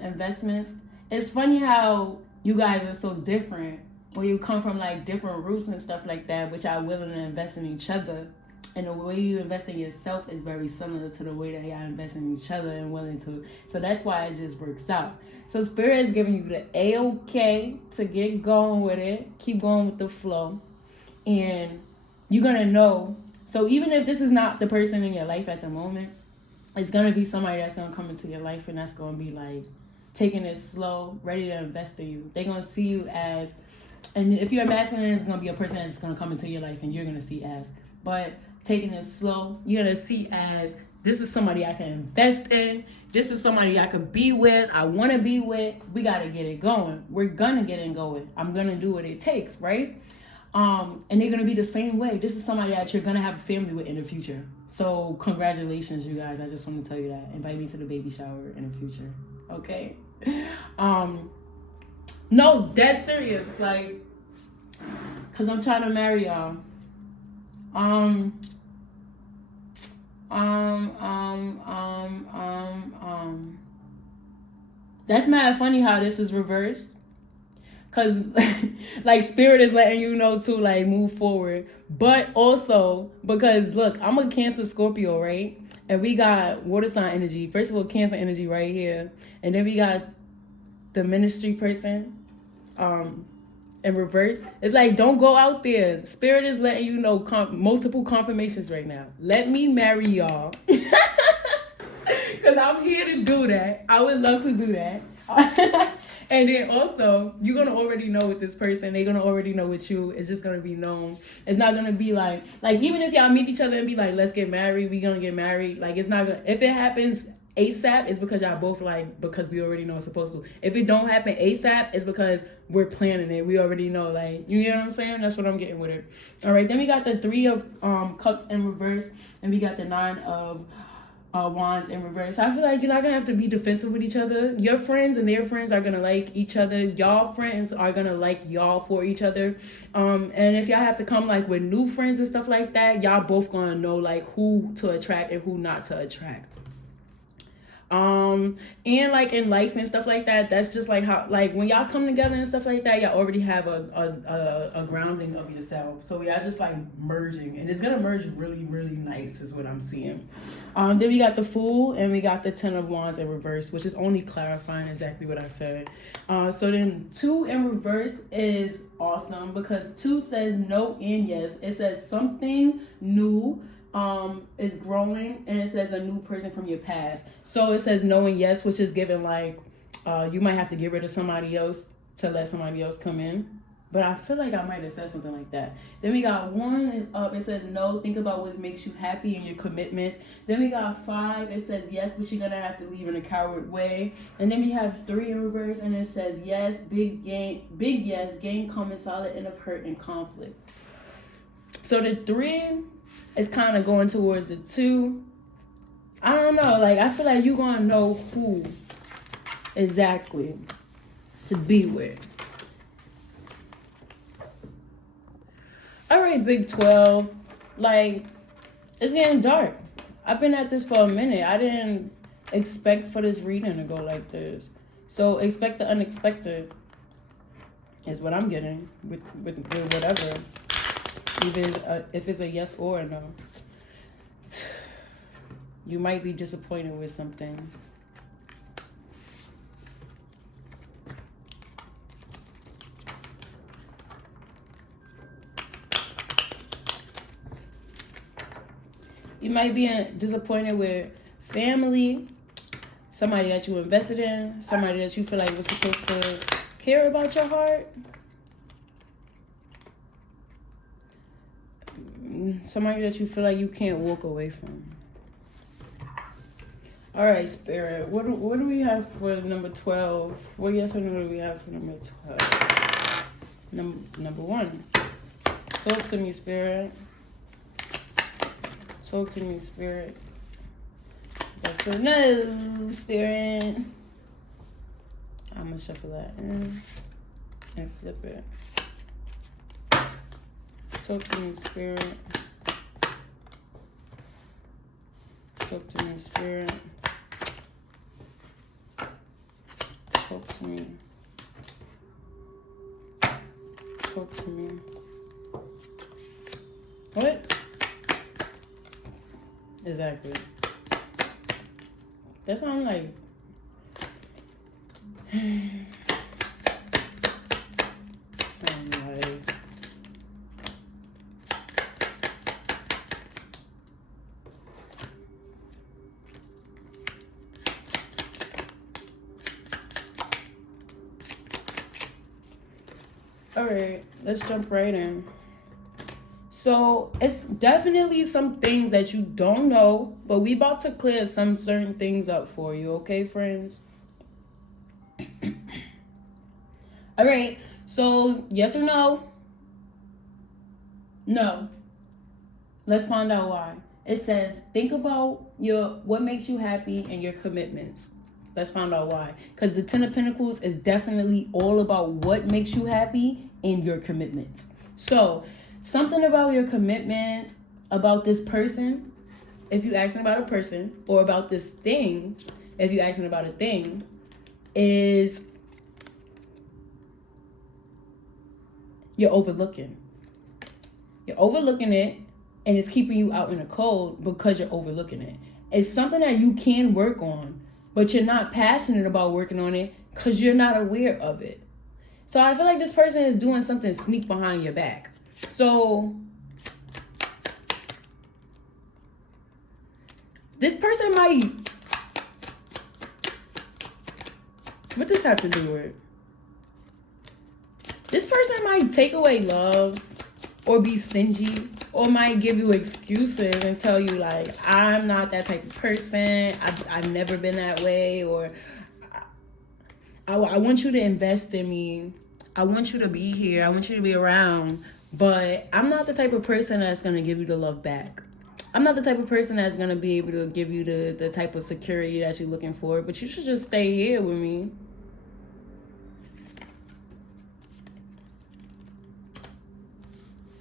investments. It's funny how you guys are so different when you come from like different roots and stuff like that, but y'all willing to invest in each other. And the way you invest in yourself is very similar to the way that y'all invest in each other and willing to. So that's why it just works out. So Spirit is giving you the A-OK to get going with it. Keep going with the flow. And you're going to know. So even if this is not the person in your life at the moment, it's going to be somebody that's going to come into your life and that's going to be like taking it slow, ready to invest in you. They're going to see you as, and if you're a masculine, it's going to be a person that's going to come into your life and you're going to see as. But taking it slow, you're going to see as, this is somebody I can invest in. This is somebody I could be with. I want to be with. We got to get it going. We're going to get it going. I'm going to do what it takes, right? And they're going to be the same way. This is somebody that you're going to have a family with in the future. So congratulations, you guys. I just want to tell you that. Invite me to the baby shower in the future. Okay? No, dead serious. Like, because I'm trying to marry y'all. That's mad funny how this is reversed. Cause like Spirit is letting you know to like move forward. But also because look, I'm a Cancer Scorpio, right? And we got water sign energy. First of all, Cancer energy right here. And then we got the ministry person in reverse. It's like, don't go out there. Spirit is letting you know multiple confirmations right now. Let me marry y'all. Because I'm here to do that. I would love to do that. And then also, you're going to already know with this person. They're going to already know with you. It's just going to be known. It's not going to be like even if y'all meet each other and be like, let's get married, we going to get married. Like, it's not going to, if it happens ASAP, it's because y'all both like, because we already know it's supposed to. If it don't happen ASAP, it's because we're planning it. We already know, like, you know what I'm saying? That's what I'm getting with it. All right, then we got the 3 of Cups in reverse, and we got the 9 of Wands in reverse. I feel like you're not gonna have to be defensive with each other. Your friends and their friends are gonna like each other. Y'all friends are gonna like y'all for each other. And if y'all have to come like with new friends and stuff like that, y'all both gonna know like who to attract and who not to attract. And like in life and stuff like that, that's just like how, like when y'all come together and stuff like that, y'all already have a grounding of yourself. So y'all just like merging, and it's gonna merge really, really nice is what I'm seeing. Then we got the Fool and we got the 10 of Wands in reverse, which is only clarifying exactly what I said. So then 2 in reverse is awesome because 2 says no and yes. It says something new is growing, and it says a new person from your past. So it says no and yes, which is given like you might have to get rid of somebody else to let somebody else come in. But I feel like I might have said something like that. Then we got 1 is up. It says no. Think about what makes you happy and your commitments. Then we got 5. It says yes, but you're gonna have to leave in a coward way. And then we have 3 in reverse, and it says yes, big yes, gain common solid end of hurt and conflict. So the 3 is kind of going towards the 2. I don't know. Like, I feel like you're going to know who exactly to be with. All right, Big 12. Like, it's getting dark. I've been at this for a minute. I didn't expect for this reading to go like this. So expect the unexpected is what I'm getting with whatever. Even if it's a yes or a no. You might be disappointed with something. You might be disappointed with family, somebody that you invested in, somebody that you feel like was supposed to care about your heart. Somebody that you feel like you can't walk away from. All right, Spirit. What do we have for number 12? What yes or no do we have for number 12? Number 1. Talk to me, Spirit. Talk to me, Spirit. Yes or no, Spirit. I'm going to shuffle that in and flip it. Talk to me, Spirit. Talk to me, Spirit. Talk to me. Talk to me. What? Exactly. That's what I'm like. All right, let's jump right in. So it's definitely some things that you don't know, but we about to clear some certain things up for you, okay, friends? All right, so yes or no? No. Let's find out why. It says, think about what makes you happy and your commitments. Let's find out why. Because the Ten of Pentacles is definitely all about what makes you happy and your commitments. So, something about your commitments, about this person, if you're asking about a person, or about this thing, if you're asking about a thing, is you're overlooking. You're overlooking it, and it's keeping you out in the cold because you're overlooking it. It's something that you can work on, but you're not passionate about working on it because you're not aware of it. So I feel like this person is doing something sneak behind your back. So this person might... What does this have to do with? This person might take away love or be stingy, or might give you excuses and tell you, like, I'm not that type of person. I've never been that way. Or I want you to invest in me. I want you to be here. I want you to be around. But I'm not the type of person that's going to give you the love back. I'm not the type of person that's going to be able to give you the type of security that you're looking for. But you should just stay here with me.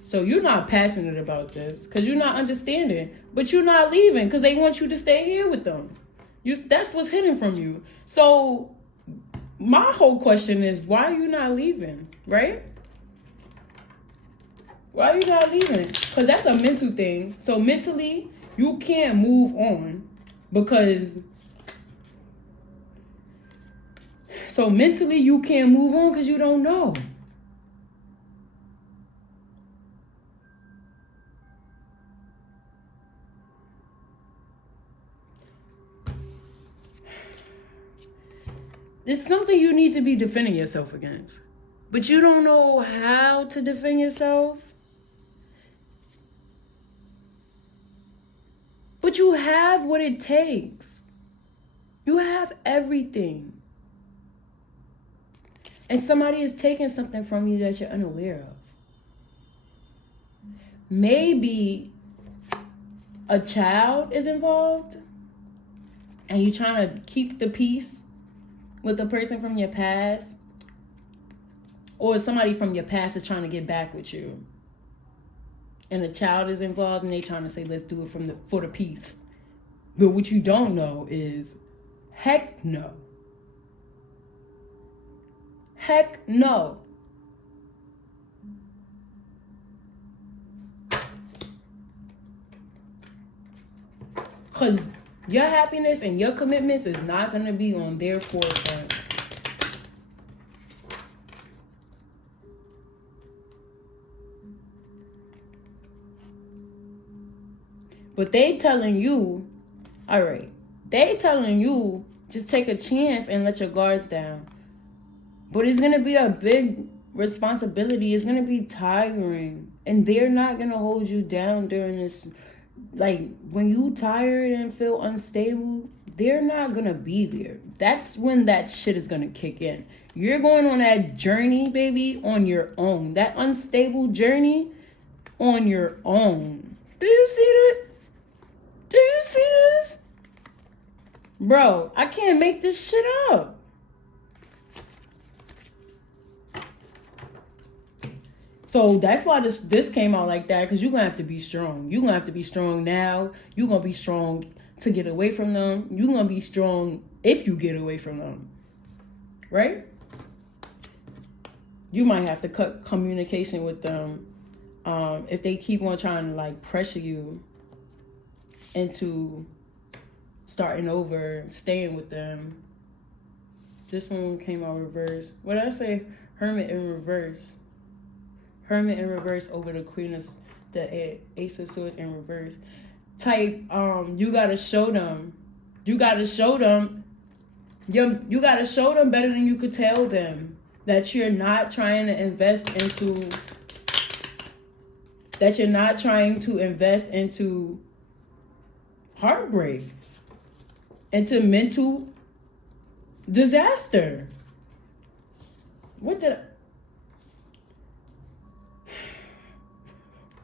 So you're not passionate about this because you're not understanding, but you're not leaving because they want you to stay here with them. That's what's hidden from you. So my whole question is, why are you not leaving, right? Why are you not leaving? Because that's a mental thing. So mentally, you can't move on because... So mentally, you can't move on because you don't know. It's something you need to be defending yourself against. But you don't know how to defend yourself. But you have what it takes. You have everything. And somebody is taking something from you that you're unaware of. Maybe a child is involved and you're trying to keep the peace with a person from your past, or somebody from your past is trying to get back with you, and a child is involved and they trying to say, let's do it for the peace. But what you don't know is, heck no. Heck no. Because your happiness and your commitments is not going to be on their forefront. But they telling you, all right, they telling you, just take a chance and let your guards down. But it's going to be a big responsibility. It's going to be tiring. And they're not going to hold you down during this. Like, when you tired and feel unstable, they're not going to be there. That's when that shit is going to kick in. You're going on that journey, baby, on your own. That unstable journey on your own. Do you see that? Do you see this? Bro, I can't make this shit up. So that's why this came out like that, because you're going to have to be strong. You're going to have to be strong now. You're going to be strong to get away from them. You're going to be strong if you get away from them. Right? You might have to cut communication with them if they keep on trying to like pressure you into starting over, staying with them. This one came out reverse. What did I say? Hermit in reverse. Hermit in reverse over the Queen of the Ace of Swords in reverse. Type, you gotta show them. You gotta show them. You gotta show them better than you could tell them that you're not trying to invest into. That you're not trying to invest into heartbreak, into mental disaster. What did I...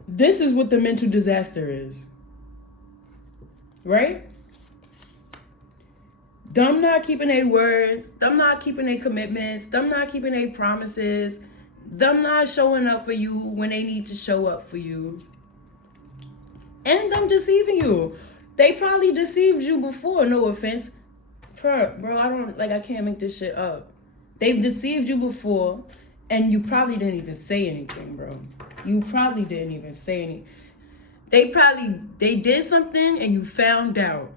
This is what the mental disaster is. Right? Them not keeping their words. Them not keeping their commitments. Them not keeping their promises. Them not showing up for you when they need to show up for you. And them deceiving you. They probably deceived you before, no offense. Bro, I can't make this shit up. They've deceived you before, and you probably didn't even say anything, bro. You probably didn't even say anything. They did something and you found out.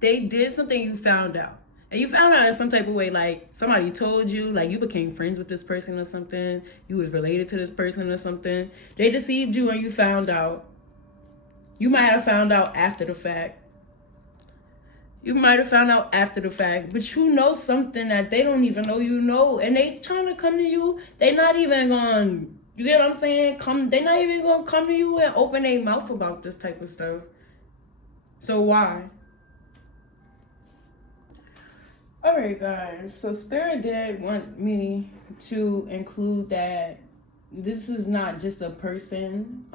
They did something you found out. And you found out in some type of way, like somebody told you, like you became friends with this person or something. You was related to this person or something. They deceived you and you found out. You might have found out after the fact. But you know something that they don't even know you know. And they trying to come to you. They not even going, you get what I'm saying? They not even going to come to you and open their mouth about this type of stuff. So why? All right, guys. So Spirit did want me to include that this is not just a person.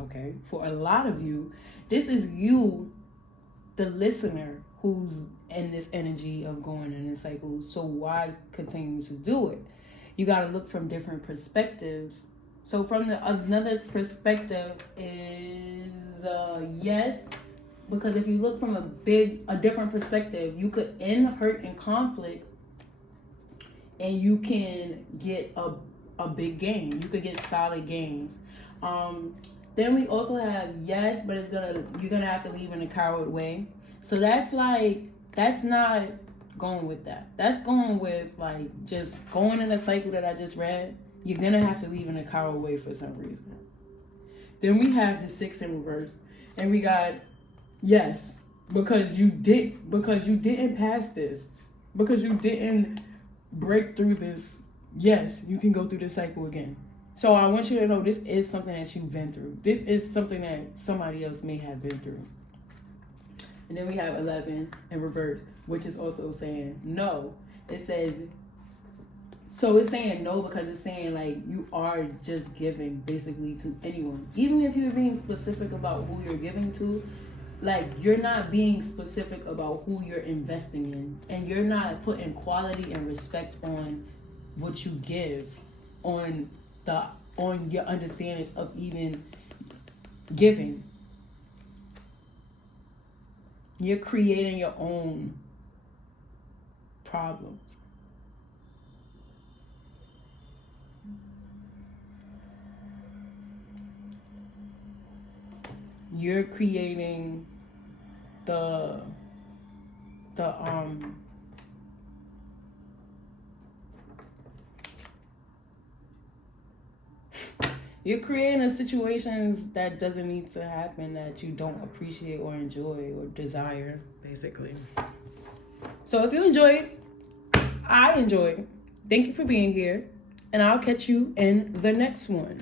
Okay, for a lot of you, this is you, the listener, who's in this energy of going in a cycle. So why continue to do it? You got to look from different perspectives. So from another perspective is yes, because if you look from a different perspective, you could end hurt and conflict, and you can get a big gain. You could get solid gains. Then we also have yes, but you're gonna have to leave in a coward way. So that's not going with that. That's going with like just going in a cycle that I just read. You're gonna have to leave in a coward way for some reason. Then we have the 6 in reverse, and we got yes, because you didn't pass this, because you didn't break through this. Yes, you can go through this cycle again. So I want you to know this is something that you've been through. This is something that somebody else may have been through. And then we have 11 in reverse, which is also saying no. It's saying no because it's saying like you are just giving basically to anyone. Even if you're being specific about who you're giving to, like you're not being specific about who you're investing in. And you're not putting quality and respect on what you give, on your understandings of even giving. You're creating your own problems. You're creating you're creating situations that doesn't need to happen, that you don't appreciate or enjoy or desire, basically. So if you enjoyed, I enjoyed. Thank you for being here, and I'll catch you in the next one.